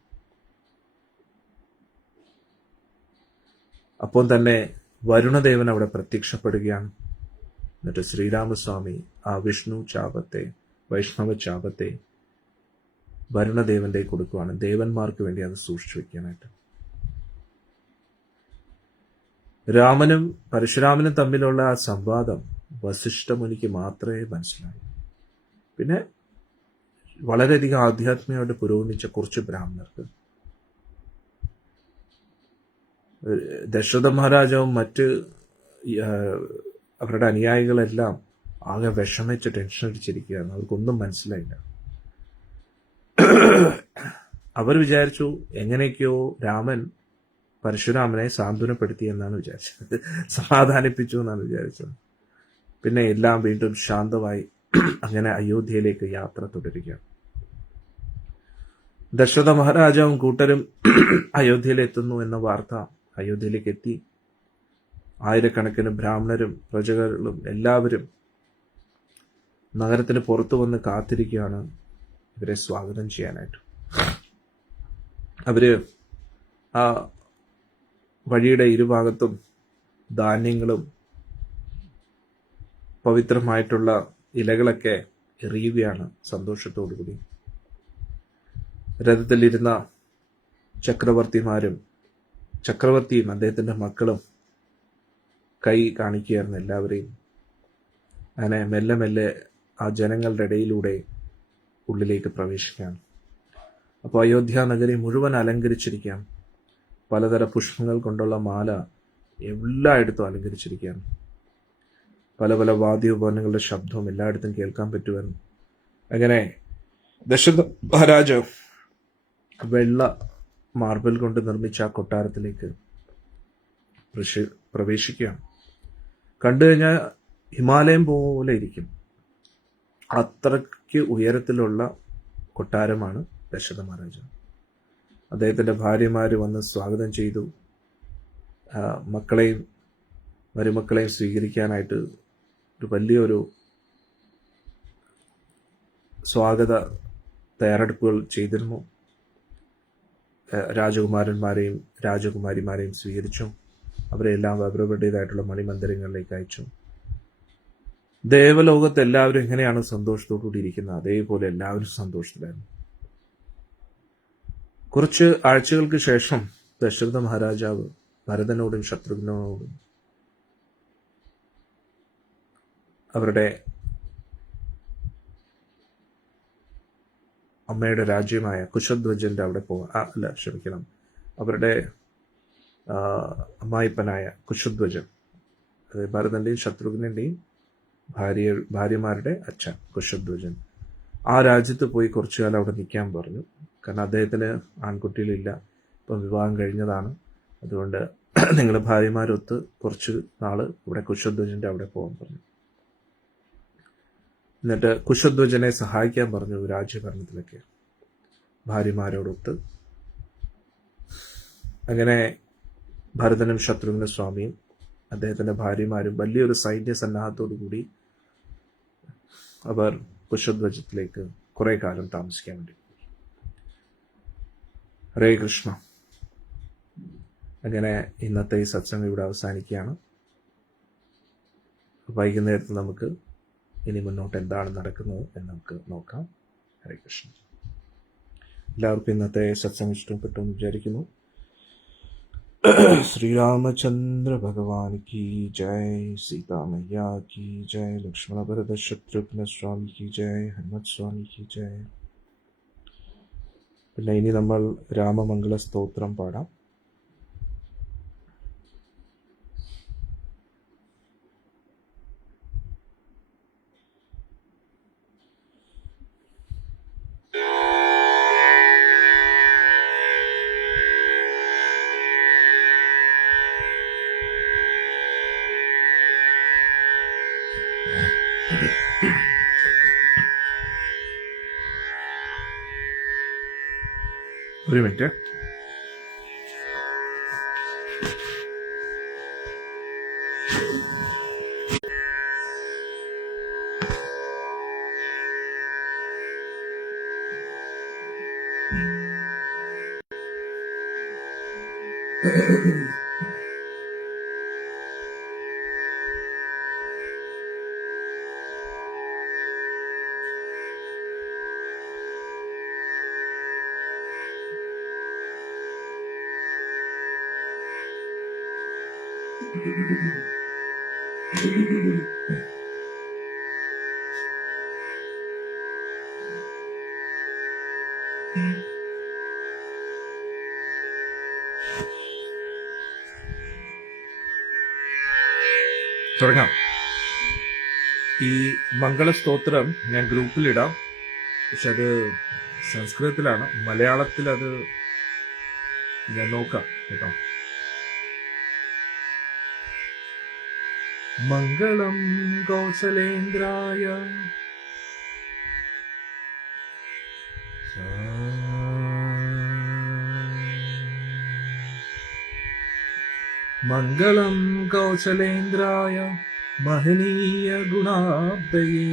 അപ്പോൾ തന്നെ വരുണദേവൻ അവിടെ പ്രത്യക്ഷപ്പെടുകയാണ്. എന്നിട്ട് ശ്രീരാമസ്വാമി ആ വിഷ്ണു ചാപത്തെ, വൈഷ്ണവ ചാപത്തെ വരുണദേവന്റെ കൊടുക്കുകയാണ്. ദേവന്മാർക്ക് വേണ്ടി അത് സൂക്ഷിച്ചു വെക്കാനായിട്ട്. രാമനും പരശുരാമനും തമ്മിലുള്ള ആ സംവാദം വസിഷ്ഠ മുനിക്ക് മാത്രമേ മനസ്സിലായൂ. പിന്നെ വളരെയധികം ആധ്യാത്മികമായിട്ട് പുരോഗമിച്ച കുറച്ച് ബ്രാഹ്മണർക്ക്, ദശരഥ മഹാരാജാവും മറ്റ് അവരുടെ അനുയായികളെല്ലാം ആകെ വിഷമിച്ച് ടെൻഷൻ അടിച്ചിരിക്കുകയാണ്. അവർക്കൊന്നും മനസ്സിലായില്ല. അവർ വിചാരിച്ചു എങ്ങനെയൊക്കെയോ രാമൻ പരശുരാമനെ സാന്ത്വനപ്പെടുത്തി എന്നാണ് വിചാരിച്ചത്, സമാധാനിപ്പിച്ചു എന്നാണ് വിചാരിച്ചത്. പിന്നെ എല്ലാം വീണ്ടും ശാന്തമായി അങ്ങനെ അയോധ്യയിലേക്ക് യാത്ര തുടരുകയാണ്. ദശരഥ മഹാരാജാവും കൂട്ടരും അയോധ്യയിലെത്തുന്നു എന്ന വാർത്ത അയോധ്യയിലേക്ക് എത്തി. ആയിരക്കണക്കിന് ബ്രാഹ്മണരും പ്രജകളും എല്ലാവരും നഗരത്തിന് പുറത്തു വന്ന് കാത്തിരിക്കുകയാണ് ഇവരെ സ്വാഗതം ചെയ്യാനായിട്ട്. അവര് ആ വഴിയുടെ ഇരുഭാഗത്തും ധാന്യങ്ങളും പവിത്രമായിട്ടുള്ള ഇലകളൊക്കെ എറിയുകയാണ് സന്തോഷത്തോടുകൂടി. രഥത്തിലിരുന്ന ചക്രവർത്തിയും അദ്ദേഹത്തിന്റെ മക്കളും കൈ കാണിക്കുകയായിരുന്നു എല്ലാവരെയും. അങ്ങനെ മെല്ലെ മെല്ലെ ആ ജനങ്ങളുടെ ഇടയിലൂടെ ഉള്ളിലേക്ക് പ്രവേശിക്കുകയാണ്. അപ്പോൾ അയോധ്യ നഗരി മുഴുവൻ അലങ്കരിച്ചിരിക്കുകയാണ്. പലതര പുഷ്പങ്ങൾ കൊണ്ടുള്ള മാല എല്ലായിടത്തും അലങ്കരിച്ചിരിക്കുകയാണ്. പല പല വാദ്യോപകരണങ്ങളുടെ ശബ്ദവും എല്ലായിടത്തും കേൾക്കാൻ പറ്റുമായിരുന്നു. അങ്ങനെ ദശരഥ മഹാരാജ് വെള്ള മാർബിൾ കൊണ്ട് നിർമ്മിച്ച ആ കൊട്ടാരത്തിലേക്ക് പ്രവേശിക്കുകയാണ്. കണ്ടു കഴിഞ്ഞാൽ ഹിമാലയം പോലെ ഇരിക്കും. അത്രയ്ക്ക് ഉയരത്തിലുള്ള കൊട്ടാരമാണ് ദശരഥ മഹാരാജാവ്. അദ്ദേഹത്തിന്റെ ഭാര്യമാര് വന്ന് സ്വാഗതം ചെയ്തു. മക്കളെയും മരുമക്കളെയും സ്വീകരിക്കാനായിട്ട് ഒരു വലിയൊരു സ്വാഗത തയ്യാറെടുപ്പുകൾ ചെയ്തിരുന്നു. രാജകുമാരന്മാരെയും രാജകുമാരിമാരെയും സ്വീകരിച്ചു. അവരെല്ലാം അവരവരുടേതായിട്ടുള്ള മണിമന്ദിരങ്ങളിലേക്ക് അയച്ചു. ദേവലോകത്ത് എല്ലാവരും എങ്ങനെയാണ് സന്തോഷത്തോടുകൂടി ഇരിക്കുന്നത്, അതേപോലെ എല്ലാവരും സന്തോഷത്തിലായിരുന്നു. കുറച്ച് ആഴ്ചകൾക്ക് ശേഷം ദശരഥ മഹാരാജാവ് ഭരതനോടും ശത്രുഘ്നോടും അവരുടെ അമ്മയുടെ രാജ്യമായ കുശധ്വജന്റെ അവിടെ അവരുടെ അമ്മായിപ്പനായ കുശധ്വജൻ, അതായത് ഭരതന്റെയും ശത്രുഘ്നന്റെയും ഭാര്യമാരുടെ അച്ഛൻ കുശധ്വജൻ ആ രാജ്യത്ത് പോയി കുറച്ചു കാലം അവിടെ നിൽക്കാൻ പറഞ്ഞു. കാരണം അദ്ദേഹത്തിന് ആൺകുട്ടികളില്ല, ഇപ്പം വിവാഹം കഴിഞ്ഞതാണ്. അതുകൊണ്ട് നിങ്ങളുടെ ഭാര്യമാരൊത്ത് കുറച്ച് നാള് ഇവിടെ കുശധ്വജന്റെ അവിടെ പോകാൻ പറഞ്ഞു. എന്നിട്ട് കുശധ്വജനെ സഹായിക്കാൻ പറഞ്ഞു രാജ്യഭരണത്തിലൊക്കെ ഭാര്യമാരോടൊത്ത്. അങ്ങനെ ഭരതനും ശത്രുഘ്ന സ്വാമിയും അദ്ദേഹത്തിന്റെ ഭാര്യമാരും വലിയൊരു സൈന്യ സന്നാഹത്തോടു കൂടി അവർ കുശധ്വജത്തിലേക്ക് കുറെ കാലം താമസിക്കാൻ വേണ്ടി. ഹരേ കൃഷ്ണ. അങ്ങനെ ഇന്നത്തെ ഈ സത്സംഗം ഇവിടെ അവസാനിക്കുകയാണ്. വൈകുന്നേരത്ത് നമുക്ക് ഇനി മുന്നോട്ട് എന്താണ് നടക്കുന്നത് എന്ന് നമുക്ക് നോക്കാം. ഹരേ കൃഷ്ണ. എല്ലാവർക്കും ഇന്നത്തെ സത്സംഗം ഇഷ്ടപ്പെട്ടു എന്ന് വിചാരിക്കുന്നു. ശ്രീരാമചന്ദ്ര ഭഗവാൻ की जय, सीता मैया की जय, लक्ष्मण भरत शत्रुघ्न स्वामी की जय, हनुमत स्वामी की जय. പിന്നെ ഇനി നമ്മൾ രാമമംഗള സ്തോത്രം പാടാം. ഒരു മിനിറ്റ്. തുടങ്ങാം. ഈ മംഗളസ്തോത്രം ഞാൻ ഗ്രൂപ്പിലിടാം, പക്ഷെ അത് സംസ്കൃതത്തിലാണ്. മലയാളത്തിൽ അത് ഞാൻ നോക്കാം കേട്ടോ. മംഗളം കൗസലേന്ദ്രായ മംഗളം കൗസലേന്ദ്രായ മഹനീയ ഗുണാബ്ദയേ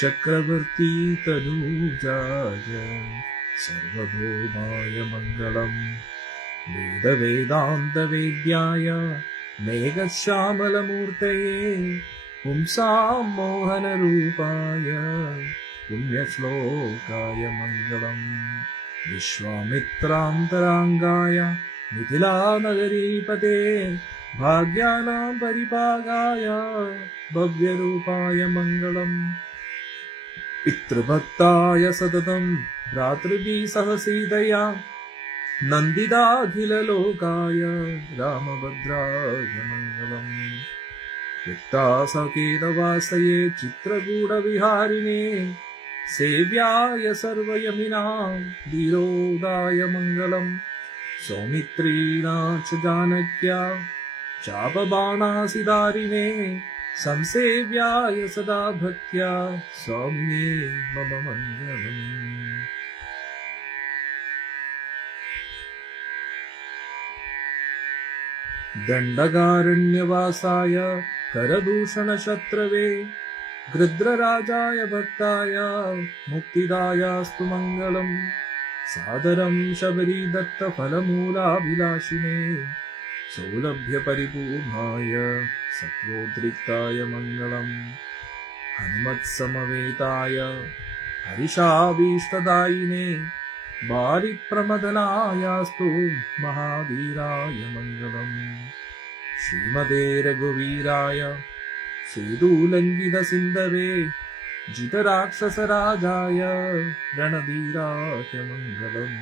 ചക്രവർത്തി തനൂജായ സർവഭൗമായ മംഗളം വേദവേദാന്തവേദ്യായ മേഘശ്യാമലമൂർത്തയേ പുംസാം മോഹനരൂപായ പുണ്യശ്ലോകായ മംഗളം വിശ്വാമിത്രാന്തരാംഗായ മിഥിലാനഗരീപതേ ഭാഗ്യാനാം പരിപാകായ ഭവ്യരൂപായ മംഗളം പിതൃഭക്തായ സതതം ഭ്രാതൃഭീ സഹ സീതയാ നന്ദിതാഖിലലോകായ രാമഭദ്രായ മംഗളം വിത്താസകേതവാസയേ ചിത്രകൂടവിഹാരിണേ സേവ്യായ സർവയമിനാം ധീരോദായ മംഗളം സൗമിത്രീണാ ച ജാനക്യാ ചാപബാണാസിധാരിണേ സംസേവ്യായ സദാ ഭക്ത്യാ സ്വാമിനേ മമ മംഗളം. ദണ്ഡകാരണ്യവാസായ കരദൂഷണശത്രവേ ഗൃദ്രരാജായ ഭക്തായ മുക്തിദായാസ്തു മംഗളം സാദരം ശബരീദത്ത ഫലമൂലാഭിലാഷിനേ സൗലഭ്യ പരിപൂർണായ സത്വോദ്രിക്തായ മംഗളം ഹനുമത്സമവേതായ ഹരിഷാഭീഷ്ടദായിനേ ബാലിപ്രമദനായാസ്തു മഹാവീരായ മംഗളം ശ്രീമതേ രഘുവീരായ സേതൂലംഘിത സിന്ധവേ ജിതരാക്ഷസരാജായ രണധീരായ മംഗളം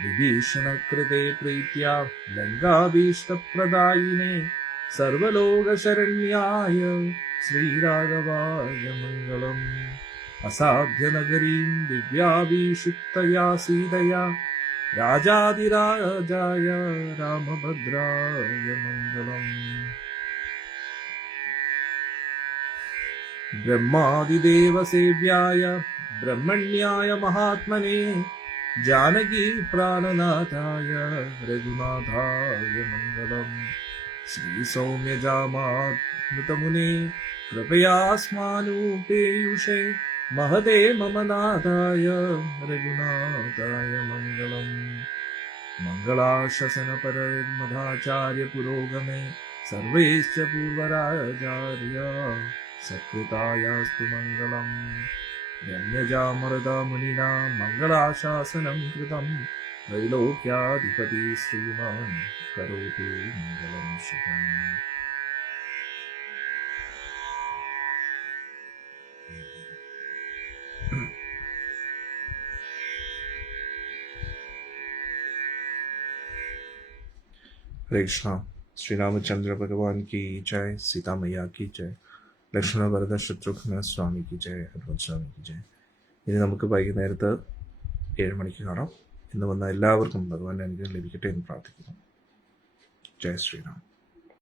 വിഭീഷണകൃതേ പ്രീത്യാ ലങ്കാഭീഷ്ടപ്രദായിനേ സർവലോകശരണ്യായ ശ്രീരാഘവായ മംഗളം അസാധ്യനഗരീം ദിവ്യാഭിഷിക്തയാ സീതയാ രാജാധിരാജായ രാമഭദ്രായ മംഗളം ബ്രഹ്മാദിദേവസേവ്യായ ബ്രഹ്മണ്യായ മഹാത്മനെ ജാനകി പ്രാണനാഥായ രഘുനാഥായ മംഗളം ശ്രീ സൗമ്യജാമാത്മൃതമുനെ കൃപയാസ്മാനൂപേയുഷേ മഹതേ മമ നാഥായ രഘുനാഥായ മംഗളം മംഗളാശസനപരമധാചാര്യ പുരോഗമേ സർവേശ്ച പൂർവരാചാര്യ സത്കൃതായാസ്തു മംഗളം രമ്യജാമൃതമുനിനാ മംഗളാശാസനം കൃതം ത്രൈലോക്യാധിപതി ശ്രീമാൻ കരോതു മംഗളം ശുഭം. हरे कृष्णा. श्री रामचंद्र भगवान की जय, सीता मैया की जय, ലക്ഷ്മണ ഭരത ശത്രുഘ്ന സ്വാമിക്ക് ജയ, ഹനുമത് സ്വാമിക്ക് ജയ. ഇനി നമുക്ക് വൈകുന്നേരത്ത് 7 മണിക്ക് കാണാം. ഇന്ന് വന്ന എല്ലാവർക്കും ഭഗവാന്റെ അനുഗ്രഹം ലഭിക്കട്ടെ എന്ന് പ്രാർത്ഥിക്കുന്നു. ജയ ശ്രീറാം.